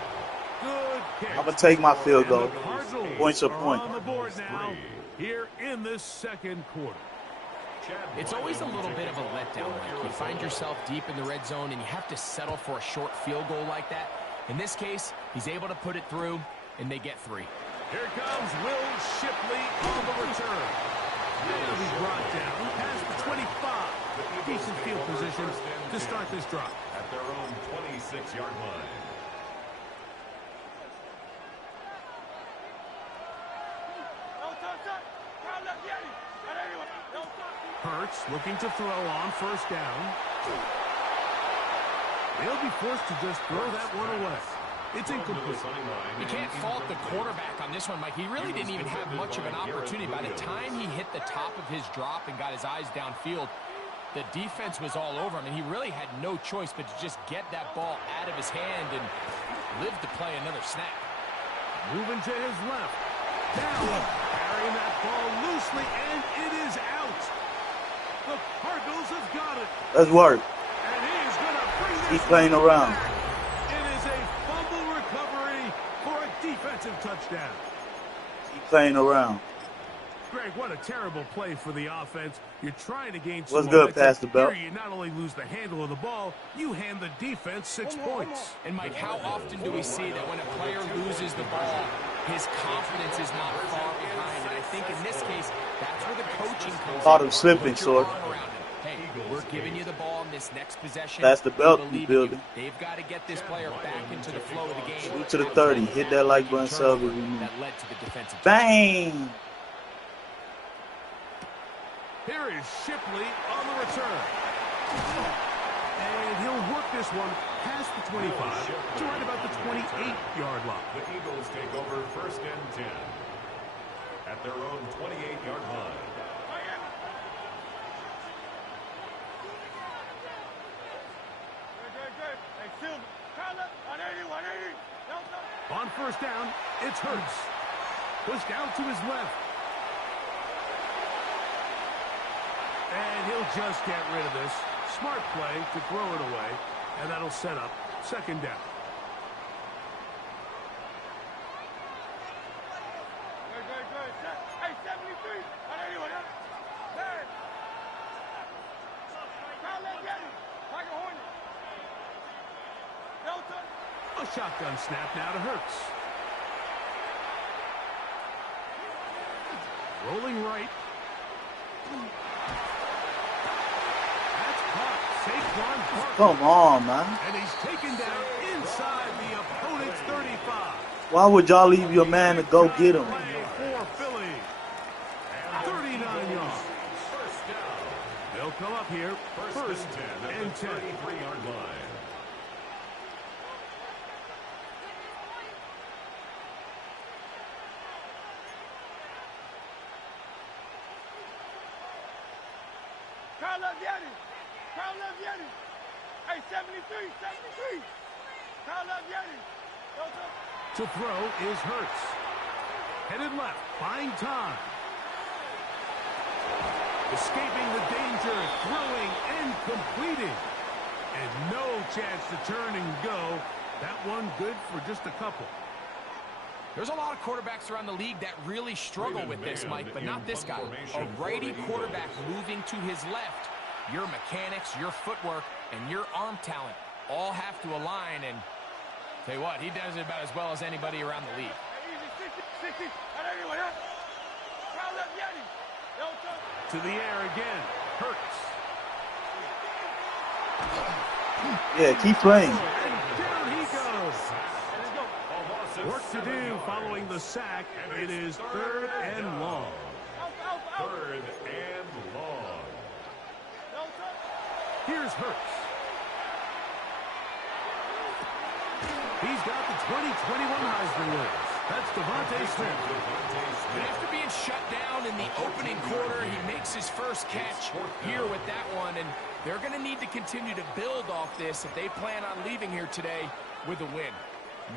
Good kick. I'm going to take my field And goal. the Cardinals Points are are point. on the board now here in this second quarter. It's always a little bit of a letdown. Like you find yourself deep in the red zone and you have to settle for a short field goal like that. In this case, he's able to put it through, and they get 3. Here comes Will Shipley on the return. He'll be brought down past the 25. Decent field position to start this drive. At their own 26-yard line. Hurts looking to throw on first down. They'll be forced to just throw that one away. It's incomplete. You can't fault the quarterback on this one, Mike. He really didn't even have much of an opportunity. By the time he hit the top of his drop and got his eyes downfield, the defense was all over him, and he really had no choice but to just get that ball out of his hand and live to play another snap. Moving to his left. Down. Carrying that ball loosely, and it is out. The Cardinals have got it. Let's work. And he is going to bring this Keep playing around. back. It is a fumble recovery for a defensive touchdown. Keep playing around. Greg, what a terrible play for the offense. You're trying to gain some What's good, momentum. Pastor Belt? Here, you not only lose the handle of the ball, you hand the defense 6 points. And, Mike, how often do we see that when a player loses the ball, his confidence is not far behind? And I think in this case, that's where the coaching comes Caught in. him slipping, Put your Sword. arm around him. Hey, we're giving you the ball in this next possession. That's the belt We we believe in you. building. They've got to get this player back into the flow of the game. Shoot to the 30. Hit that like button, sub if you need. That led to the defensive. Bang! Here is Shipley on the return. And he'll work this one past the 25 to right about the 28-yard line. The Eagles take over 1st and 10 at their own 28-yard line. On first down, it's Hurts. Push down to his left. And he'll just get rid of this. Smart play to throw it away. And that'll set up 2nd down. Hey, 73. A shotgun snap now to Hurts. Rolling right. That's caught. Saquon Barkley. Come on, man. And he's taken down inside the opponent's 35. Why would y'all leave your man to go get him? Play for Philly. 39 yards. First down. They'll come up here. First and 10. 33-yard line. Hey, 73. To throw is Hurts. Headed left, buying time. Escaping the danger, throwing and completing. And no chance to turn and go. That one good for just a couple. There's a lot of quarterbacks around the league that really struggle with this, Mike, but not this guy. A righty quarterback moving to his left. Your mechanics, your footwork, and your arm talent all have to align, and tell you what, he does it about as well as anybody around the league. To the air again. Hurts. Yeah, keep playing. And down he goes. Work to do following the sack. It is 3rd and long. 3rd and long. Here's Hurts. He's got the 2021 Heisman winners. That's Devontae Smith. And after being shut down in the opening quarter, he makes his first catch here with that one, and they're going to need to continue to build off this if they plan on leaving here today with a win.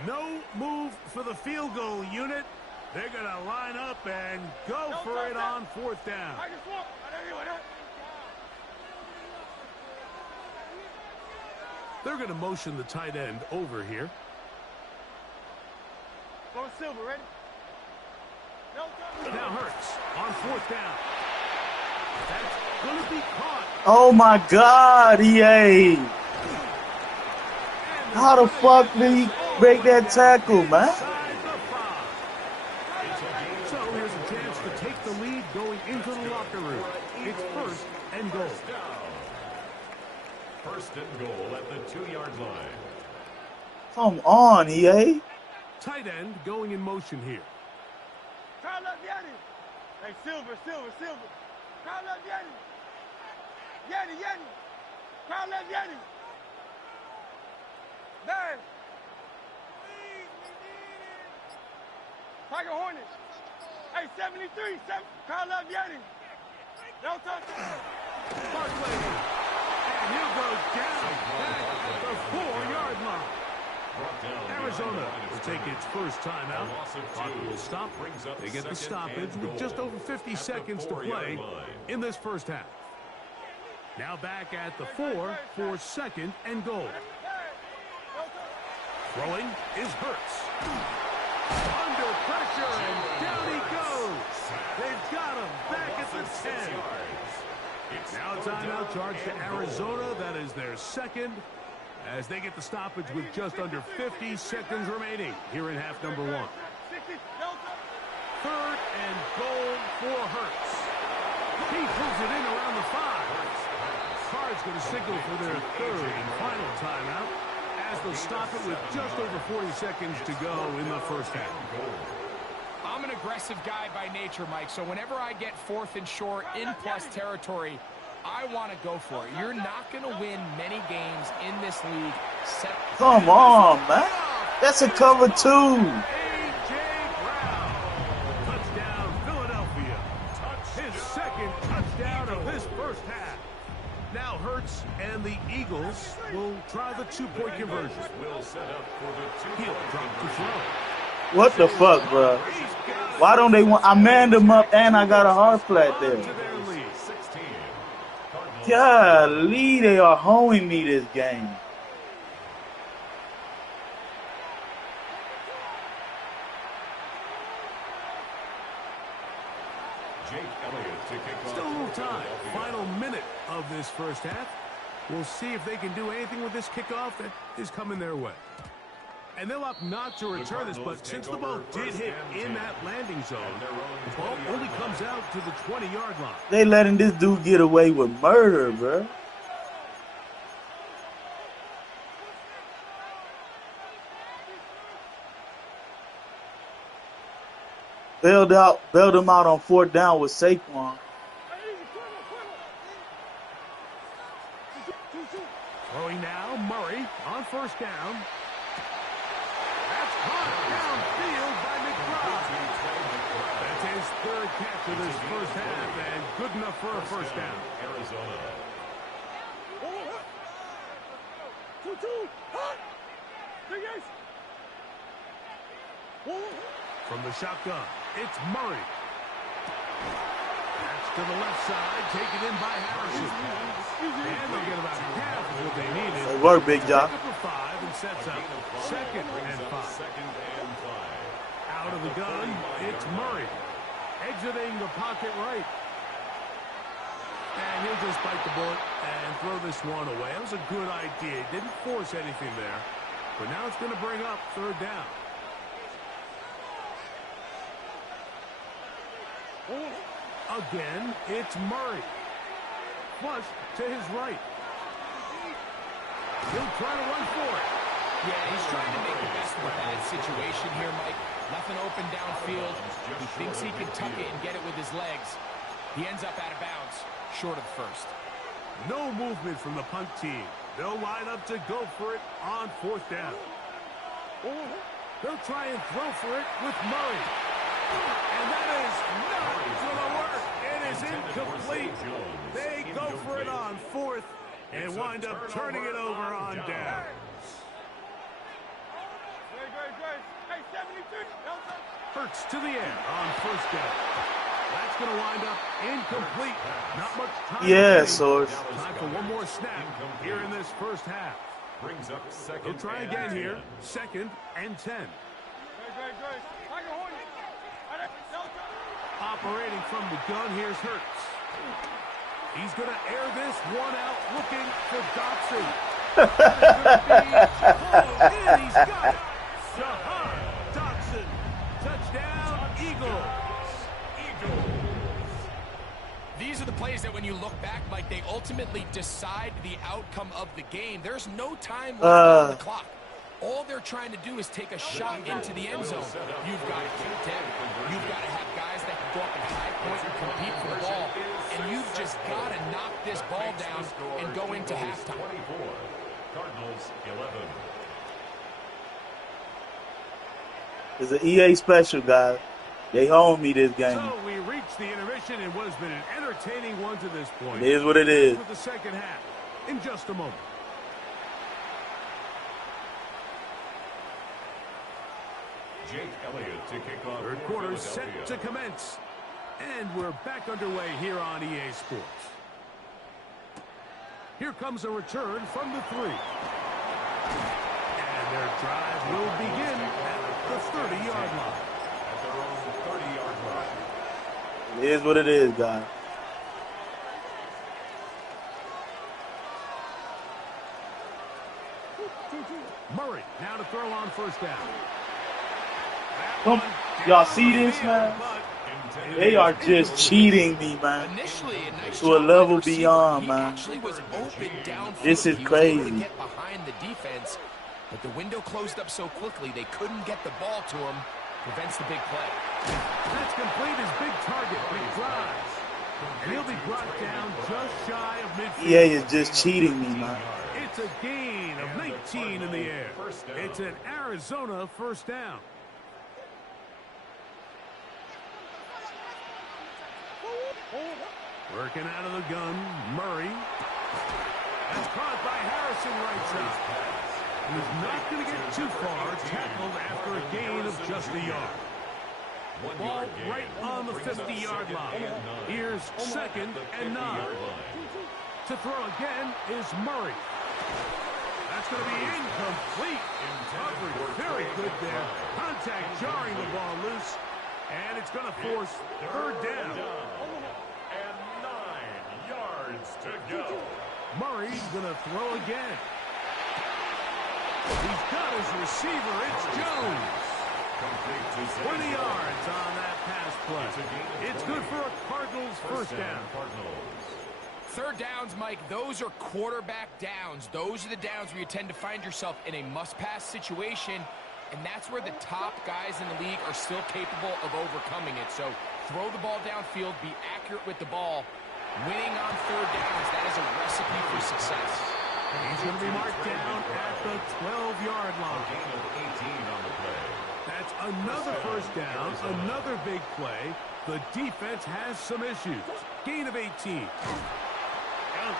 No move for the field goal unit. They're going to line up and go for it on 4th down. They're going to motion the tight end over here. Silver, ready? Now Hurts on 4th down. That's going to be caught. Oh my God, EA. How the fuck did he break that tackle, man? So here's a chance to take the lead going into the locker room. It's 1st and goal. First and goal at the 2-yard line. Come on, EA. Tight end going in motion here. Carl up Yanni. Hey, Silver. Carl up Yanni. Yanni. Carl up Yanni. There. Tiger Hornets. Hey, 73. Carl up Yanni. No touch. Barkley. And he'll go down at the 4-yard line. Arizona will take its first timeout. Clock will stop. They get the stoppage with just over 50 seconds to play in this first half. Now back at the 4 for second and goal. Throwing is Hurts. Under pressure, and down he goes. They've got him back at the 10. Now a timeout charge to Arizona. That is their second, as they get the stoppage with just under 50 seconds remaining here in half number 1. Third and goal for Hurts. He pulls it in around the 5. Cards going to signal for their third and final timeout as they'll stop it with just over 40 seconds to go in the first half. I'm an aggressive guy by nature, Mike, so whenever I get fourth and short in plus territory, I want to go for it. You're not going to win many games in this league. Come on, man. That's a cover 2. A.J. Brown. Touchdown, Philadelphia. His second touchdown of this first half. Now Hurts and the Eagles will try the 2-point conversion. He'll drop to throw. What the fuck, bro? Why don't they want? I manned them up and I got a hard flat there. Golly, they are hoeing me this game. Still a little time. Final minute of this first half. We'll see if they can do anything with this kickoff that is coming their way. And they'll opt not to return this, but since the ball did hit in that landing zone, the ball only comes out to the 20-yard line. They letting this dude get away with murder, bro. Bailed him out on 4th down with Saquon. Throwing now, Murray on first down. That's caught downfield by McBride. That's his third catch of this first half, and good enough for a first down. Arizona. From the shotgun, it's Murray. That's to the left side, taken in by Harrison. And they'll get about half of what they needed. Good work, Big Job. Pick up a 5 and sets up second and 5. Out of the gun, it's Murray. Exiting the pocket right. And he'll just bite the bullet and throw this one away. That was a good idea. He didn't force anything there. But now it's going to bring up 3rd down. Again, it's Murray. Flush to his right. He'll try to run for it. Yeah, he's trying to make the best of a bad situation here, Mike. Nothing open downfield. He thinks he can tuck it and get it with his legs. He ends up out of bounds, short of first. No movement from the punt team. They'll line up to go for it on 4th down. They'll try and throw for it with Murray. And that is not going to work. It is incomplete. They go for it on 4th and wind up turning it over on down. Hurts to the air on first down. That's going to wind up incomplete. Not much time. Yeah, Source. Time for one more snap here in this first half. Brings up second. He'll try again here. 2nd and 10. Operating from the gun, here's Hurts. He's going to air this one out, looking for Dobson. And he's got it. Jahan Dotson. Touchdown, Eagles. These are the plays that when you look back, Mike, they ultimately decide the outcome of the game. There's no time left on the clock. All they're trying to do is take a shot into the end zone. You've got to get down. You've got to have guys that can go up at high point and compete for the ball. And you've just got to knock this ball down and go into halftime. Cardinals 11. It's an EA special, guys. They own me this game. So we reached the intermission in what has been an entertaining one to this point. It is what it is. For the second half, in just a moment. Jake Elliott to kick off. Third quarter set to commence. And we're back underway here on EA Sports. Here comes a return from the 3. And their drive will begin at the 30-yard line. At their own 30-yard line. It is what it is, guys. Murray now to throw on first down. Y'all see this, man? They are just cheating me, man. Initially, a nice To a job level by the receiver. beyond, He man. actually was open downfield. This is He was able to crazy. get behind the defense, but the window closed up so quickly they couldn't get the ball to him. Prevents the big play. That's complete his big target, big drive. And he'll be brought down just shy of midfield. EA is just cheating me, man. It's a gain of 19 in the air. It's an Arizona first down. Working out of the gun, Murray. That's caught by Harrison right side. He's not going to get too far, tackled after a gain of just a yard. Ball right on the 50-yard line. Here's second and 9. To throw again is Murray. That's going to be incomplete. Covered very good there. Contact jarring the ball loose. And it's going to force third down. And 9 yards to go. Murray's going to throw again. He's got his receiver. It's Jones. 20 yards on that pass play. It's good for a Cardinals first down. Third downs, Mike, those are quarterback downs. Those are the downs where you tend to find yourself in a must-pass situation, and that's where the top guys in the league are still capable of overcoming it. So throw the ball downfield, be accurate with the ball. Winning on third downs, that is a recipe for success. He's going to be marked down at the 12-yard line. Gain of 18 on the play. That's another first down, another big play. The defense has some issues. Gain of 18. He'll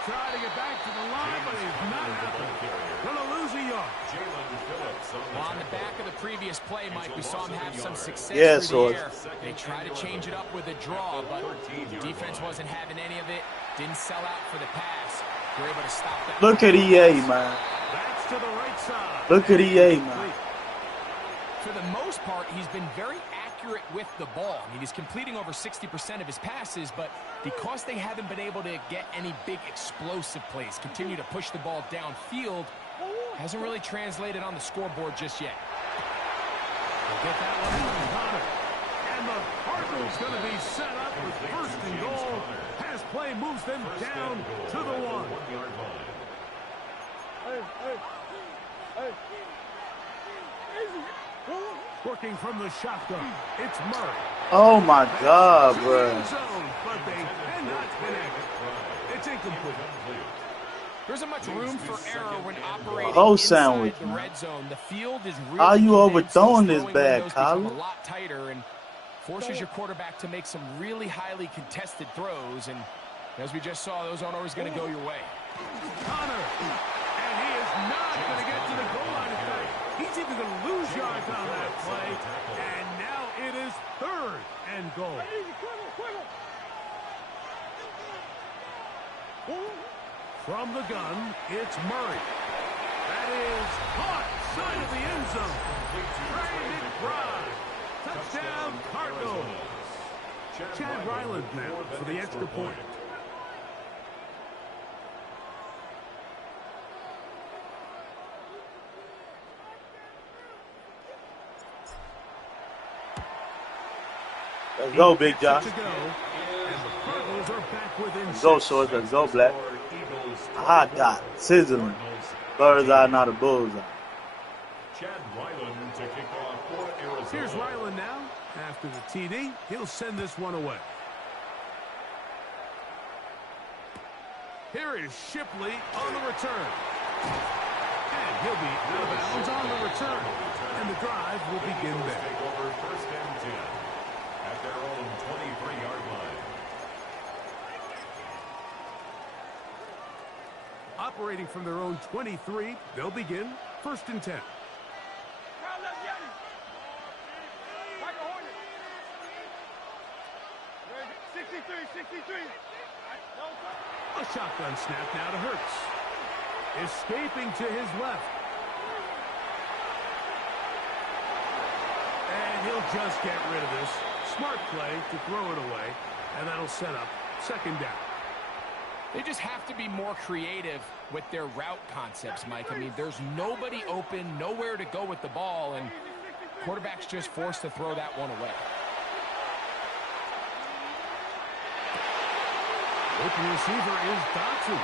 try to get back to the line, but he's not happening. Going to lose a yard. Well, on the back of the previous play, Mike, we saw him have some success Yes, through the Lord. air. They tried to change it up with a draw, but the defense wasn't having any of it. Didn't sell out for the pass. We're able to stop that. Look at EA, man. That's to the right side. Look at EA, man. For the most part, he's been very accurate with the ball. I mean, he's completing over 60% of his passes, but because they haven't been able to get any big explosive plays, continue to push the ball downfield, hasn't really translated on the scoreboard just yet. They'll get that one from Connor. And the Cardinals going to be set up with first and goal. Pass play moves them down to the 1. Working from the shotgun, it's Murray. Oh my God, bro. Zone, but they cannot connect. It's incomplete. There isn't much room for error when operating whole inside sandwich, the man. red zone. The field is really How you condensed. overthrowing Those this throwing bad, windows become Colin? a lot tighter and forces your quarterback to make some really highly contested throws. And as we just saw, those aren't always going to go your way. Connor, and he is not going to get to the goal line. In fact, he's even going to lose yards on that play. And now it is third and goal. From the gun, it's Murray. That is caught side of the end zone. Brandon Drive. Touchdown, Cardinals. Chad Ryland now for the extra point. Let's go, Big Josh. To go, and the Cardinals Eagles are back within Let's go, 6. Shorts. Let's go, Black. Hot dot. Sizzling. Bird's eye, not a bullseye. Chad Ryland to kick off for Arizona. Here's Ryland now. After the TD, he'll send this one away. Here is Shipley on the return. And he'll be out of bounds on the return. And the drive will begin there. Take over 1st and 10 at their own 23-yard line. Operating from their own 23, they'll begin 1st and 10. A shotgun snap now to Hurts. Escaping to his left. And he'll just get rid of this. Smart play to throw it away. And that'll set up 2nd down. They just have to be more creative with their route concepts, Mike. I mean, there's nobody open, nowhere to go with the ball, and quarterback's just forced to throw that one away. Open receiver is Dotson.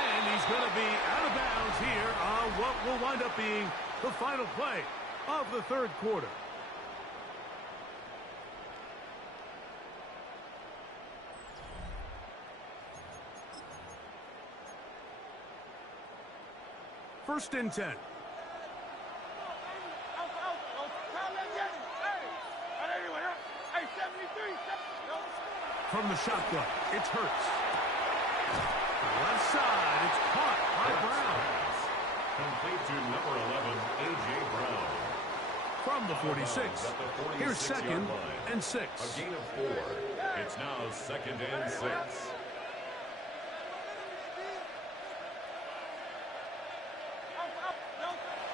And he's going to be out of bounds here on what will wind up being the final play of the 3rd quarter. First and 10. From the shotgun, it's Hurts. Left side, it's caught by Brown. Complete to number 11, A.J. Brown. From the 46, here's 2nd and 6. A gain of 4. It's now 2nd and 6.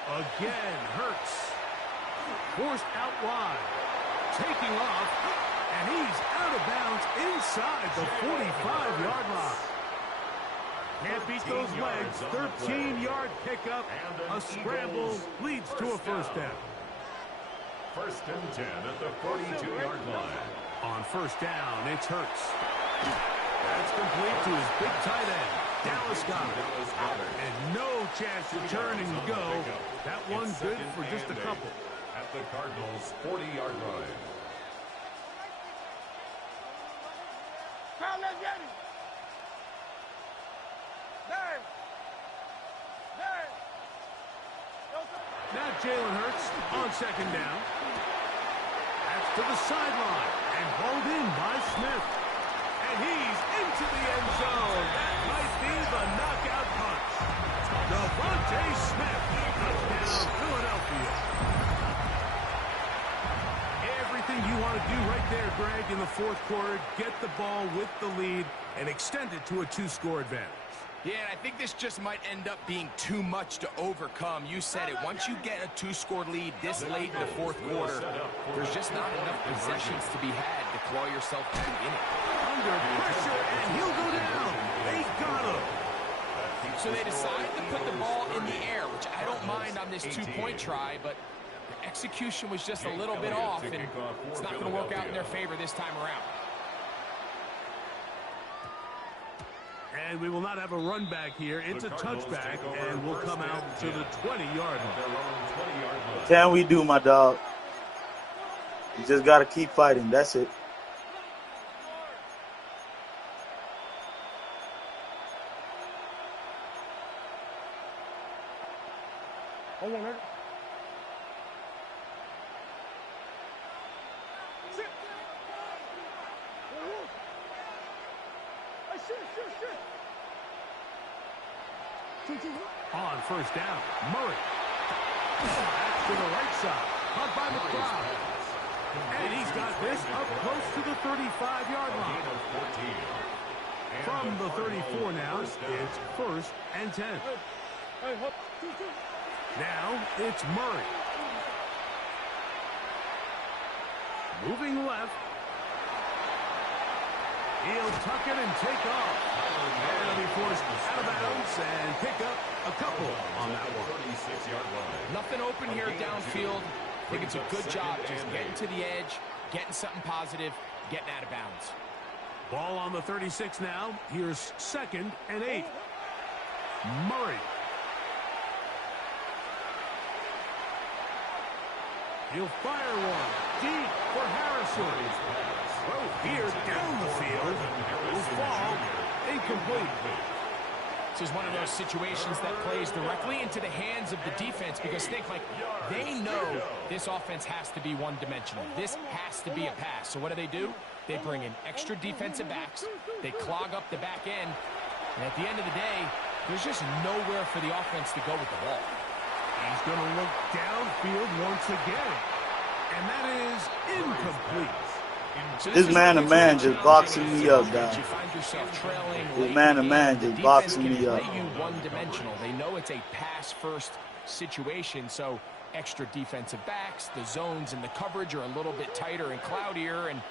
Again, Hurts. Forced out wide. Taking off. And he's out of bounds inside the 45-yard line. Can't beat those legs. 13-yard pickup. A scramble leads to a 1st down. 1st and 10 at the 42-yard line. On 1st down, it's Hurts. That's complete to his big tight end, Dallas Goedert. And no chance to turn and go. That one good for just a couple. At the Cardinals' 40-yard line. Now Jalen Hurts on 2nd down. That's to the sideline and hauled in by Smith. And he's into the end zone. That might be the knockout punch. Devontae Smith, touchdown Philadelphia. Everything you want to do right there, Greg, in the 4th quarter. Get the ball with the lead and extend it to a 2-score advantage. Yeah, and I think this just might end up being too much to overcome. You said it. Once you get a 2-score lead this late in the 4th quarter, there's just not enough possessions to be had to claw yourself back in it. Under pressure, and he'll go down. They got him. So they decide to put the ball in the air, which I don't mind on this 2-point try, but the execution was just a little bit off, and it's not going to work out in their favor this time around. And we will not have a run back here. It's a touchback, and we'll come out to the 20-yard line. What can we do, my dog? You just got to keep fighting. That's it. Hold on, On 1st down, Murray. Back to the right side. Caught by McBride. And he's got this up close to the 35-yard line. From the 34 now, it's 1st and 10. Now it's Murray. Moving left. He'll tuck it and take off. And he'll be forced out of bounds and pick up a couple on that one. Nothing open here downfield. I think it's a good job just getting to the edge, getting something positive, getting out of bounds. Ball on the 36 now. Here's 2nd and 8. Murray. He'll fire one deep for Harrison. Well, here down the field will fall incomplete. This is one of those situations that plays directly into the hands of the defense because think, like, they know this offense has to be one-dimensional. This has to be a pass. So what do? They bring in extra defensive backs. They clog up the back end. And at the end of the day, there's just nowhere for the offense to go with the ball. He's going to look downfield once again. And that is incomplete. So This man-to-man just boxing me up, guys. This man-to-man just boxing me up. Play you one-dimensional. They know it's a pass-first situation, so extra defensive backs, the zones and the coverage are a little bit tighter and cloudier, and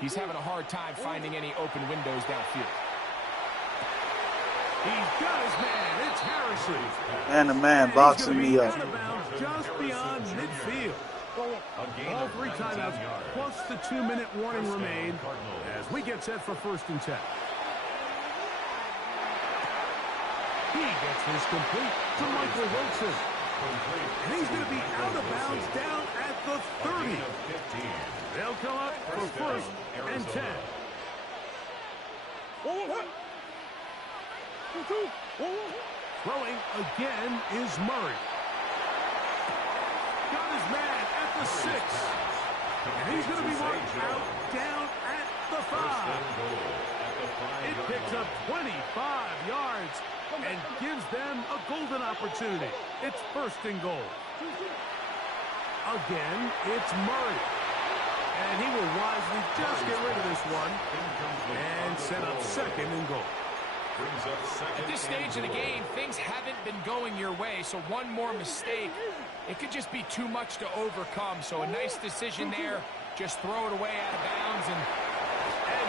he's having a hard time finding any open windows downfield. He's got his man. It's Harrison. Man-to-man boxing me up. Just beyond midfield. All 3 timeouts plus the 2-minute warning remain as we get set for 1st and 10. He gets this complete to Michael Wilson. And he's going to be out of bounds down at the 30. They'll come up for 1st and 10. Throwing again is Murray. Got his man at the 6. And he's going to be marked out down at the 5. It picks up 25 yards and gives them a golden opportunity. It's 1st and goal. Again, it's Murray. And he will wisely just get rid of this one and set up 2nd and goal. At this stage of the game, things haven't been going your way, so one more mistake, it could just be too much to overcome. So a nice decision there. Just throw it away out of bounds, and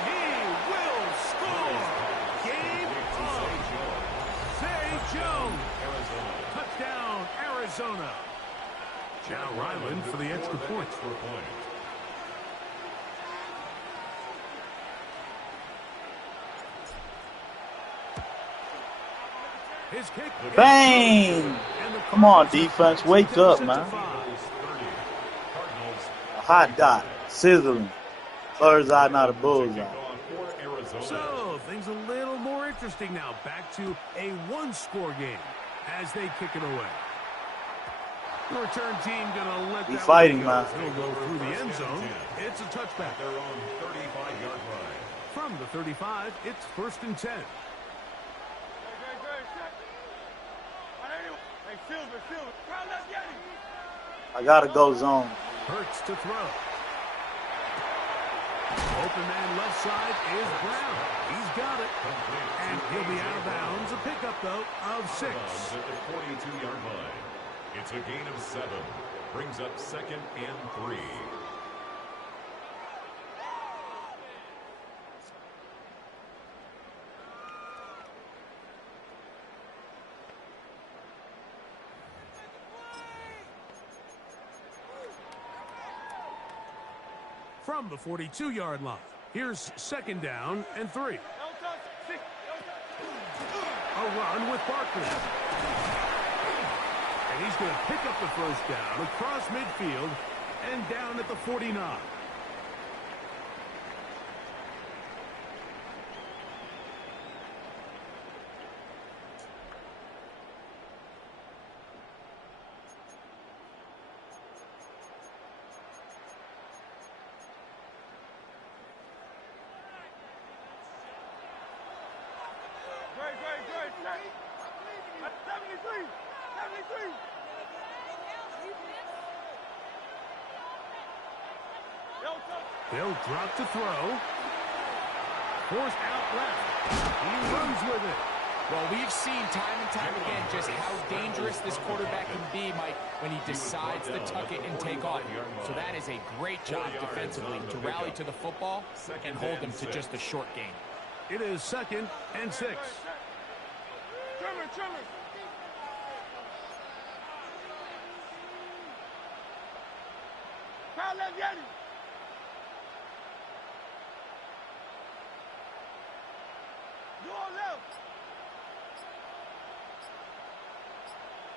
he will score. Game on. Zay Jones. Touchdown, Arizona. Now Ryland for the extra point. His kick. Bang! Come on, defense. Wake up, man. A hot dot. Sizzling. Bird's eye, not a bullseye. So, things a little more interesting now. Back to a 1-score game as they kick it away. The return team going to let that fighting, go. man. He'll go through the end zone. It's a touchback. Their own 35-yard line. From the 35, it's 1st and 10. I gotta go zone. Hurts to throw. Open man left side is Brown. He's got it. And he'll be out of bounds. A pickup, though, of 6. At the 42-yard line. It's a gain of 7. Brings up 2nd and 3. From the 42-yard line, here's 2nd down and 3. A run with Barkley. And he's going to pick up the 1st down across midfield and down at the 49. They'll drop to throw. Forced out left. He runs with it. Well, we've seen time and time again just how dangerous this quarterback can be, Mike, when he decides to tuck it and take off. So that is a great job defensively to rally to the football and hold them to just a short gain. It is 2nd and 6.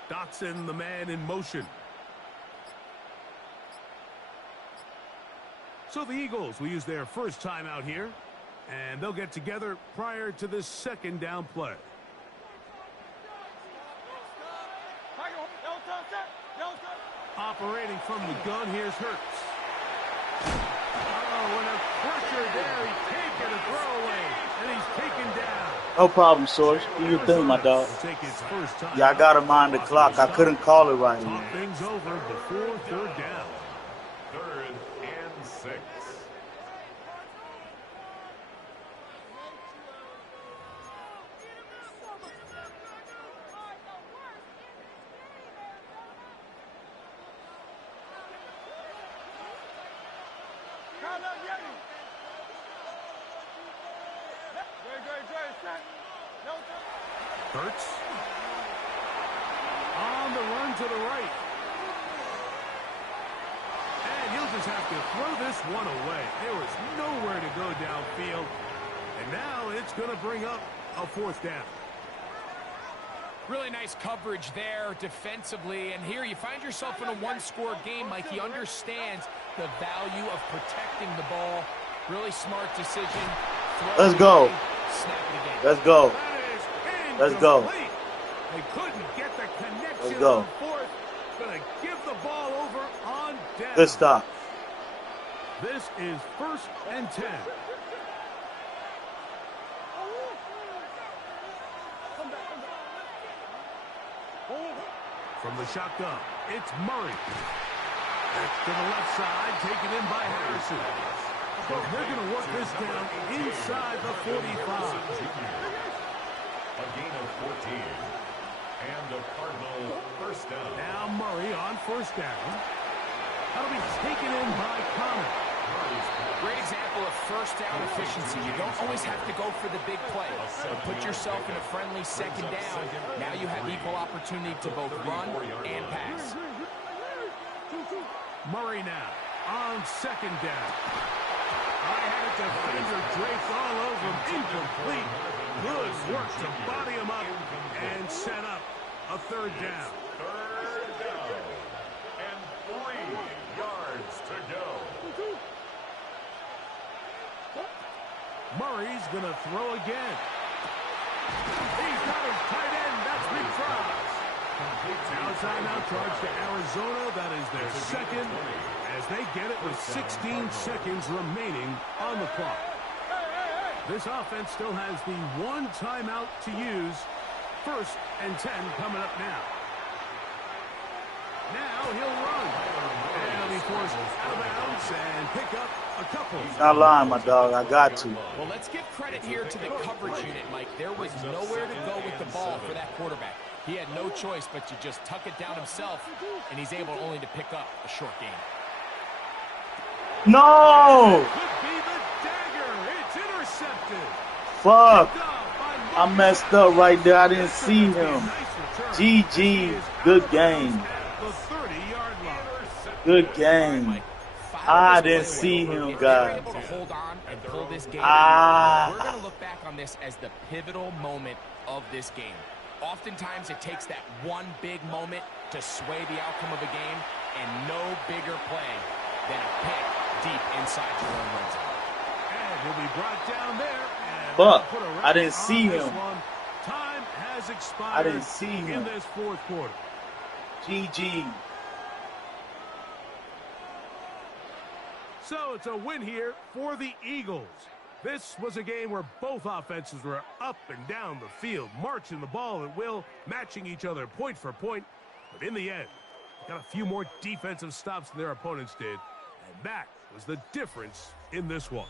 Dotson, the man in motion. So the Eagles will use their first timeout here, and they'll get together prior to this second down play. Operating from the gun, here's Hurts. Oh, and a pressure there. He can't get a throwaway, and he's taken down. No problem, Source. Do your thing, my dog. Yeah, I got to mind the clock. I couldn't call it right. Talk things over before third down. 3rd and 6. Hurts. On the run to the right. And he'll just have to throw this one away. There was nowhere to go downfield. And now it's going to bring up a 4th down. Really nice coverage there defensively. And here you find yourself in a one-score game. Mike, he understands the value of protecting the ball. Really smart decision. Let's go. Snap it again. Let's go. Let's go. They couldn't get the connection. Let's go. On 4th. Gonna give the ball over on down. Good stop. This is 1st and 10. From the shotgun, it's Murray. Back to the left side, taken in by Harrison. But they're going to work this down inside the 45. A gain of 14. And a Cardinal first down. Now Murray on 1st down. That'll be taken in by Connor. Great example of first down efficiency. You don't always have to go for the big play, but put yourself in a friendly 2nd down. Now you have equal opportunity to both run and pass. Murray now on 2nd down. I had a defender draped all over him. Incomplete. Good work to body him up and set up a 3rd down. 3rd down. And 3 yards to go. Murray's going to throw again. He's got his tight end. That's big tries. Now timeout charge to Arizona. That is their 2nd as they get it with 16 seconds remaining on the clock. This offense still has the 1 timeout to use. 1st and 10 coming up now. Now he'll run. And he'll be forced out of bounds and pick up a couple. Not lying, my dog. I got to. Well, let's give credit here to the coverage unit, Mike. There was nowhere to go with the ball for that quarterback. He had no choice but to just tuck it down himself, and he's able only to pick up a short gain. No! Could be the dagger. It's intercepted. Fuck. I messed up right there. I didn't see him. GG. Good game. Good game. I didn't see him, guys. Able to hold on and pull this game. We're going to look back on this as the pivotal moment of this game. Oftentimes, it takes that one big moment to sway the outcome of a game, and no bigger play than a pick deep inside your own red zone. And he'll be brought down there. Fuck. I didn't see him. Time has expired. I didn't see him. In this 4th quarter. GG. So it's a win here for the Eagles. This was a game where both offenses were up and down the field, marching the ball at will, matching each other point for point. But in the end, got a few more defensive stops than their opponents did. And that was the difference in this one.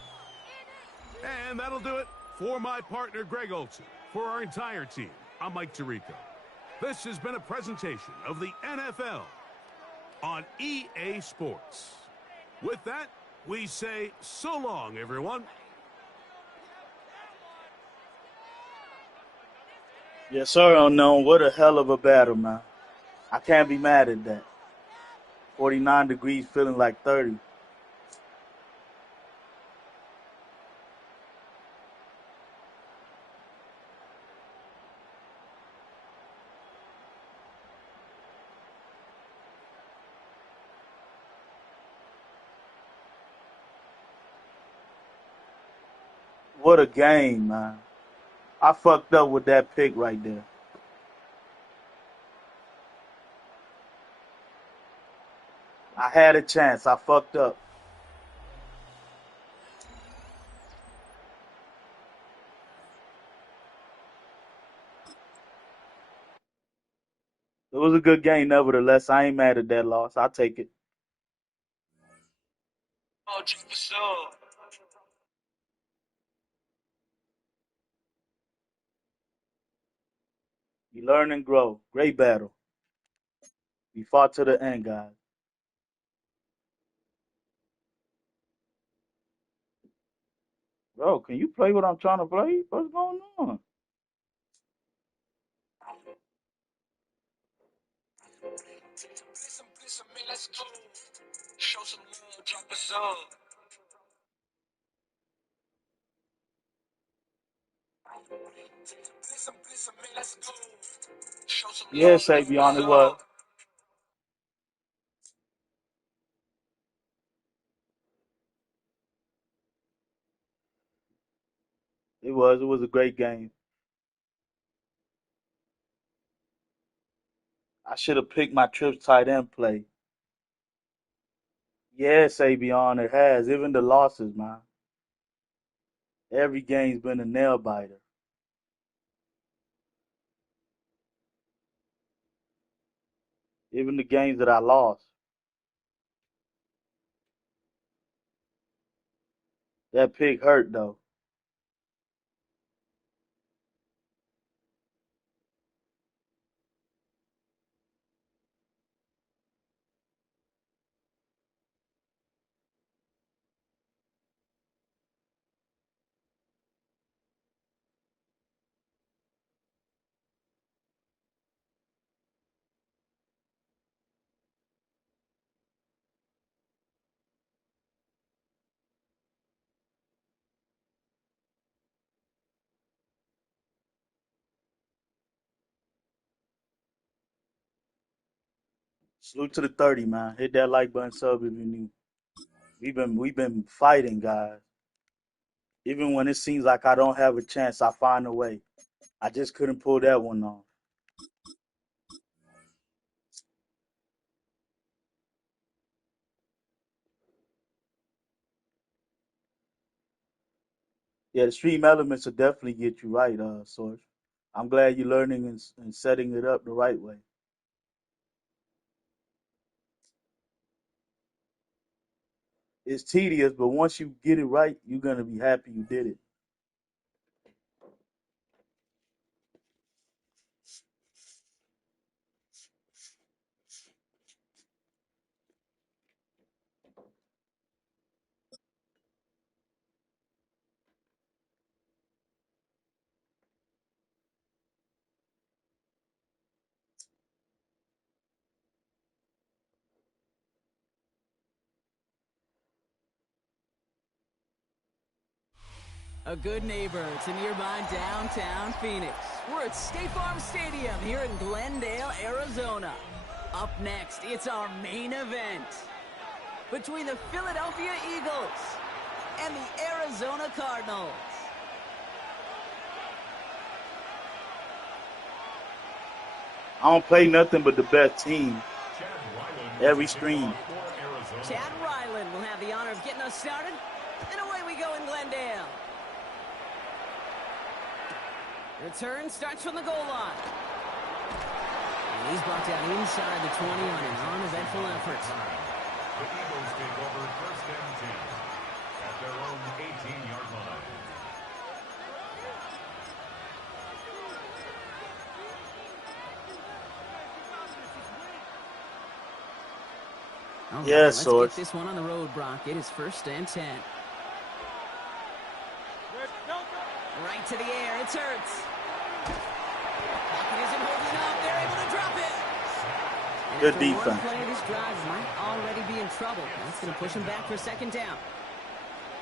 And that'll do it for my partner, Greg Olson. For our entire team, I'm Mike Tirico. This has been a presentation of the NFL on EA Sports. With that, we say so long, everyone. Yes, sir, unknown. What a hell of a battle, man. I can't be mad at that. 49 degrees, feeling like 30. What a game, man. I fucked up with that pick right there. I had a chance. I fucked up. It was a good game, nevertheless. I ain't mad at that loss. I'll take it. Oh, drop a sub. You learn and grow. Great battle. We fought to the end, guys. Bro, can you play what I'm trying to play? What's going on? Listen, man, let's go. Show some love, drop a sub. Listen, man, let's go. Show some Yeah, love, drop a Savion, it was. sub. It was. It was a great game. I should have picked my trips tight end play. Yeah, Savion, it has. Even the losses, man. Every game's been a nail biter. Even the games that I lost. That pick hurt though. Salute to the 30, man. Hit that like button, sub if you're new. We've been fighting, guys. Even when it seems like I don't have a chance, I find a way. I just couldn't pull that one off. Yeah, the stream elements will definitely get you right, Source. I'm glad you're learning and setting it up the right way. It's tedious, but once you get it right, you're gonna be happy you did it. A good neighbor to nearby downtown Phoenix. We're at State Farm Stadium here in Glendale, Arizona. Up next, it's our main event between the Philadelphia Eagles and the Arizona Cardinals. I don't play nothing but the best team. Every stream. Chad Ryland will have the honor of getting us started. And away we go in Glendale. Return starts from the goal line. And he's brought down inside the 20 on an uneventful effort. The Eagles take over first and 10 at their own 18-yard line. All right, Yes, let's Source. get this one on the road, Brock. It is first and 10. Right to the air. It's Hurts. Pocket isn't holding up. They're able to drop it. And Good after defense. one play, this drive might already be in trouble. That's going to push him back for second down.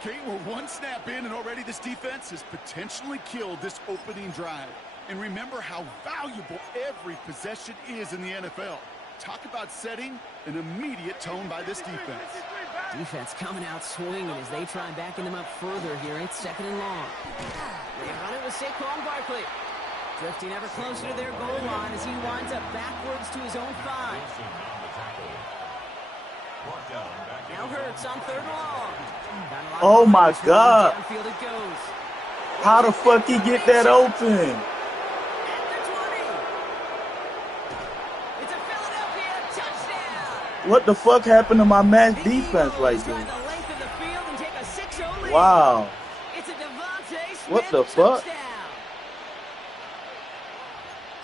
Kate, we're one snap in, and already this defense has potentially killed this opening drive. And remember how valuable every possession is in the NFL. Talk about setting an immediate tone by this defense. Defense coming out swinging as they try backing them up further here. It's 2nd and long. They run it with Saquon Barkley. Drifting ever closer to their goal line as he winds up backwards to his own 5. Now Hurts on 3rd and long. Oh my God. Downfield it goes. How the fuck he get that open? At the 20. It's a Philadelphia touchdown. What the fuck happened to my match defense right there? The length of the field and take a 6-0 lead. Wow. It's a Devontae Smith What the fuck? touchdown.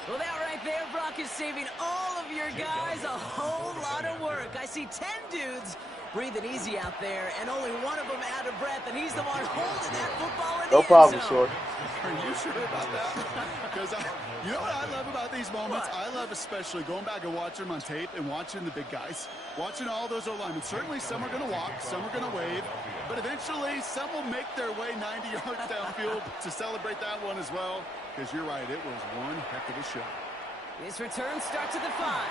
Well, that right there, Brock, is saving all of your guys a whole lot of work. I see 10 dudes breathing easy out there, and only one of them out of breath, and he's the one holding that football in the No problem, end Short. zone. Are you sure about that? Because you know what I love about these moments? I love especially going back and watching them on tape and watching the big guys. Watching all those O-linemen. Certainly some are going to walk, some are going to wave, but eventually some will make their way 90 yards downfield to celebrate that one as well. Because you're right, it was one heck of a show. This return starts at the 5.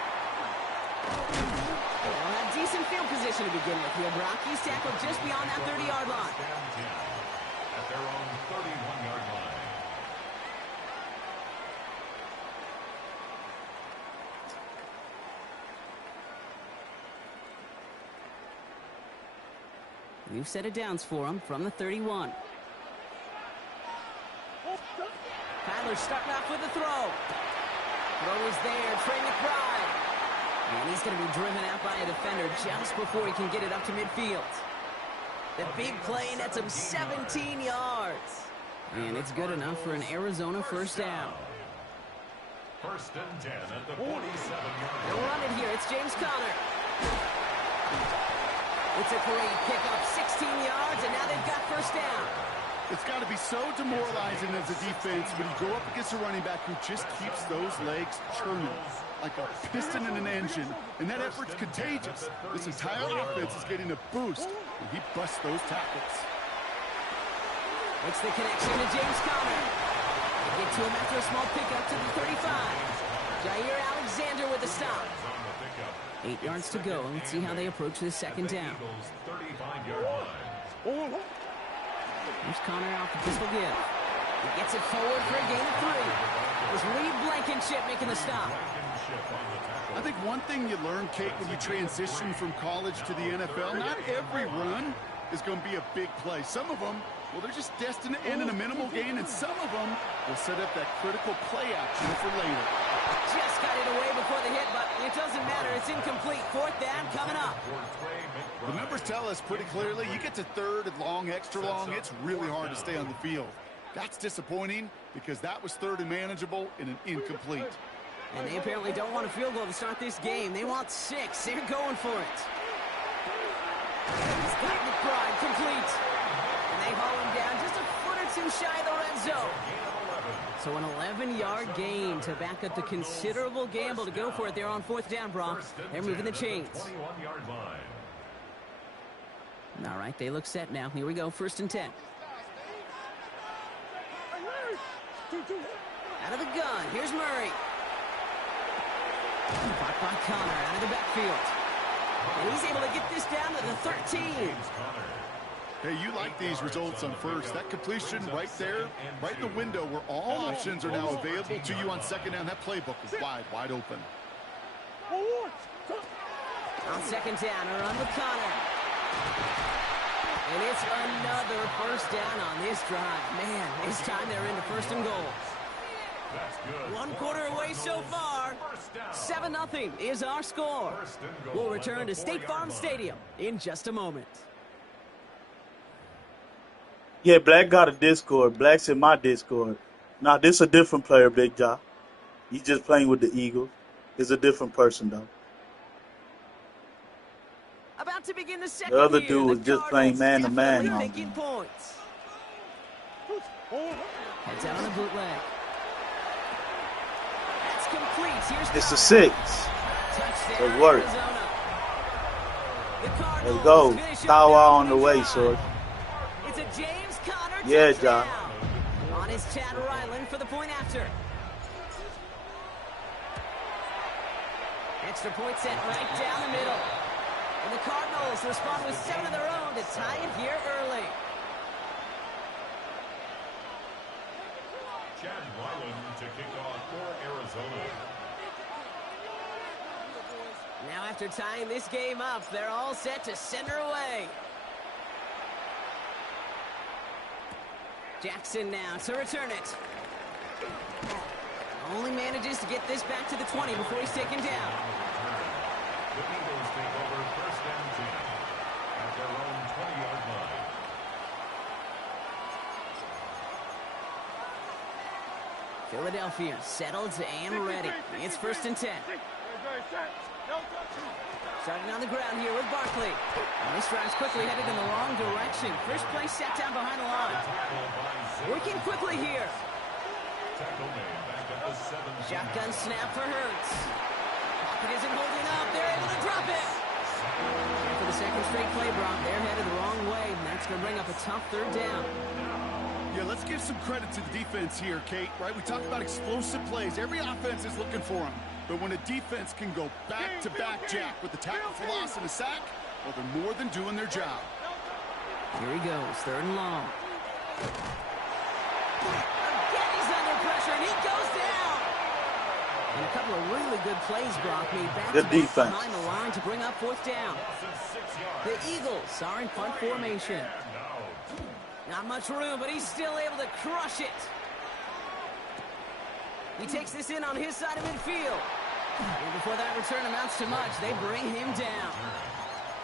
They'll have decent field position to begin with here. Brock, he's tackled just beyond that 30-yard line. At their own 31-yard line. We've set it downs for him from the 31. Kyler's starting off with a throw. Throw is there. Trey McBride. And he's going to be driven out by a defender just before he can get it up to midfield. The big play nets him 17 yards. And it's good enough for an Arizona 1st down. 1st and 10 at the 47-yard line. They'll run it here. It's James Conner. It's a great pickup. 16 yards, and now they've got 1st down. It's got to be so demoralizing as a defense when you go up against a running back who just keeps those legs churning like a piston in an engine, and that effort's contagious. This entire offense is getting a boost, and he busts those tackles. Makes the connection to James Conner. They get to him after a small pickup to the 35. Jair Alexander with a stop. 8 yards to go, and let's see how they approach this 2nd down. 35-yard line. Here's Conner out the pistol give. He gets it forward for a gain of 3. It was Reed Blankenship making the stop. I think one thing you learn, Kate, when you transition from college to the NFL, not every run is going to be a big play. Some of them, well, they're just destined to end in a minimal gain, and some of them will set up that critical play action for later. Just got it away before the hit, but it doesn't matter. It's incomplete. 4th down coming up. The numbers tell us pretty clearly, you get to 3rd and long, extra long, it's really hard to stay on the field. That's disappointing because that was 3rd and manageable in an incomplete. And they apparently don't want a field goal to start this game. They want 6. They're going for it. He's got McBride complete. And they haul him down just a foot or 2 shy of the red zone. So an 11-yard gain to back up the considerable gamble to go for it there on 4th down, Brock. They're moving the chains. 21-yard line. All right, they look set now. Here we go, 1st and 10. Out of the gun, here's Murray. Blocked by Conner out of the backfield. And he's able to get this down to the 13. Hey, you like these results on 1st. That completion right there, right in the window where all options are now available to you on 2nd down. That playbook is wide open. On 2nd down, a run with Conner. And it's another 1st down on this drive. Man, this time they're into 1st and goal. That's good. 1 quarter away so far. 7-0 is our score. We'll return to State Farm Stadium in just a moment. Yeah, Black got a Discord. Black's in my Discord. Now, this a different player, Big Job. He's just playing with the Eagles. He's a different person, though. About to begin the second The other year, dude was the just playing Cardinals man-to-man. definitely taking points. Heads out on the bootleg. That's complete. Here's It's a Conner. 6. Touchdown, It worked. Arizona. The Let's Cardinals go. finish up Power their on the opening way, drive. Sword. It's a James Conner Yeah, touchdown. John. On his Chad Ryland for the point after. Extra point set right down the middle. And the Cardinals respond with 7 of their own to tie it here early. Chad Ryland to kick off for Arizona. Now after tying this game up, they're all set to send her away. Jackson now to return it. Only manages to get this back to the 20 before he's taken down. The Eagles take over first and 10 at their own 20-yard line. Philadelphia settled and ready. It's first and 10. Starting on the ground here with Barkley. And this drive's quickly headed in the wrong direction. First play set down behind the line. Working quickly here. Shotgun snap for Hurts. Pocket isn't holding up. They're able to drop it. And for the second straight play, Brock, they're headed the wrong way, and that's going to bring up a tough third down. Yeah, let's give some credit to the defense here, Kate, right? We talk about explosive plays. Every offense is looking for them. But when a defense can go back-to-back, Jack, with the tackle for loss and a sack, well, they're more than doing their job. Here he goes, third and long. Again, he's under pressure, and he goes down. And a couple of really good plays, Brock, made back-to-back behind the line to bring up fourth down. The Eagles are in punt formation. Not much room, but he's still able to crush it. He takes this in on his side of midfield. And before that return amounts to much, they bring him down.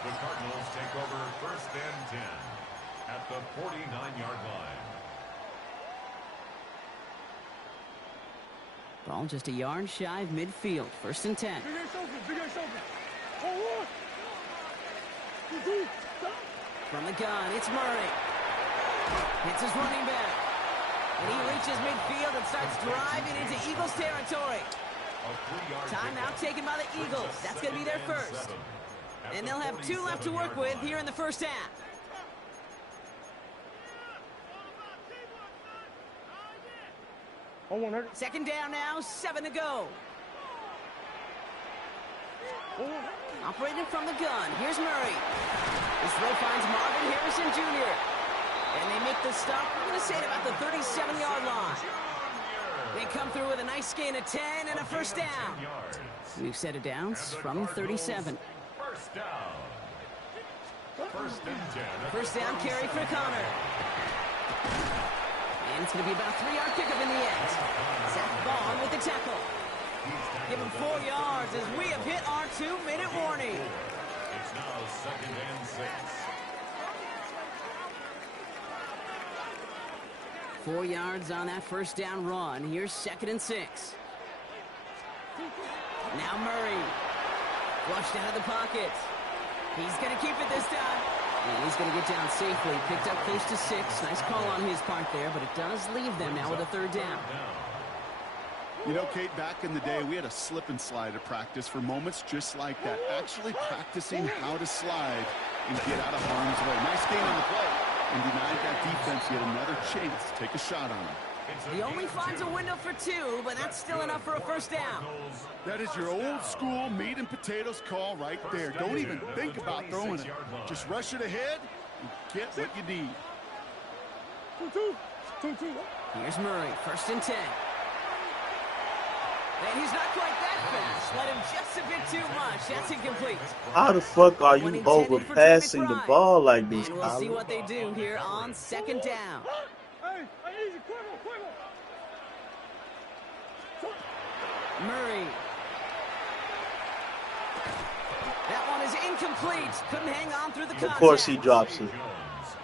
The Cardinals take over first and 10 at the 49-yard line. Ball just a yard shy of midfield. First and 10. From the gun, it's Murray. Hits his running back. And he reaches midfield and starts driving into Eagles territory. Timeout taken by the Eagles. That's going to be their first. And they'll have 2 left to work with here in the first half. Second down now, 7 to go. Operating from the gun, here's Murray. This throw finds Marvin Harrison Jr. And they make the stop, we're going to say, at about the 37-yard line. They come through with a nice gain of 10 and a first down. We've set it down from 37. First down. First and 10. First down carry for Connor. And it's going to be about a 3-yard pickup in the end. Zach Vaughn with the tackle. Give him 4 yards as we have hit our 2-minute warning. It's now second and 6. 4 yards on that first down run. Here's second and 6. Now Murray. Flushed out of the pocket. He's going to keep it this time. And he's going to get down safely. Picked up close to 6. Nice call on his part there, but it does leave them now with a third down. You know, Kate, back in the day, we had a slip and slide at practice for moments just like that. Actually practicing how to slide and get out of harm's way. Nice gain on the play. And denied that defense yet another chance to take a shot on him. He only finds a window for 2, but that's still enough for a first down. That is your old school meat and potatoes call right there. Don't even think about throwing it. Just rush it ahead and get what you need. Here's Murray, first and 10. And he's not quite that fast. Let him just a bit too much. That's incomplete. How the fuck are you overpassing the ball like this, And we'll see what they do here on second down. Murray. That one is incomplete. Couldn't hang on through the contact. Of course he drops it.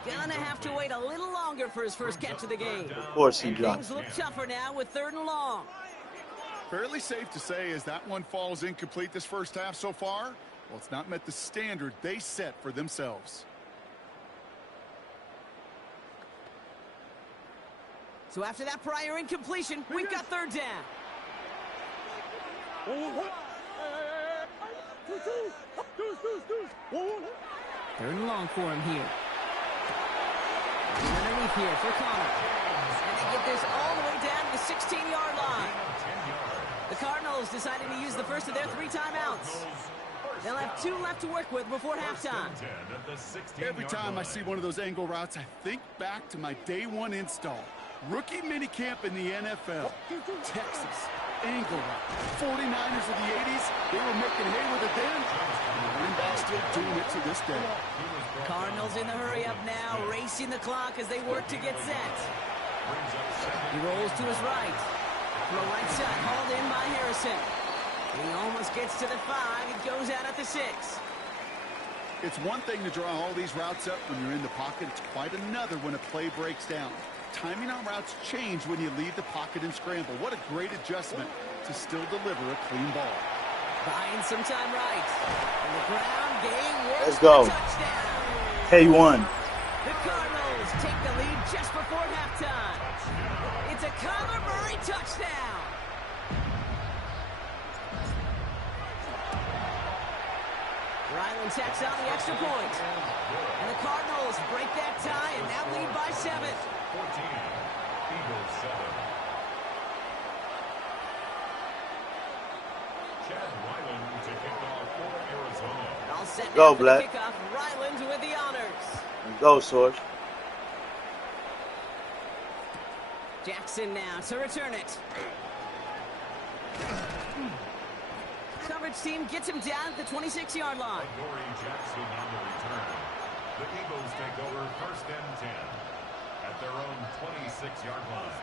Gonna have to wait a little longer for his first catch of the game. Of course he drops Things look tougher now with third and long. Fairly safe to say as that one falls incomplete this first half so far, well, it's not met the standard they set for themselves. So after that prior incompletion, we've got third down. Third and long for him here. And underneath here for Connor. And they get this all the way down to the 16-yard line. The Cardinals decided to use the first of their 3 timeouts. They'll have 2 left to work with before halftime. Every time I see one of those angle routes, I think back to my day 1 install. Rookie minicamp in the NFL. Texas, angle route. 49ers of the 80s, they were making hay with it then. And they're still doing it to this day. Cardinals in the hurry-up now, racing the clock as they work to get set. He rolls to his right. Throw right side, hauled in by Harrison. He almost gets to the 5. It goes out at the 6. It's one thing to draw all these routes up when you're in the pocket. It's quite another when a play breaks down. Timing on routes change when you leave the pocket and scramble. What a great adjustment to still deliver a clean ball. Buying some time right. On the ground, game works. Let's go. Touchdown. K1. The Cardinals take the lead just before halftime. It's a Kyler Murray touchdown. Ryland tacks on the extra point. And the Cardinals break that tie and now lead by 7. 14, Eagles 7. Chad Ryland to kick off for Arizona. All set Go, now for Black. the kickoff. Ryland with the honors. Go, Source. Jackson now to return it. Coverage team gets him down at the 26-yard line. Dory Jackson on the return. The Eagles take over 1st and 10 at their own 26-yard line.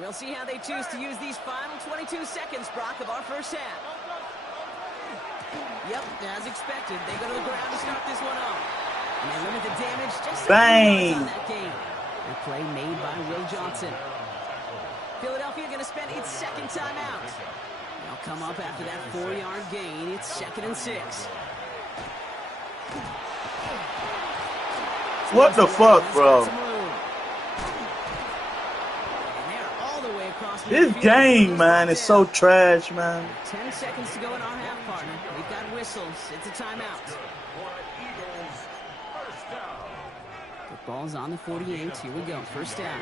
We'll see how they choose to use these final 22 seconds, Brock, of our first half. Yep, as expected, they go to the ground to start this one off. And they limit the damage just Bang! on that game. A play made by Will Johnson. Philadelphia going to spend its 2nd timeout. They'll come up after that 4-yard gain. It's 2nd and 6. What the fuck, bro? This game, man, is so trash, man. 10 seconds to go in our half, partner. We've got whistles. It's a timeout. Football's on the 48. Here we go. First down.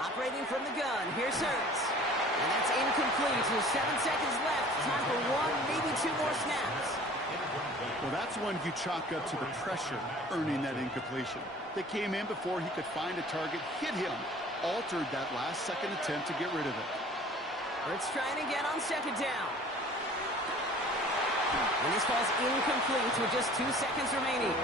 Operating from the gun. Here's Hurts. And that's incomplete. There's 7 seconds left. Time for 1, maybe 2 more snaps. Well, that's one you chalk up to the pressure earning that incompletion. They came in before he could find a target, hit him, altered that last-second attempt to get rid of it. Hurts trying again on 2nd down. And this falls incomplete with just 2 seconds remaining.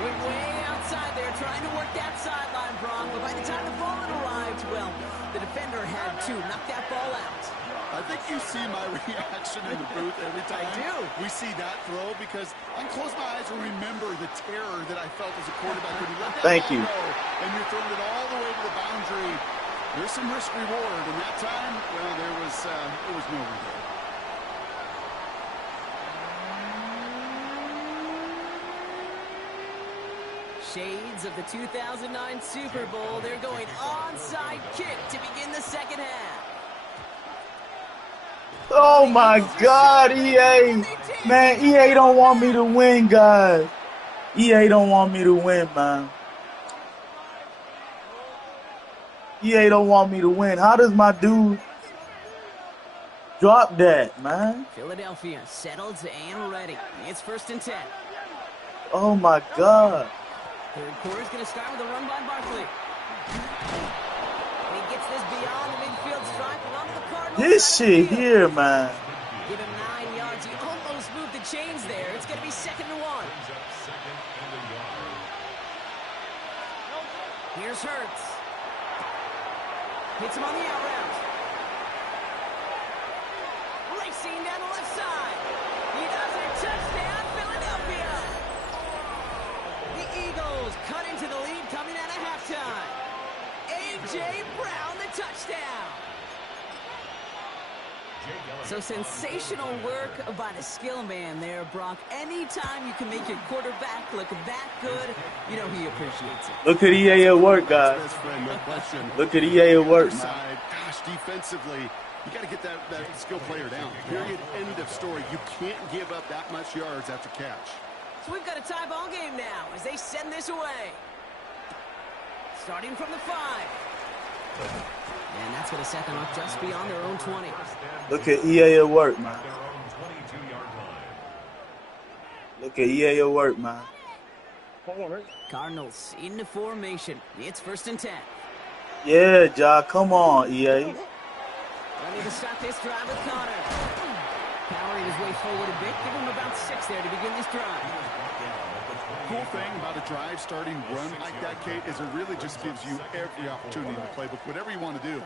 Went way outside there, trying to work that sideline, Brock. But by the time the ball had arrived, well, the defender had to knock that ball out. I think you see my reaction in the booth every time I do. We see that throw, because I can close my eyes and remember the terror that I felt as a quarterback when you let that Thank ball you. go and you're throwing it all the way to the boundary. There's some risk reward, and that time, well, there was no reward. Shades of the 2009 Super Bowl. They're going onside kick to begin the 2nd half. Oh my God, EA. Man, EA don't want me to win, guys. EA don't want me to win, man. EA don't want me to win. How does my dude drop that, man? Philadelphia settled and ready. It's 1st and 10. Oh my God. 3rd quarter's going to start with a run by Barkley. And he gets this beyond the midfield stripe along the Cardinals. This shit here, man. Give him 9 yards. He almost moved the chains there. It's going to be 2nd and 1. Here's Hurts. Hits him on the out route. Racing down the left side. He does it. Touchdown, Philadelphia. The Eagles cut into the lead coming out of halftime. A.J. Brown, the touchdown. So sensational work by the skill man there, Brock. Anytime you can make your quarterback look that good, you know he appreciates it. Look at EA at work, guys. Best friend, no question. Look at EA at work, man. Gosh, defensively, you got to get that skill player down. Period. End of story. You can't give up that much yards after catch. So we've got a tie ball game now as they send this away. Starting from the 5. And that's going to set them up just beyond their own 20. Look at EA at work, man. Their own 22-yard line. Look at EA at work, man. Cardinals into formation. It's 1st and 10. Yeah, Ja, come on, EA. Ready to start this drive with Connor. Powering his way forward a bit. Give him about 6 there to begin this drive. Cool thing about a drive starting run like that, Kate, is it really just gives you every opportunity in the playbook, whatever you want to do.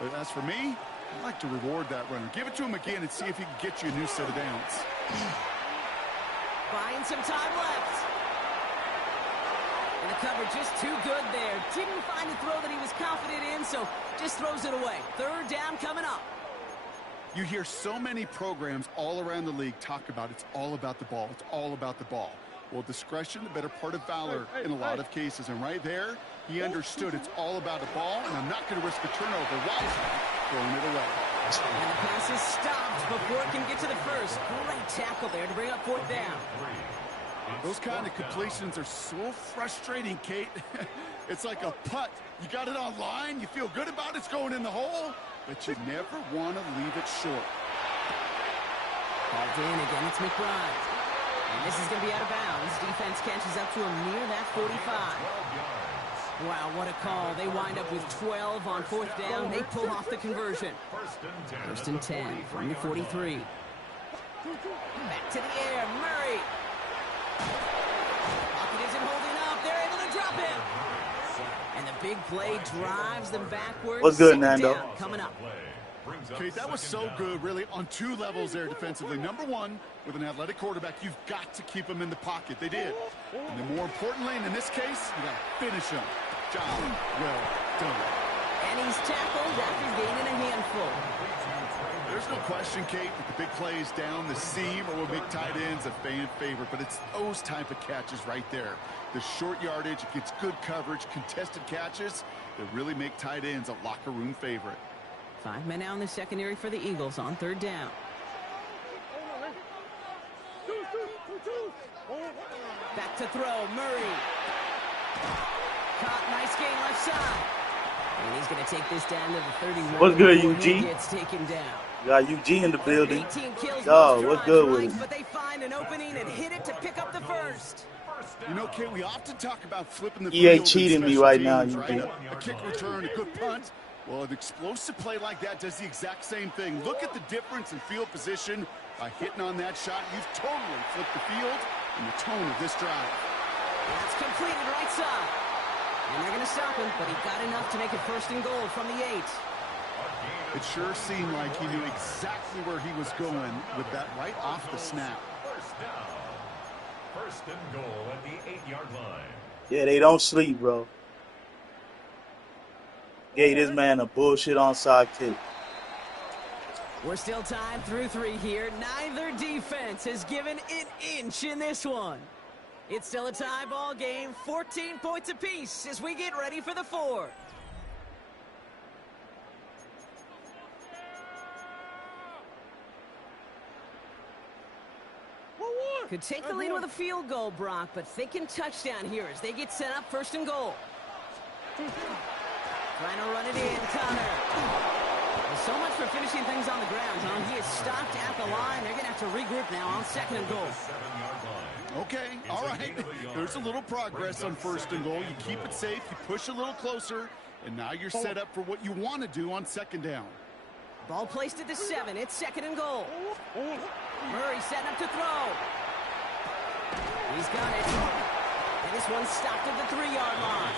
But as for me, I like to reward that runner. Give it to him again and see if he can get you a new set of downs. Buying some time left. And the cover just too good there. Didn't find a throw that he was confident in, so just throws it away. 3rd down coming up. You hear so many programs all around the league talk about it's all about the ball. It's all about the ball. Well, discretion, the better part of valor in a lot of cases. And right there, he understood it's all about the ball, and I'm not going to risk a turnover while throwing it away. And the pass is stopped before it can get to the first. Great tackle there to bring up 4th down. Those kind of completions are so frustrating, Kate. It's like a putt. You got it on line, you feel good about it's going in the hole, but you never want to leave it short. Balled in again, it's McBride. And this is going to be out of bounds. Defense catches up to him near that 45. Wow, what a call. They wind up with 12 on 4th down. They pull off the conversion. 1st and 10 from the 43. Back to the air, Murray. Pocket isn't holding up. They're able to drop him. And the big play drives them backwards. What's good, 2nd Nando? down coming up. Okay, that was so good, really, on 2 levels there defensively. Number one, with an athletic quarterback, you've got to keep him in the pocket. They did. And then more importantly, in this case, you got to finish him. Job well done. And he's tackled after gaining a handful. There's no question, Kate, that the big plays down the seam or will make tight ends a fan favorite, but it's those type of catches right there. The short yardage, it gets good coverage, contested catches that really make tight ends a locker room favorite. 5 men out in the secondary for the Eagles on 3rd down. Back to throw, Murray. Caught, nice gain left side. And he's going to take this down to the 31. What's good, before UG? he gets taken down. You got UG in the building. 18 kills, Dog, most what's drives good right, with him? but they find an opening and hit it to pick up the first. You know, Kate, we often talk about flipping the EA field in cheating me special right now, teams, you right? think. A kick return, a good punt. Well, an explosive play like that does the exact same thing. Look at the difference in field position. By hitting on that shot, you've totally flipped the field and the tone of this drive. That's completed right side. And they're going to stop him, but he got enough to make it 1st and goal from the 8. It sure seemed like he knew exactly where he was going with that right off the snap. 1st and goal at the 8-yard line. Yeah, they don't sleep, bro. Gave this man a bullshit onside kick. We're still tied through 3 here. Neither defense has given an inch in this one. It's still a tie ball game, 14 points apiece as we get ready for the 4th. Could take the lead with a field goal, Brock, but thinking touchdown here as they get set up 1st and goal. Trying to run it in, Connor. Well, so much for finishing things on the ground, huh? He is stopped at the line. They're going to have to regroup now on 2nd and goal. Okay, all right. There's a little progress on 1st and goal. You keep it safe, you push a little closer, and now you're set up for what you want to do on 2nd down. Ball placed at the 7. It's 2nd and goal. Murray setting up to throw. He's got it. And this one's stopped at the 3-yard line.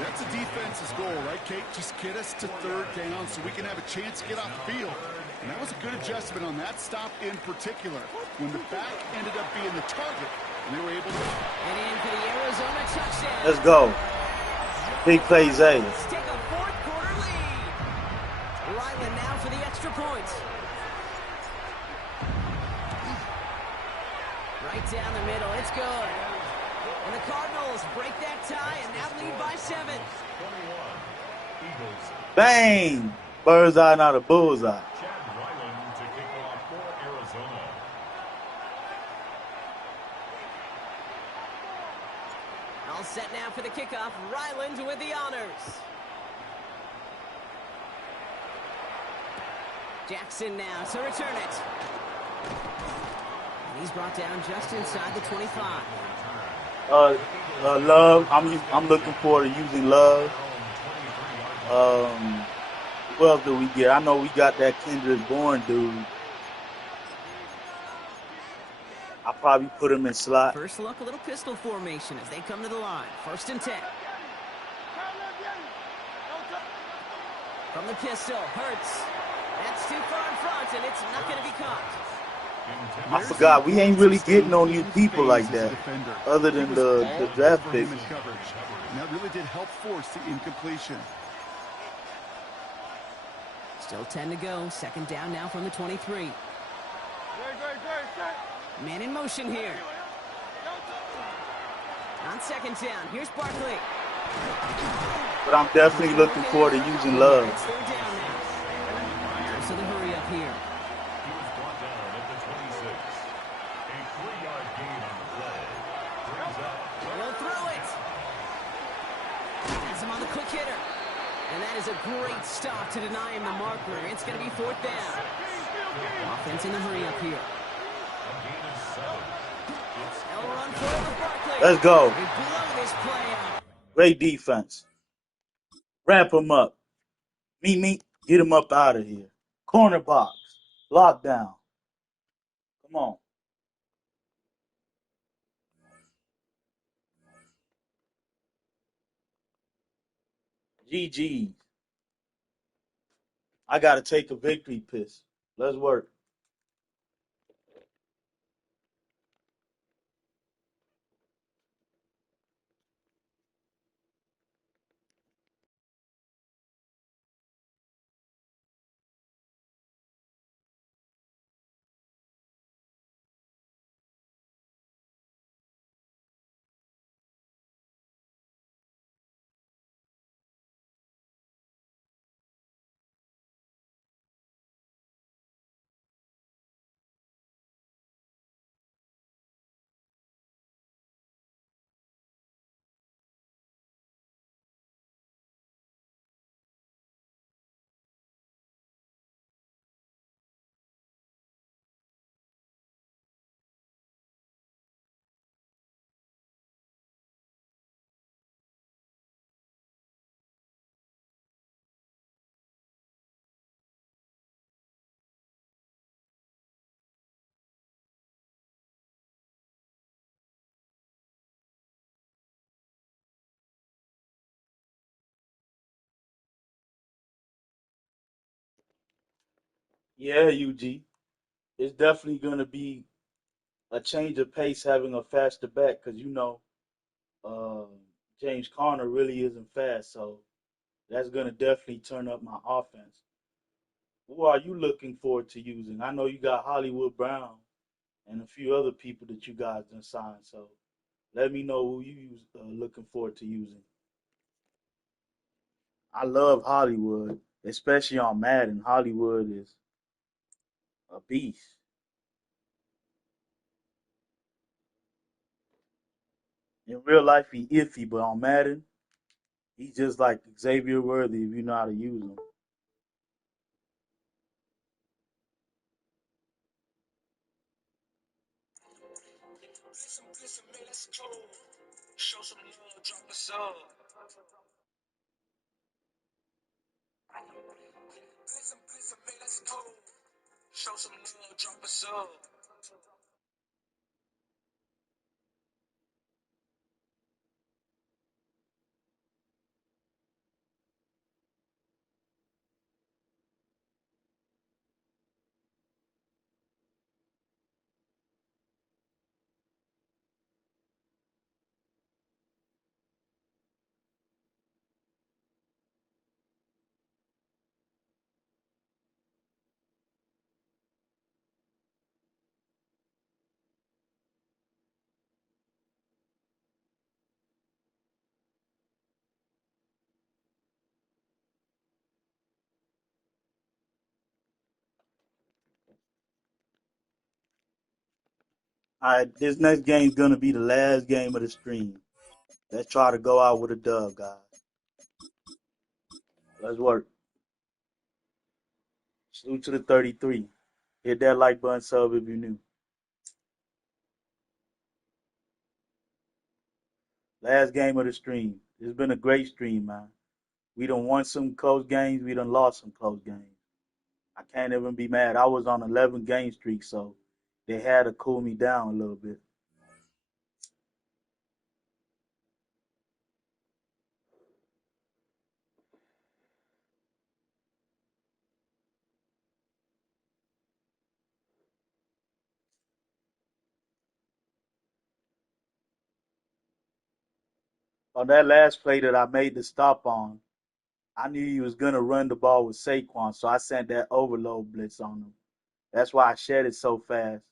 That's a defense's goal, right, Kate? Just get us to 3rd down so we can have a chance to get off the field. And that was a good adjustment on that stop in particular, when the back ended up being the target, and they were able to... And in for the Arizona touchdown. Let's go. Big play, Zay. Let's take a 4th quarter lead. Ryland now for the extra point. Right down the middle. It's good. And the Cardinals break that tie and now lead by 7. Bang! Bird's eye, not a bullseye. Chad Ryland to kick off for Arizona. All set now for the kickoff. Ryland with the honors. Jackson now to return it. And he's brought down just inside the 25. Love. I'm looking forward to using Love. Who else do we get? I know we got that Kendrick Bourne dude. I'll probably put him in slot. First look, a little pistol formation as they come to the line. 1st and 10. From the pistol, Hurts. That's too far in front, and it's not going to be caught. I forgot, we ain't really getting no new people like that, other than the draft picks. And that really did help force the incompletion. Still 10 to go. 2nd down now from the 23. Man in motion here. On 2nd down, here's Barkley. But I'm definitely looking forward to using Love. It's 3rd down now. So the hurry up here. He was brought down at the 26. A 3-yard gain on the play. Brings up. He'll throw it. That's him on the quick hitter. And that is a great stop to deny him the marker. It's going to be 4th down. Offense in the hurry up here. They'll run for it with Barkley. Let's go. They blow this play up. Great defense. Wrap him up. Meet. Get him up out of here. Corner box. Lockdown. Come on. GG. I got to take a victory piss. Let's work. Yeah, UG. It's definitely going to be a change of pace having a faster back because, uh, James Conner really isn't fast. So that's going to definitely turn up my offense. Who are you looking forward to using? I know you got Hollywood Brown and a few other people that you guys done signed. So let me know who looking forward to using. I love Hollywood, especially on Madden. Hollywood is a beast. In real life, he iffy, but on Madden, he's just like Xavier Worthy if you know how to use him. Listen, man, let's go. Show some love, drop a sub. Listen, man, let's go. Show some love, drop a sub. All right, this next game is gonna be the last game of the stream. Let's try to go out with a dub, guys. Let's work. Salute to the 33. Hit that like button, sub if you're new. Last game of the stream. It's been a great stream, man. We done won some close games. We done lost some close games. I can't even be mad. I was on 11 game streak, so they had to cool me down a little bit. On that last play that I made the stop on, I knew he was gonna run the ball with Saquon, so I sent that overload blitz on him. That's why I shed it so fast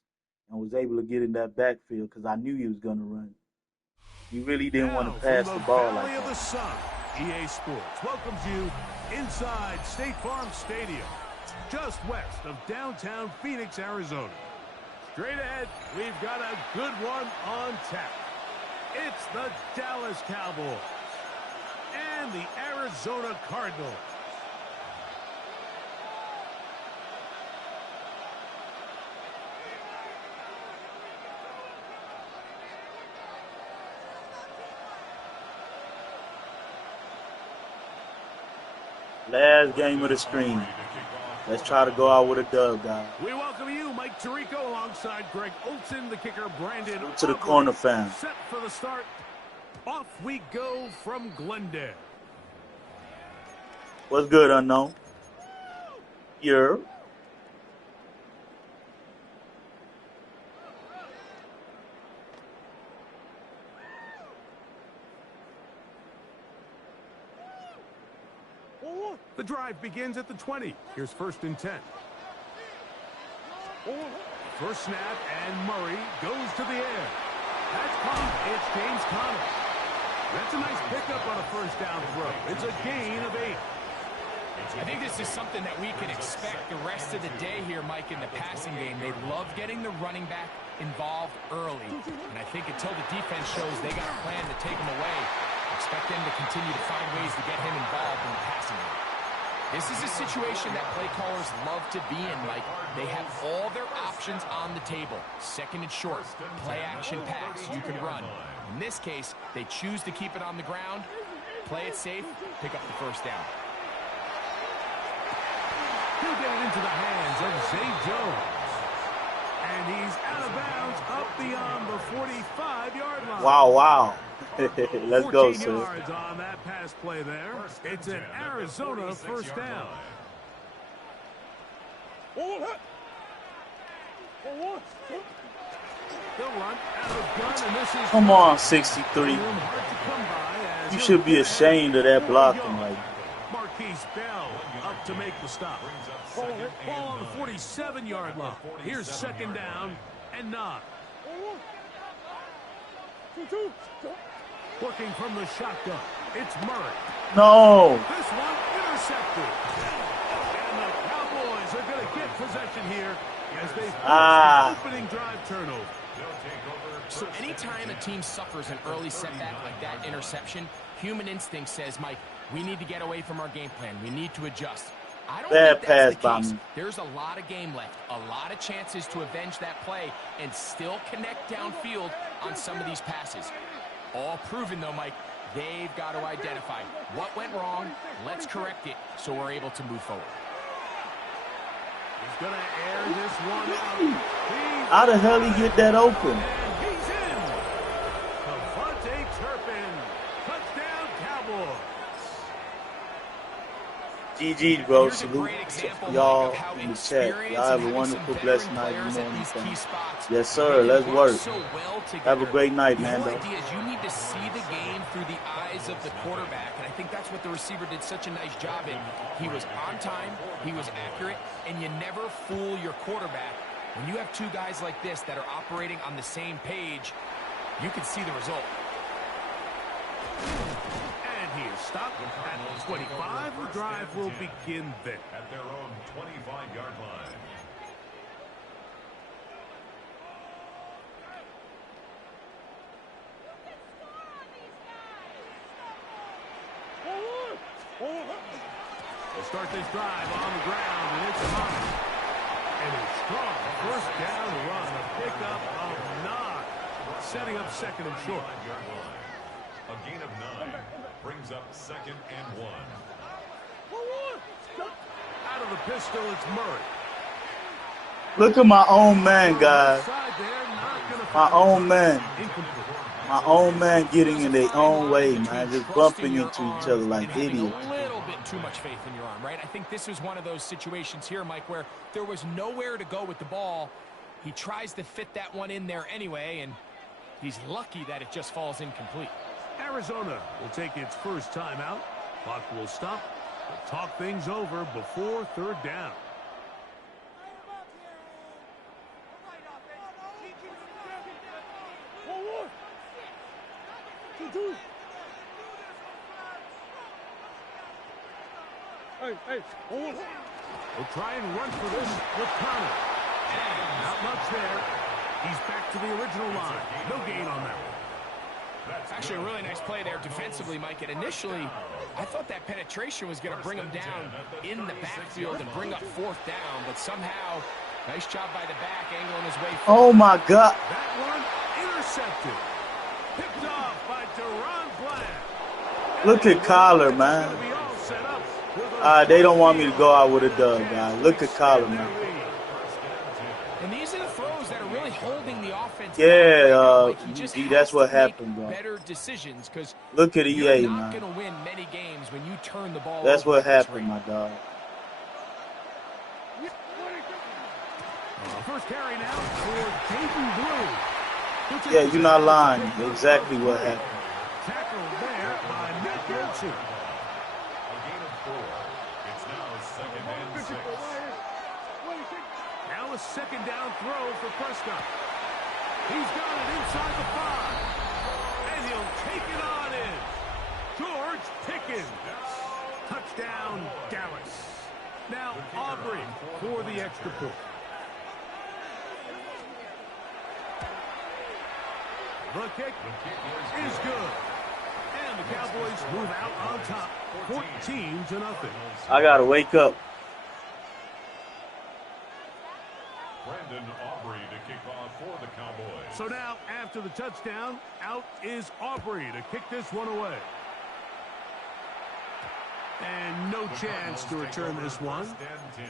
and was able to get in that backfield because I knew he was gonna run. He really didn't want Now to from pass the the ball Valley like of the that. Sun, EA Sports welcomes you inside State Farm Stadium, just west of downtown Phoenix, Arizona. Straight ahead, we've got a good one on tap. It's the Dallas Cowboys and the Arizona Cardinals. Last game of the stream. Let's try to go out with a dub, guys. We welcome you, Mike Tirico, alongside Greg Olson, the kicker, Brandon To the Aubrey. corner fam. Set for the start. Off we go from Glendale. What's good, unknown? Yeah. The drive begins at the 20. Here's 1st and 10. First snap, and Murray goes to the air. That's caught. It's James Conner. That's a nice pickup on a first down throw. It's a gain of 8. I think this is something that we can expect the rest of the day here, Mike, in the passing game. They love getting the running back involved early. And I think until the defense shows they got a plan to take him away, expect them to continue to find ways to get him involved in the passing game. This is a situation that play callers love to be in, Mike. They have all their options on the table. Second and short, play action pass, you can run. In this case, they choose to keep it on the ground, play it safe, pick up the first down. He'll get it into the hands of Zay Jones. And he's out of bounds up beyond the 45-yard line. Wow. Let's go, 14 sir. yards on that pass play there. It's an Arizona first down. They'll run out of gun, and this is Come on, 63. You should be ashamed of that blocking right now. Marquise Bell up to make the stop. Ball on the 47-yard line. Here's 2nd down and 9. Working from the shotgun, it's Murray. No. This one intercepted. And the Cowboys are going to get possession here as they force the opening drive turnover. So anytime a team suffers an early setback like that interception, human instinct says, Mike, we need to get away from our game plan. We need to adjust. I don't think that's the case. There's a lot of game left, a lot of chances to avenge that play and still connect downfield on some of these passes. All proven, though, Mike, they've got to identify what went wrong, let's correct it so we're able to move forward. He's going to air this one out. How the hell he get that open? And he's in. Devontae Turpin. Touchdown, Cowboys. GG, bro. Salute to y'all in the chat. Y'all have a wonderful, blessed night. Yes, sir. Let's work. Have a great night, man. The idea is you need to see the game through the eyes of the quarterback, and I think that's what the receiver did such a nice job in. He was on time, he was accurate, and you never fool your quarterback. When you have two guys like this that are operating on the same page, you can see the result. He is stopped at 25. The drive will begin there. At their own 25-yard line. We'll start the this drive on the ground, and it's hung. And a strong first down run, a pickup of 9, setting up second and short. A gain of 9 brings up 2nd and 1. Out of the pistol, it's Murray. Look at my own man, guys. My own man. My own man getting in their own way, man. Just bumping into each other like idiots. A little bit too much faith in your arm, right? I think this is one of those situations here, Mike, where there was nowhere to go with the ball. He tries to fit that one in there anyway, and he's lucky that it just falls incomplete. Arizona will take its first timeout. Clock will stop. We'll talk things over before 3rd down. We'll try and run for this with Connor. And not much there. He's back to the original line. No gain on that one. Actually, a really nice play there defensively, Mike. And initially, I thought that penetration was going to bring him down in the backfield and bring up 4th down. But somehow, nice job by the back, angling his way forward. Oh, my God. That one intercepted. Picked off by Deron Bland. Look at Collar, man. They don't want me to go out with a dub, guys. Look at Collar, man. And these are the throws that are really holding the offense. Yeah, that's what happened, bro. Better decisions, because look at EA, you're man. not going to win many games when you turn the ball. That's over what happened, my dog. First carry now for Dayton Blue. Yeah, you're not lying. Exactly what happened. Tackle there by Matt Gilson. A gain of 4. It's now 2nd and 6. Now a 2nd down throw for Prescott. He's got it inside the 5. And he'll take it on in. George Pickens. Touchdown, Dallas. Now Aubrey for the extra point. The kick is good. And the Cowboys move out on top, 14-0. I got to wake up. Brandon Aubrey to kick off for the Cowboys. So now, after the touchdown, out is Aubrey to kick this one away. And no chance to return this one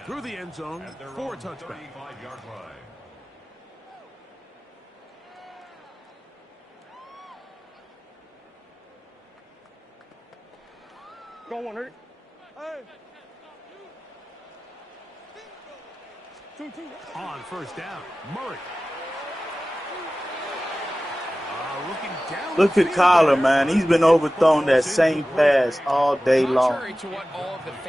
through the end zone for a touchback. Go on, Eric. On first down, Murray. Looking down. Look at Collar, man. He's been overthrown that same pass all day long.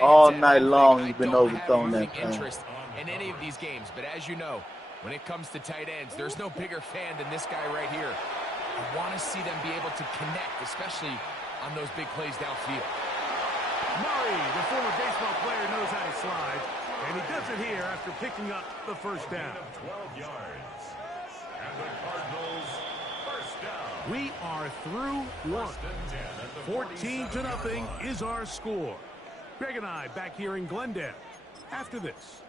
All night long, he's been overthrown that pass. In any of these games, but as you know, when it comes to tight ends, there's no bigger fan than this guy right here. I want to see them be able to connect, especially on those big plays downfield. Murray, the former baseball player, knows how to slide, and he does it here after picking up the first down. 12 yards. And the Cardinals first down. We are through one. 14-0 is our score. Greg and I back here in Glendale after this.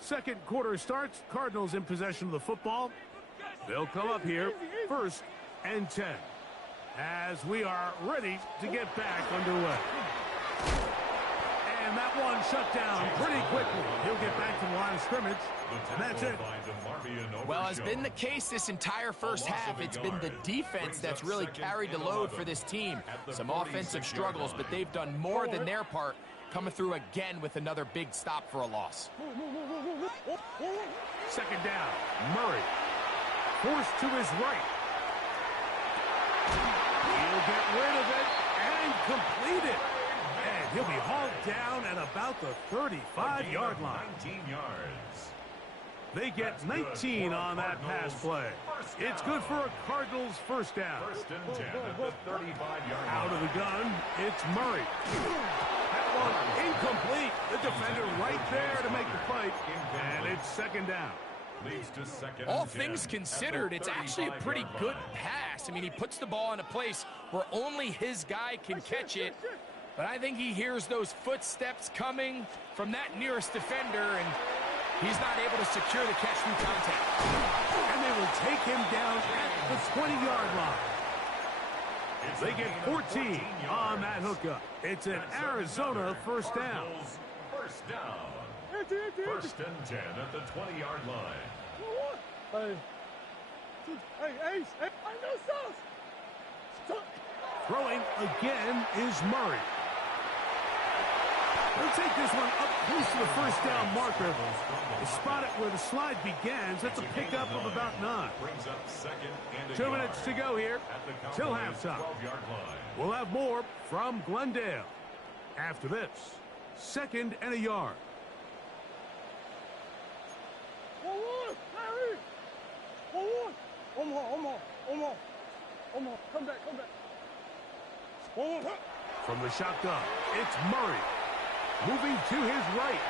Second quarter starts. Cardinals in possession of the football. They'll come up here 1st and 10. As we are ready to get back underway. And that one shut down pretty quickly. He'll get back to the line of scrimmage, and that's it. Well, has been the case this entire first half. It's been the defense that's really carried the load for this team. Some offensive struggles, but they've done more than their part, coming through again with another big stop for a loss. 2nd down, Murray. Forced to his right. He'll get rid of it and complete it. And he'll be hauled down at about the 35-yard line. 19 yards. They get 19 on that pass play. It's good for a Cardinals first down. 1st and 10 at the 35-yard line. Out of the gun, it's Murray. That one incomplete. The defender right there to make the fight. And it's 2nd down. Leads to 2nd All and 10 things considered, it's actually a pretty good pass. I mean, he puts the ball in a place where only his guy can catch it. But I think he hears those footsteps coming from that nearest defender, and he's not able to secure the catch through contact. And they will take him down at the 20-yard line. They get 14 on that hookup. It's an Arizona first down. First down. First and 10 at the 20-yard line. Hey, I know sauce. Throwing again is Murray. They'll take this one up close to the first down marker. They spot it where the slide begins. That's a pickup of about 9. 2 minutes to go here till halftime. We'll have more from Glendale after this. 2nd and a yard. Come back. From the shotgun, it's Murray. Moving to his right.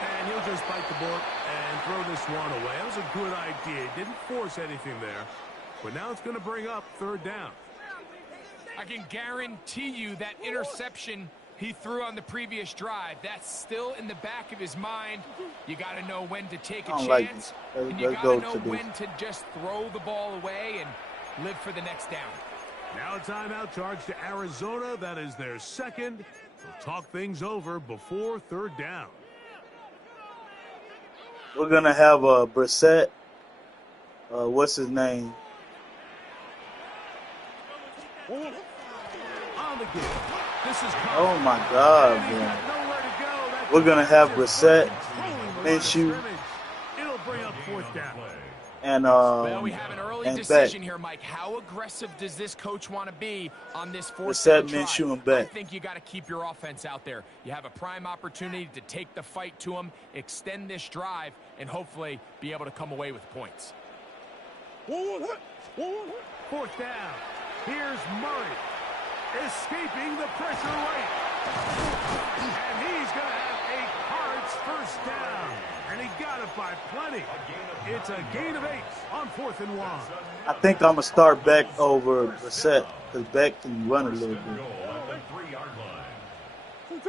And he'll just bite the bullet and throw this one away. That was a good idea. Didn't force anything there. But now it's going to bring up 3rd down. I can guarantee you that interception he threw on the previous drive, that's still in the back of his mind. You got to know when to take a chance. And you got to know when to just throw the ball away and live for the next down. Now a timeout charge to Arizona. That is their 2nd. They'll talk things over before 3rd down. We're going to have Brissett. What's his name? On the game. This is oh, my God, man. We're going to have Brissett, Minshew, it'll bring up 4th down. And well, we have an early decision here, Mike. How aggressive does this coach want to be on this 4th down drive? I think you got to keep your offense out there. You have a prime opportunity to take the fight to them, extend this drive, and hopefully be able to come away with points. 4th down. Here's Murray escaping the pressure right. And he's going to have a Cards first down. And he got it by plenty. It's a gain of 8 on 4th and 1. I think I'm going to start Beck over Brissett because Beck can run a little bit. 3-yard line.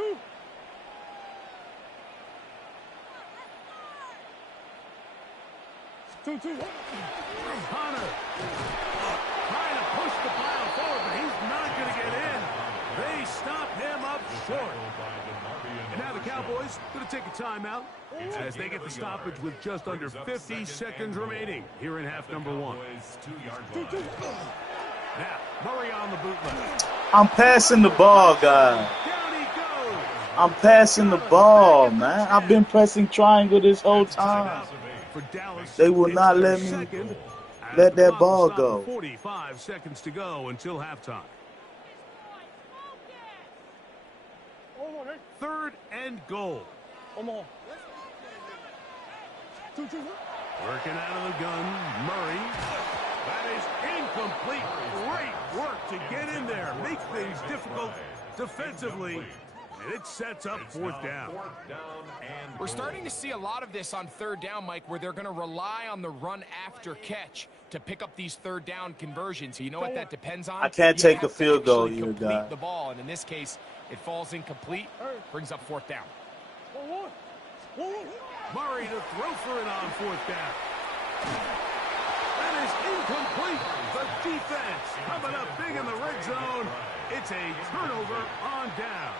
2-2. Hunter trying to push the pile forward, but he's not going to get in. They stop him up short. And now the Cowboys going to take a timeout as they get the stoppage with just under 50 seconds remaining here in half number 1. Now, Murray on the bootleg. I'm passing the ball, guys. Down he goes. I'm passing the ball, man. I've been pressing triangle this whole time. They will not let me let that ball go. 45 seconds to go until halftime. 3rd and goal. Working out of the gun, Murray. That is incomplete. Great work to get in there. Make things difficult defensively. And it sets up 4th down. We're starting to see a lot of this on 3rd down, Mike, where they're going to rely on the run after catch to pick up these 3rd down conversions. You know what that depends on? I can't take a field goal here, guys. The ball, and in this case, it falls incomplete, brings up 4th down. Murray to throw for it on 4th down. That is incomplete. The defense coming up big in the red zone. It's a turnover on down.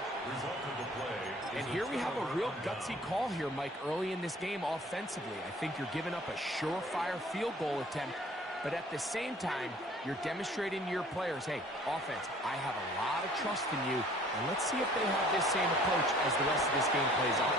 And here we have a real gutsy call here, Mike, early in this game offensively. I think you're giving up a surefire field goal attempt, but at the same time, you're demonstrating to your players, hey, offense, I have a lot of trust in you, and let's see if they have this same approach as the rest of this game plays out.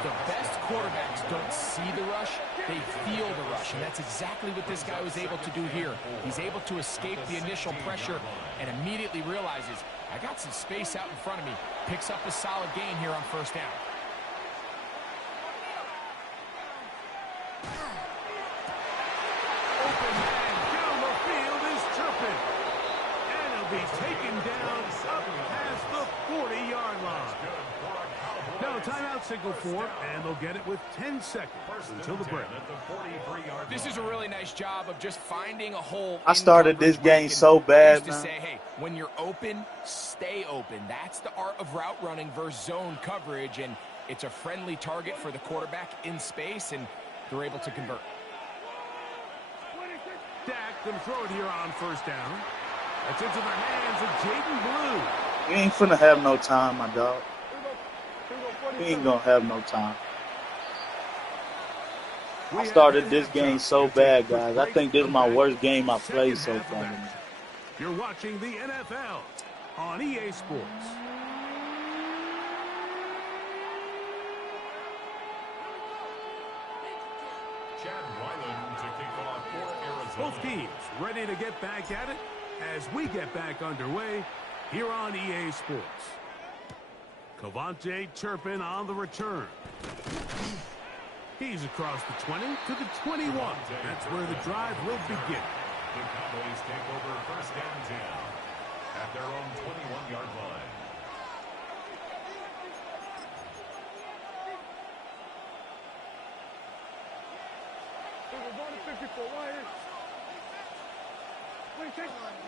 The best quarterbacks don't see the rush, they feel the rush, and that's exactly what this guy was able to do here. He's able to escape the initial pressure and immediately realizes, I got some space out in front of me. Picks up a solid gain here on 1st down. Open man down the field is chirping. And he'll be taken down up past the 40-yard line. Now timeout signal for, and they'll get it with 10 seconds until the break. This is a really nice job of just finding a hole. I started this game so bad, man. Say, hey, when you're open, stay open. That's the art of route running versus zone coverage, and it's a friendly target for the quarterback in space, and they're able to convert. Dak going to throw it here on first down. That's into the hands of Jaden Blue. You ain't finna have no time, my dog. You ain't gonna have no time. I started this game so bad, guys. I think this is my worst game I've played so far. You're watching the NFL on EA Sports. Both teams ready to get back at it as we get back underway here on EA Sports. Cavante Turpin on the return. He's across the 20 to the 21. That's where the drive will begin. The Cowboys take over first and 10 at their own 21-yard line.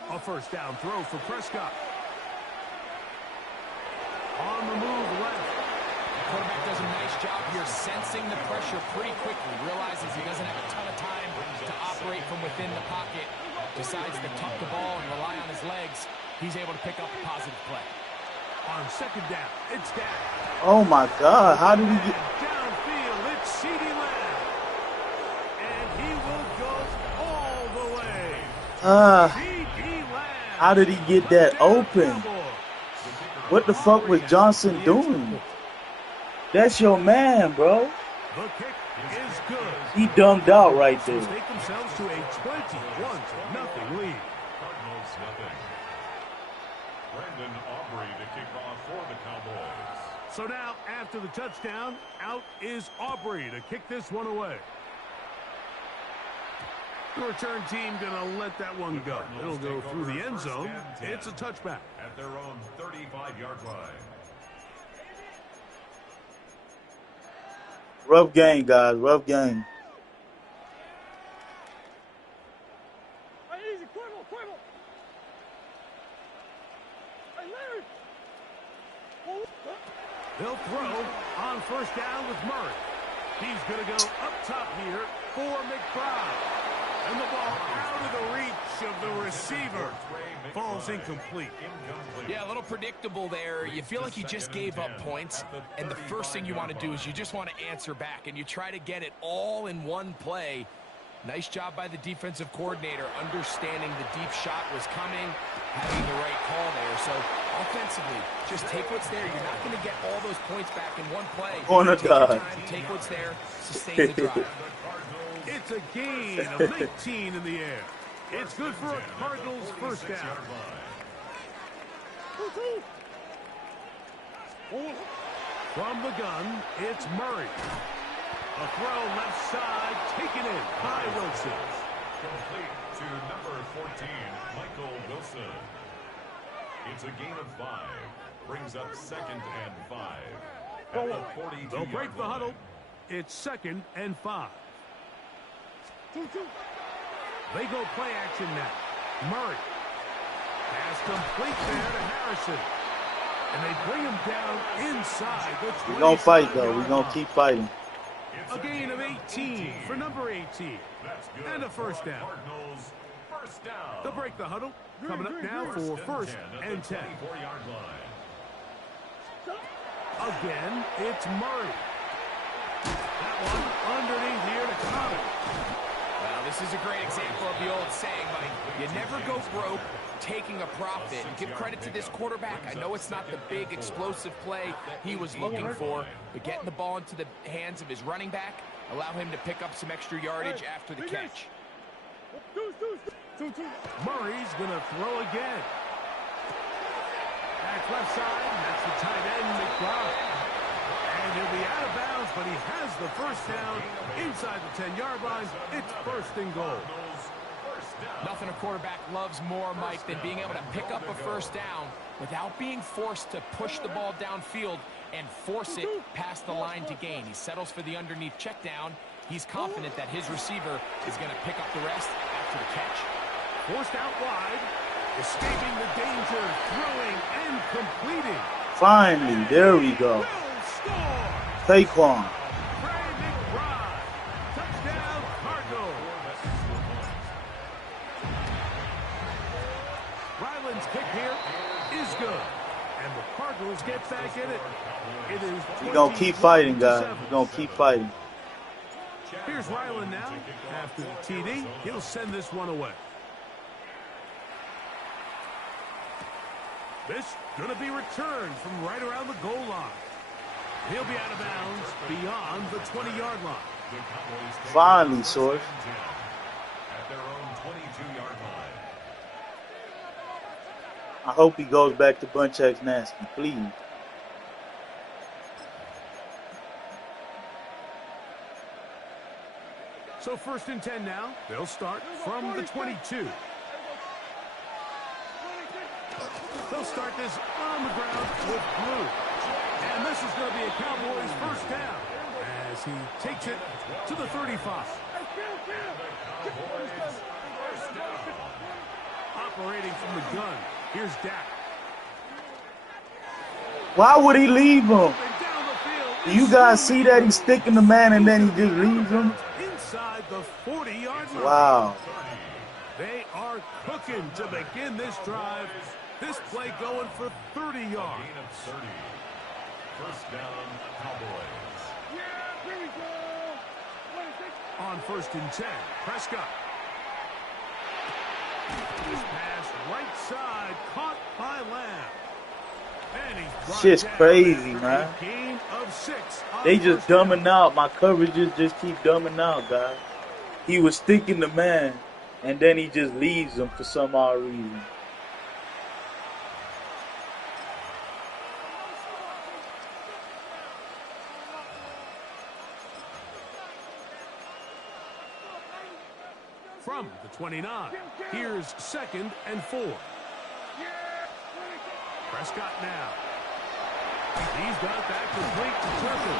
A first down throw for Prescott. On the move left. The quarterback does a nice job here sensing the pressure pretty quickly. Realizes he doesn't have a ton of time to operate from within the pocket. Decides to tuck the ball and rely on his legs. He's able to pick up a positive play. On second down, it's Dak. Oh my God, how did he get downfield? It's CeeDee Lamb. And he will go all the way. How did he get that open? What the fuck was Johnson doing? That's your man, bro. The kick is good. He dumbed out right there. Take themselves to a 21-0 lead. Cardinals nothing. Brandon Aubrey to kick off for the Cowboys. So now, after the touchdown, out is Aubrey to kick this one away. The return team gonna let that one go. It'll go through the end zone. It's a touchback. At their own 35-yard line. Rough game, guys. Rough game. They'll throw on first down with Murray. He's going to go up top here for McBride. And the ball out of the reach of the receiver. Falls incomplete. Yeah, a little predictable there. You feel like you just gave up points, and the first thing you want to do is you just want to answer back, and you try to get it all in one play. Nice job by the defensive coordinator, understanding the deep shot was coming, having the right call there. So offensively, just take what's there. You're not going to get all those points back in one play. Take your time, take what's there, sustain the drive. It's a gain of 19 in the air. It's good for a Cardinals first down. From the gun, it's Murray. A throw left side, taken in by Wilson. Complete to number 14, Michael Wilson. It's a gain of 5. Brings up second and 5. At the 42-yard They'll break the line. huddle. It's second and 5. They go play action now. Murray. Pass complete there to Harrison. And they bring him down inside the 20. We're going to fight, though. We're going to keep fighting. A gain of 18 for number 18. And a first down. Cardinals first down. They'll break the huddle. Coming up now for first and 10. 24-yard line. Again, it's Murray. That one underneath here to Connor. Well, this is a great example of the old saying, Mike. You never go broke taking a profit. Give credit to this quarterback. I know it's not the big explosive play he was looking for, but getting the ball into the hands of his running back, allow him to pick up some extra yardage after the catch. Murray's going to throw again. Back left side, and that's the tight end, McBride. And he'll be out of bounds, but he has the first down inside the 10-yard line. It's first and goal. Nothing a quarterback loves more, Mike, than being able to pick up a first down without being forced to push the ball downfield and force it past the line to gain. He settles for the underneath check down. He's confident that his receiver is going to pick up the rest after the catch. Forced out wide, escaping the danger, throwing and completing. Finally, there we go. Will score. Saquon. Trey McBride. Touchdown, Cardinals. Ryland's kick here is good. And the Cardinals get back in it. It is We're going to keep fighting, guys. We're going to keep fighting. Here's Ryland now. After the TD, he'll send this one away. This going to be returned from right around the goal line. He'll be out of bounds beyond the 20-yard line. Finally, Source. At their own 22-yard line. I hope he goes back to Bunch X Nasty, please. So 1st and 10 now. They'll start from the 22. They'll start this on the ground with Blue. And this is going to be a Cowboys first down as he takes it to the 35. Operating from the gun. Here's Dak. Why would he leave him? And down the field. Do you guys see that he's sticking the man and then he just leaves him? Inside the 40-yard line. Wow. They are cooking to begin this drive. This play going for 30 yards. Gain of 30. First down, Cowboys. On 1st and 10, Prescott. This pass right side, caught by Lamb. And he's brought Shit's down crazy, after man. a gain of 6 on They just first down. dumbing out. My coverages just keep dumbing out, guys. He was sticking the man, and then he just leaves him for some odd reason. From the 29, here's 2nd and 4. Prescott now. He's got that complete to Tucker.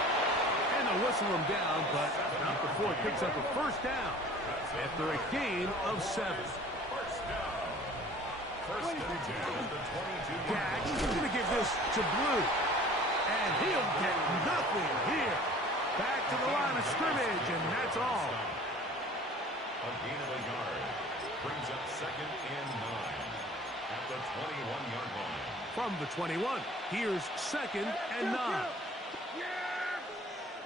And they'll whistle him down, but not before it picks up a first down after a gain of 7. First and 10 at the 22. Dak is going to give this to Blue. And he'll get nothing here. Back to the line of scrimmage, and that's all. A gain of a yard. Brings up 2nd and 9 at the 21-yard line. From the 21, here's 2nd and 9.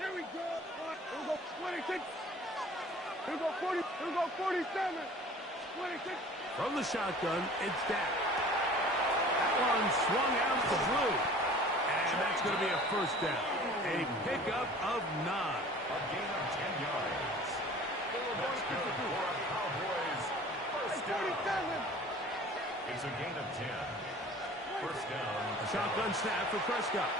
Here we go. Here we go 26. Here we go 40. Here we go 47. 26. From the shotgun, it's Dak. That one swung out to Blue. And that's going to be a first down. A pickup of 9. A gain of 10 yards. That's good for a Cowboys. First down. It's a gain of 10. First down. A shotgun snap for Prescott.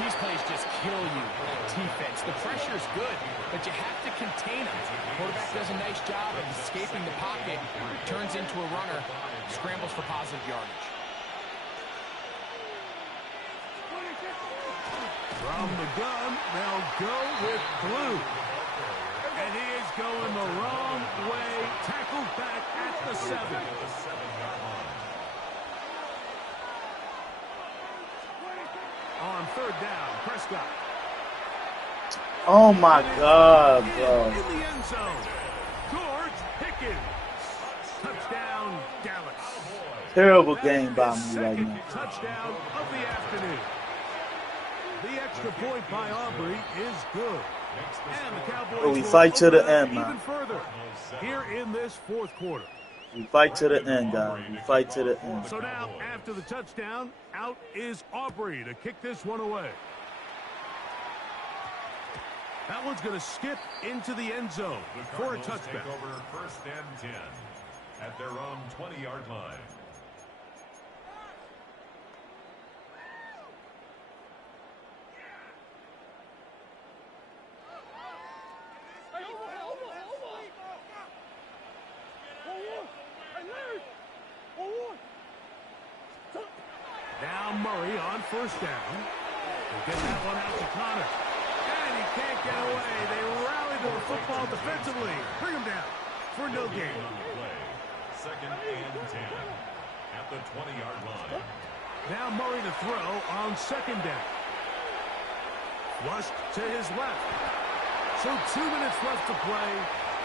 These plays just kill you on defense. The pressure's good, but you have to contain them. Quarterback does a nice job of escaping the pocket, turns into a runner, scrambles for positive yardage. From the gun, they'll go with Blue. And he is going the wrong way. Tackled back at the 7. On 3rd down, Prescott. Oh my God, bro. In the end zone, George Pickens. Touchdown, Dallas. Terrible game by me right Second now. touchdown of the afternoon. The extra point by Aubrey is good. And the Cowboys But we will fight to the open it up end, man. even further here in this 4th quarter. We fight to the end, guys. We fight to the end. So now, after the touchdown, out is Aubrey to kick this one away. That one's going to skip into the end zone for a touchback. Take over 1st and 10 at their own 20-yard line. Now Murray on first down. He'll get that one out to Connor. And he can't get away. They rally to the football defensively. Bring him down for no gain. Second and 10 at the 20-yard line. Now Murray to throw on second down. Flushed to his left. So 2 minutes left to play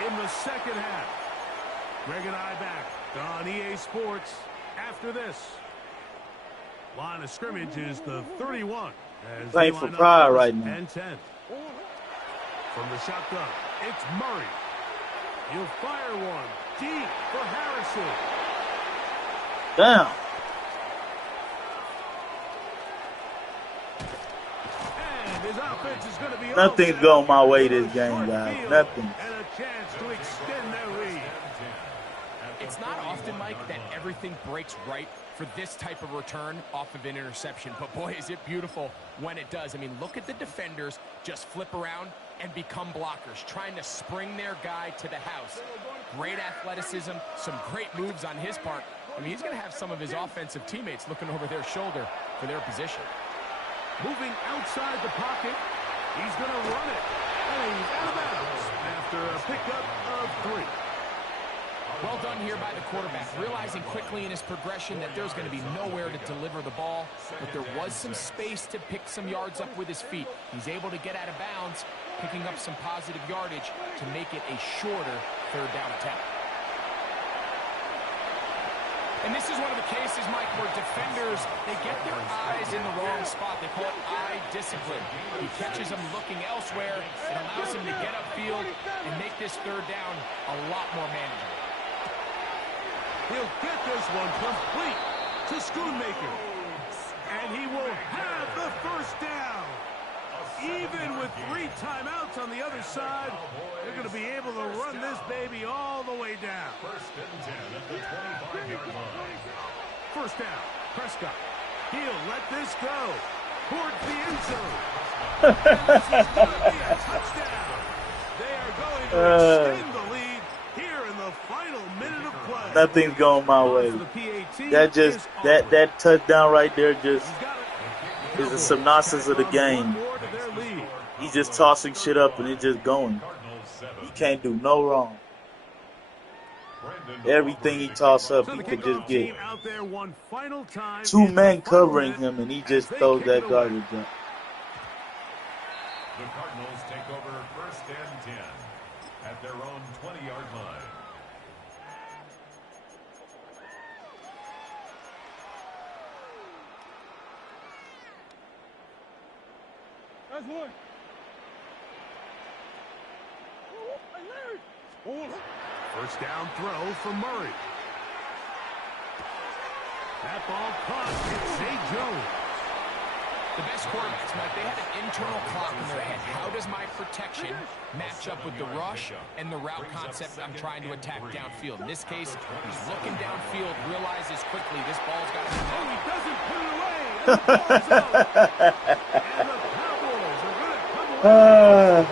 in the second half. Greg and I back on EA Sports after this. Line of scrimmage is the 31. Playing for pride right now. And 10. From the shotgun, it's Murray. He'll fire one deep for Harrison. Damn. And his offense is going to be Nothing's going my way this game, guys. Nothing. And a chance to extend their lead. It's not often, Mike, that everything breaks right for this type of return off of an interception. But, boy, is it beautiful when it does. I mean, look at the defenders just flip around and become blockers, trying to spring their guy to the house. Great athleticism, some great moves on his part. I mean, he's going to have some of his offensive teammates looking over their shoulder for their position. Moving outside the pocket, he's going to run it. And he's out of bounds after a pickup of 3. Well done here by the quarterback, realizing quickly in his progression that there's going to be nowhere to deliver the ball, but there was some space to pick some yards up with his feet. He's able to get out of bounds, picking up some positive yardage to make it a shorter third down attempt. And this is one of the cases, Mike, where defenders, they get their eyes in the wrong spot. They call it eye discipline. He catches them looking elsewhere. It allows him to get upfield and make this third down a lot more manageable. He'll get this one complete to Schoonmaker. And he will have the first down. Even with 3 timeouts on the other side, they're going to be able to run this baby all the way down. First and 10 at the 25-yard line. First down, Prescott. He'll let this go towards the end zone. And this is going to be a touchdown. They are going to extend the lead here in the final minute of play. Nothing's going my way. That touchdown right there just is a synopsis of the game. He's just tossing shit up and it's just going. He can't do no wrong. Everything he toss up, he could just get. 2 men covering him and he just throws that garbage up. The Cardinals take over first and 10 at their own 20-yard line. That's one. First down throw for Murray. That ball caught. It's Zay Jones. The best quarterbacks, Mike, they have an internal clock in their head. How does my protection match up with the rush and the route concept I'm trying to attack downfield? In this case, he's looking downfield, realizes quickly this ball's got to be Oh, he doesn't put it away. And the ball's out. And the Cowboys are going to come away.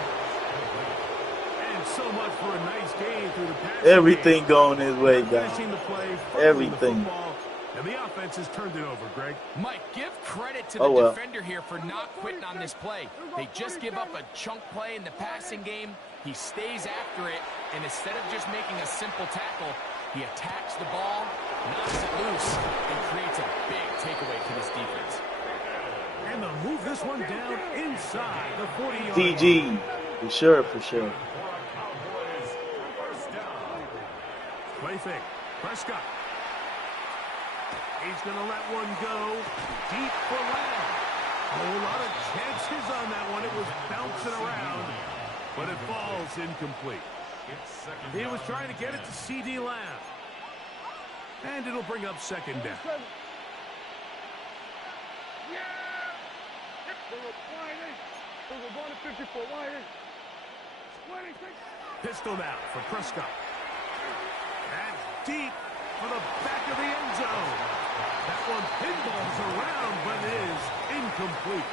And so much for a nice game through the passing Everything game. going his way, guys. Finishing the play, Everything. the football, and the offense has turned it over, Greg. Mike, give credit to the defender here for not quitting on this play. They just give up a chunk play in the passing game. He stays after it, and instead of just making a simple tackle, he attacks the ball, knocks it loose, and creates a big takeaway for this defense. And they'll move this one down inside the 40-yard TG, line. for sure, for sure. Play fake. Prescott. He's going to let one go deep for Lamb. A whole lot of chances on that one. It was bouncing around, but it falls incomplete. He was trying to get it to C.D. Lamb. And it'll bring up second down. Pistol now for Prescott. And deep for the back of the end zone. That one pinballs around, but is incomplete.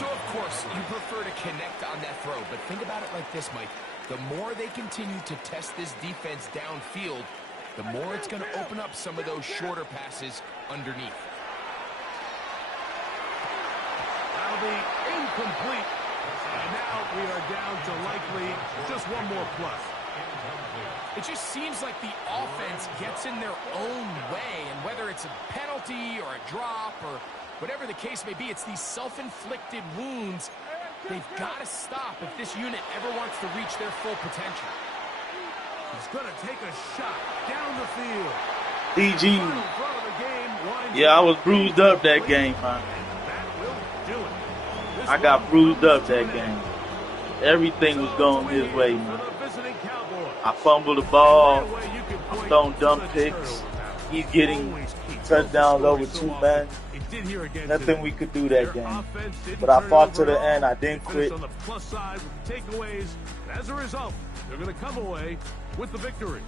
So, of course, you prefer to connect on that throw, but think about it like this, Mike. The more they continue to test this defense downfield, the more it's going to open up some of those shorter passes underneath. be incomplete. And now we are down to likely just one more plus. It just seems like the offense gets in their own way, and whether it's a penalty or a drop or whatever the case may be, it's these self-inflicted wounds. They've got to stop if this unit ever wants to reach their full potential. He's going to take a shot down the field. DG. Final throw of the game winds Yeah, I up was bruised up that game, man. That will do it. This I got one bruised comes up to that an end. game. Everything So was it's going a his win way, for man. the visiting Cowboys. I fumbled the ball. Right away, you can I'm point throwing to dumb the picks. turnover battle. He's getting Always key. touchdowns over So 2 often. men. It did here again Nothing today. we could do Their that game. offense didn't But I turn it fought to over the at all. end. I They didn't finished quit. on the plus side with the takeaways. As a result, they're going to come away with the victory.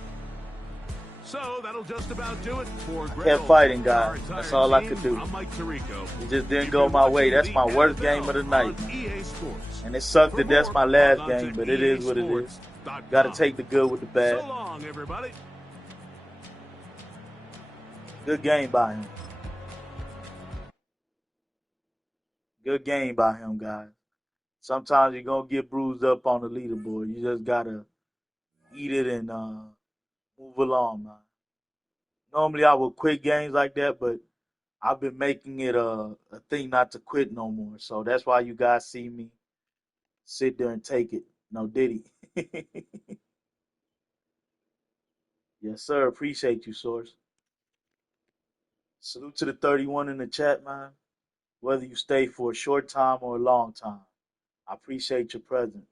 So that'll just about do it for Greg Kept Olsen. fighting, Our guys. entire That's all I team, could do. I'm Mike Tirico. It just didn't You've go been my way. watching That's my the worst NFL game of the night, on man. EA Sports. And it sucked For that that's more, my last log on game, to but it is what it is. EASports.com. Got to take the good with the bad. So long, everybody. Good game by him. Good game by him, guys. Sometimes you're going to get bruised up on the leaderboard. You just got to eat it and move along, man. Normally I would quit games like that, but I've been making it a thing not to quit no more. So that's why you guys see me sit there and take it. No Diddy. Yes, sir. Appreciate you, Source. Salute to the 31 in the chat, man. Whether you stay for a short time or a long time, I appreciate your presence.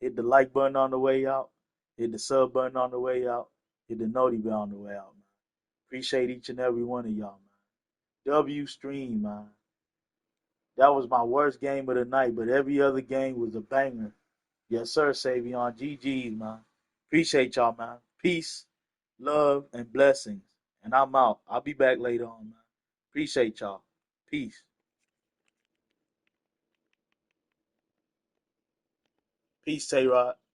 Hit the like button on the way out. Hit the sub button on the way out. Hit the noti bell on the way out, man. Appreciate each and every one of y'all, man. W stream, man. That was my worst game of the night, but every other game was a banger. Yes, sir, Savion. GG's, man. Appreciate y'all, man. Peace, love, and blessings. And I'm out. I'll be back later on, man. Appreciate y'all. Peace. Peace, Tay-Rod.